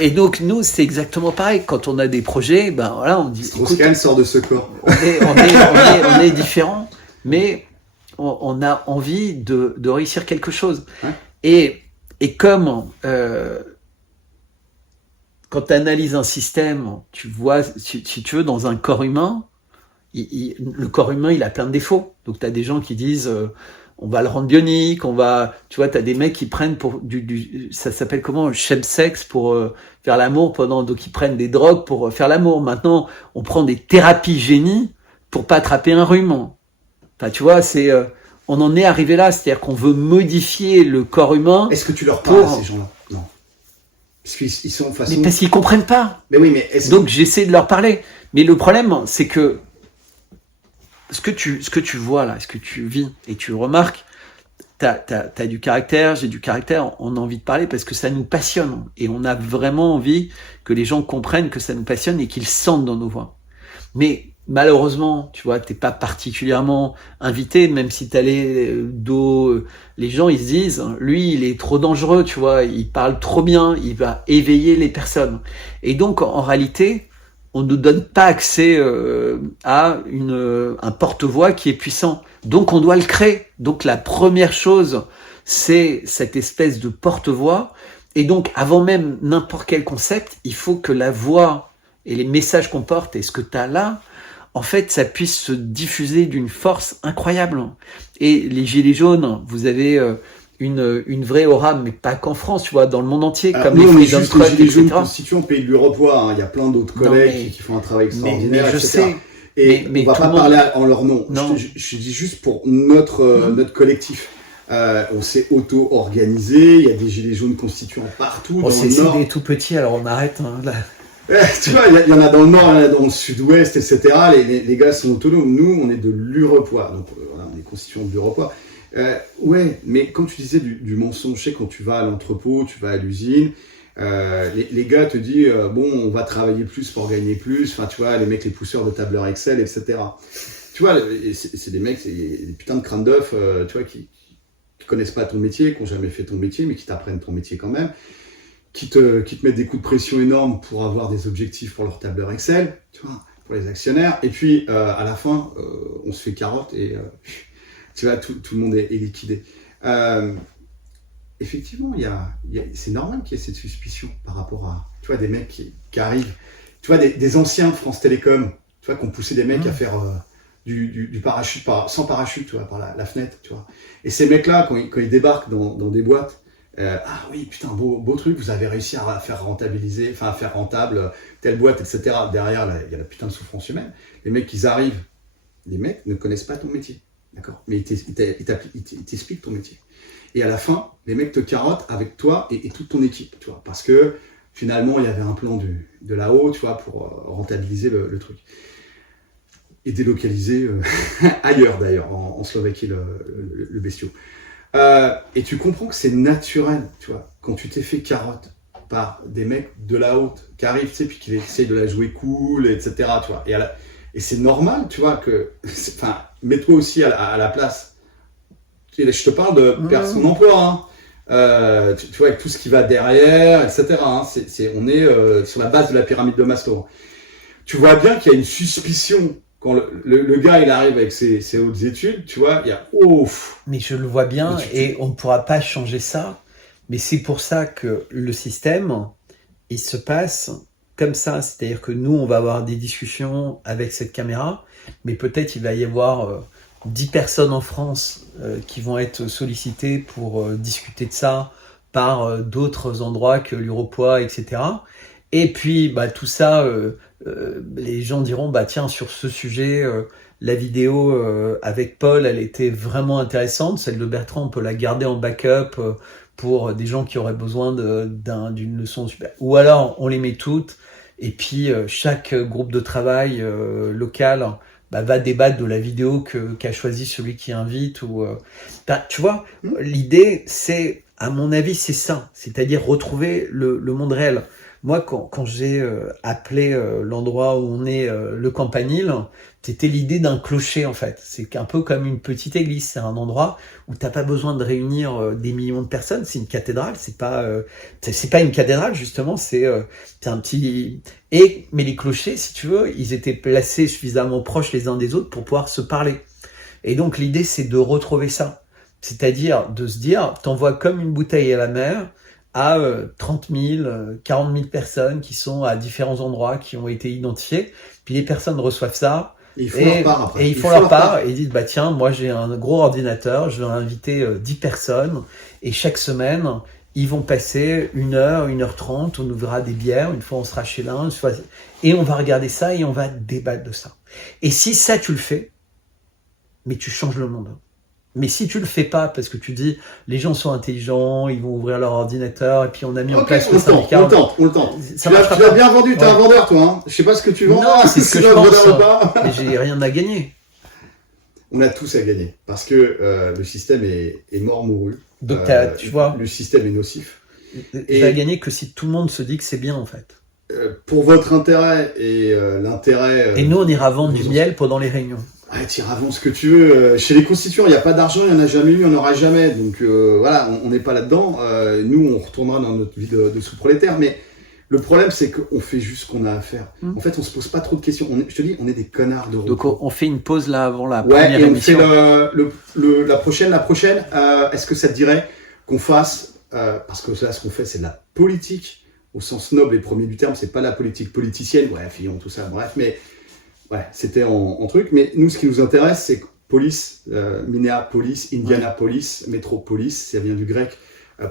Et donc, nous, c'est exactement pareil. Quand on a des projets, voilà, on dit. Strauss-Kahn sort de ce corps. On est différents, mais on a envie de réussir quelque chose. Hein? Et comme. Quand tu analyses un système, tu vois, si tu veux, dans un corps humain, le corps humain, il a plein de défauts. Donc, tu as des gens qui disent, on va le rendre bionique, tu vois, tu as des mecs qui prennent pour ça s'appelle comment, chemsex, pour faire l'amour donc ils prennent des drogues pour faire l'amour. Maintenant, on prend des thérapies génie pour pas attraper un rhume. Enfin, tu vois, on en est arrivé là, c'est-à-dire qu'on veut modifier le corps humain. Est-ce que tu leur parles à ces gens-là? Non. Parce qu'ils sont Mais parce qu'ils comprennent pas. Mais oui, mais donc j'essaie de leur parler. Mais le problème, c'est que ce que tu vois là, ce que tu vis et tu remarques, t'as du caractère, j'ai du caractère, on a envie de parler parce que ça nous passionne. Et on a vraiment envie que les gens comprennent que ça nous passionne et qu'ils sentent dans nos voix. Mais malheureusement, tu vois, t'es pas particulièrement invité, même si t'allais les gens, ils se disent, lui, il est trop dangereux, tu vois, il parle trop bien, il va éveiller les personnes. Et donc, en réalité, on ne donne pas accès à un porte-voix qui est puissant. Donc on doit le créer. Donc la première chose, c'est cette espèce de porte-voix. Et donc avant même n'importe quel concept, il faut que la voix et les messages qu'on porte et ce que tu as là, en fait, ça puisse se diffuser d'une force incroyable. Et les Gilets jaunes, vous avez une vraie aura, mais pas qu'en France, tu vois, dans le monde entier, Alors, comme nous, les on est Freedom juste les Truck, Gilets jaunes etc. constituant Pays de l'Uropois. Hein. Il y a plein d'autres collègues qui font un travail extraordinaire, mais je etc. sais. Et Mais on va tout pas le monde- parler en leur nom. Non. Je dis juste pour notre collectif. On s'est auto-organisé. Il y a des Gilets jaunes constituants partout dans C'est le Nord. des tout petits, alors on arrête. Hein, là. Tu vois, il y en a dans le Nord, il y en a dans le Sud-Ouest, etc. Les gars sont autonomes. Nous, on est de l'Uropois. Donc, voilà, on est constituants de l'Uropois. Ouais, mais comme tu disais du mensonge, je sais, quand tu vas à l'entrepôt, tu vas à l'usine, les gars te disent bon, on va travailler plus pour gagner plus. Enfin, tu vois, les mecs, les pousseurs de tableurs Excel, etc. Tu vois, c'est des mecs, c'est des putains de crânes d'œufs, tu vois, qui connaissent pas ton métier, qui ont jamais fait ton métier, mais qui t'apprennent ton métier quand même, qui te mettent des coups de pression énormes pour avoir des objectifs pour leur tableur Excel, tu vois, pour les actionnaires. Et puis, à la fin, on se fait carotte et tu vois, tout le monde est liquidé. Effectivement, c'est normal qu'il y ait cette suspicion par rapport à, tu vois, des mecs qui arrivent, tu vois, des anciens de France Télécom, tu vois, qui ont poussé des mecs à faire du parachute, sans parachute, tu vois, par la fenêtre, tu vois. Et ces mecs-là, quand ils débarquent dans des boîtes, ah oui, putain, beau truc, vous avez réussi à faire rentabiliser, enfin à faire rentable telle boîte, etc. Derrière, il y a la putain de souffrance humaine. Les mecs, ils arrivent, les mecs ne connaissent pas ton métier, d'accord? Mais ils t'expliquent ton métier. Et à la fin, les mecs te carottent avec toi et toute ton équipe, tu vois, parce que finalement, il y avait un plan de là-haut, tu vois, pour rentabiliser le truc. Et délocaliser ailleurs, d'ailleurs, en Slovaquie, le bestiau. Et tu comprends que c'est naturel, tu vois, quand tu t'es fait carotte par des mecs de la haute qui arrivent, tu sais, puis qui essayent de la jouer cool, etc., tu vois. Et c'est normal, tu vois, que, enfin, mets-toi aussi à la place. Et je te parle de perdre son emploi, hein. Tu vois, avec tout ce qui va derrière, etc., hein. On est sur la base de la pyramide de Maslow. Tu vois bien qu'il y a une suspicion. Quand le gars il arrive avec ses hautes études, tu vois, il y a ouf. Mais je le vois bien et on ne pourra pas changer ça. Mais c'est pour ça que le système, il se passe comme ça. C'est-à-dire que nous, on va avoir des discussions avec cette caméra, mais peut-être il va y avoir 10 personnes en France qui vont être sollicitées pour discuter de ça par d'autres endroits que l'Uropois, etc. Et puis, bah, tout ça, les gens diront, bah, tiens, sur ce sujet, la vidéo avec Paul, elle était vraiment intéressante. Celle de Bertrand, on peut la garder en backup pour des gens qui auraient besoin d'une leçon super. Ou alors, on les met toutes. Et puis, chaque groupe de travail local va débattre de la vidéo qu'a choisi celui qui invite. Tu vois, l'idée, c'est, à mon avis, c'est ça. C'est-à-dire retrouver le monde réel. Moi, quand j'ai appelé l'endroit où on est le Campanile, c'était l'idée d'un clocher, en fait. C'est un peu comme une petite église. C'est un endroit où t'as pas besoin de réunir des millions de personnes. C'est une cathédrale. C'est pas une cathédrale, justement. C'est un petit... Mais les clochers, si tu veux, ils étaient placés suffisamment proches les uns des autres pour pouvoir se parler. Et donc, l'idée, c'est de retrouver ça. C'est-à-dire de se dire, t'envoies comme une bouteille à la mer à 30 000, 40 000 personnes qui sont à différents endroits, qui ont été identifiées. Puis les personnes reçoivent ça. Et ils font leur part après. Et ils font leur part et ils disent, bah tiens, moi j'ai un gros ordinateur, je vais inviter 10 personnes. Et chaque semaine, ils vont passer 1h, 1h30, on ouvrira des bières, une fois on sera chez l'un, et on va regarder ça et on va débattre de ça. Et si ça tu le fais, mais tu changes le monde. Mais si tu le fais pas, parce que tu dis, les gens sont intelligents, ils vont ouvrir leur ordinateur, et puis on a mis en place le syndicat. On le tente. Tu l'as bien vendu, t'es un vendeur, toi. Hein. Je sais pas ce que tu vends. Non, c'est ce que je pense. Mais j'ai rien à gagner. On a tous à gagner, parce que le système est mort mouru. Donc tu vois, le système est nocif. Et à gagner que si tout le monde se dit que c'est bien, en fait. Pour votre intérêt et l'intérêt... et nous, on ira vendre du miel pendant les réunions. Ah, tire avant ce que tu veux. Chez les constituants, il n'y a pas d'argent, il n'y en a jamais eu, il n'y en aura jamais. Donc voilà, on n'est pas là-dedans. Nous, on retournera dans notre vie de sous-prolétaire. Mais Le problème, c'est qu'on fait juste ce qu'on a à faire. En fait, on se pose pas trop de questions. Je te dis, on est des connards de Donc on fait une pause là avant la ouais, première et on émission. fait la prochaine. Est-ce que ça te dirait qu'on fasse, parce que là, ce qu'on fait, c'est de la politique au sens noble et premier du terme. C'est pas la politique politicienne, ouais, Fillon, tout ça, bref, mais ouais, c'était en truc. Mais nous, ce qui nous intéresse, c'est que police, Minneapolis, Indianapolis, métropolis, ça vient du grec.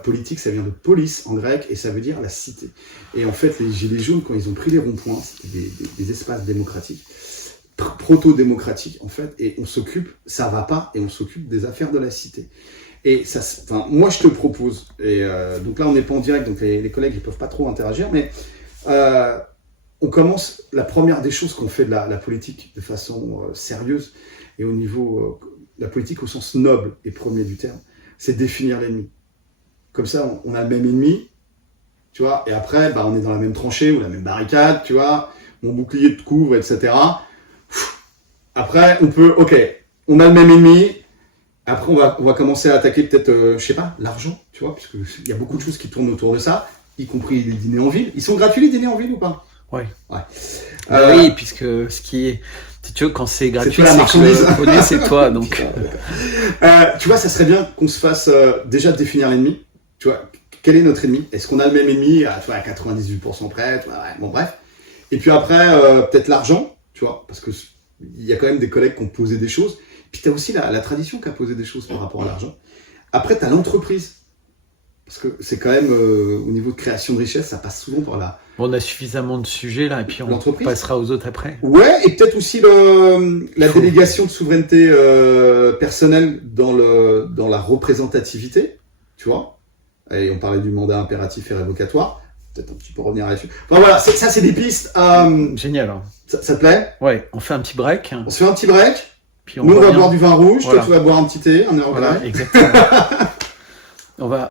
Politique, ça vient de polis en grec et ça veut dire la cité. Et en fait, les gilets jaunes, quand ils ont pris les ronds-points, c'était des espaces démocratiques, proto-démocratiques en fait, et on s'occupe, ça va pas, et on s'occupe des affaires de la cité. Et ça, enfin, moi je te propose, et donc là on n'est pas en direct, donc les collègues ils peuvent pas trop interagir, mais on commence, la première des choses qu'on fait de la politique de façon sérieuse, et au niveau, la politique au sens noble et premier du terme, c'est définir l'ennemi. Comme ça, on a le même ennemi, tu vois, et après, bah, on est dans la même tranchée ou la même barricade, tu vois, mon bouclier te couvre, etc. Après, on peut, ok, on a le même ennemi, après on va commencer à attaquer peut-être, je sais pas, l'argent, tu vois, puisqu'il y a beaucoup de choses qui tournent autour de ça, y compris les dîners en ville. Ils sont gratuits les dîners en ville ou pas? Ouais. Ouais. Oui, puisque ce qui est, si tu veux, quand c'est gratuit, toi la c'est marchandise. que le produit, c'est toi, donc. Tu vois, ça serait bien qu'on se fasse déjà définir l'ennemi. Tu vois, quel est notre ennemi? Est-ce qu'on a le même ennemi à 98% près, tu vois, ouais, bon bref. Et puis après, peut-être l'argent, tu vois, parce que il y a quand même des collègues qui ont posé des choses. Puis tu as aussi la tradition qui a posé des choses par rapport à l'argent. Après, tu as l'entreprise. Parce que c'est quand même, au niveau de création de richesse, ça passe souvent par là. Bon, on a suffisamment de sujets là, et puis on L'entreprise. passera aux autres après. Ouais, et peut-être aussi la délégation de souveraineté personnelle dans la représentativité, tu vois. Et on parlait du mandat impératif et révocatoire. Peut-être un petit peu revenir là-dessus. Enfin voilà, ça c'est des pistes. Génial. Hein. Ça te plaît? Ouais, on fait un petit break. On se fait un petit break. Puis Nous on va revient. boire du vin rouge, Voilà. toi tu vas boire un petit thé, un Earl Voilà, Grey. exactement. On va.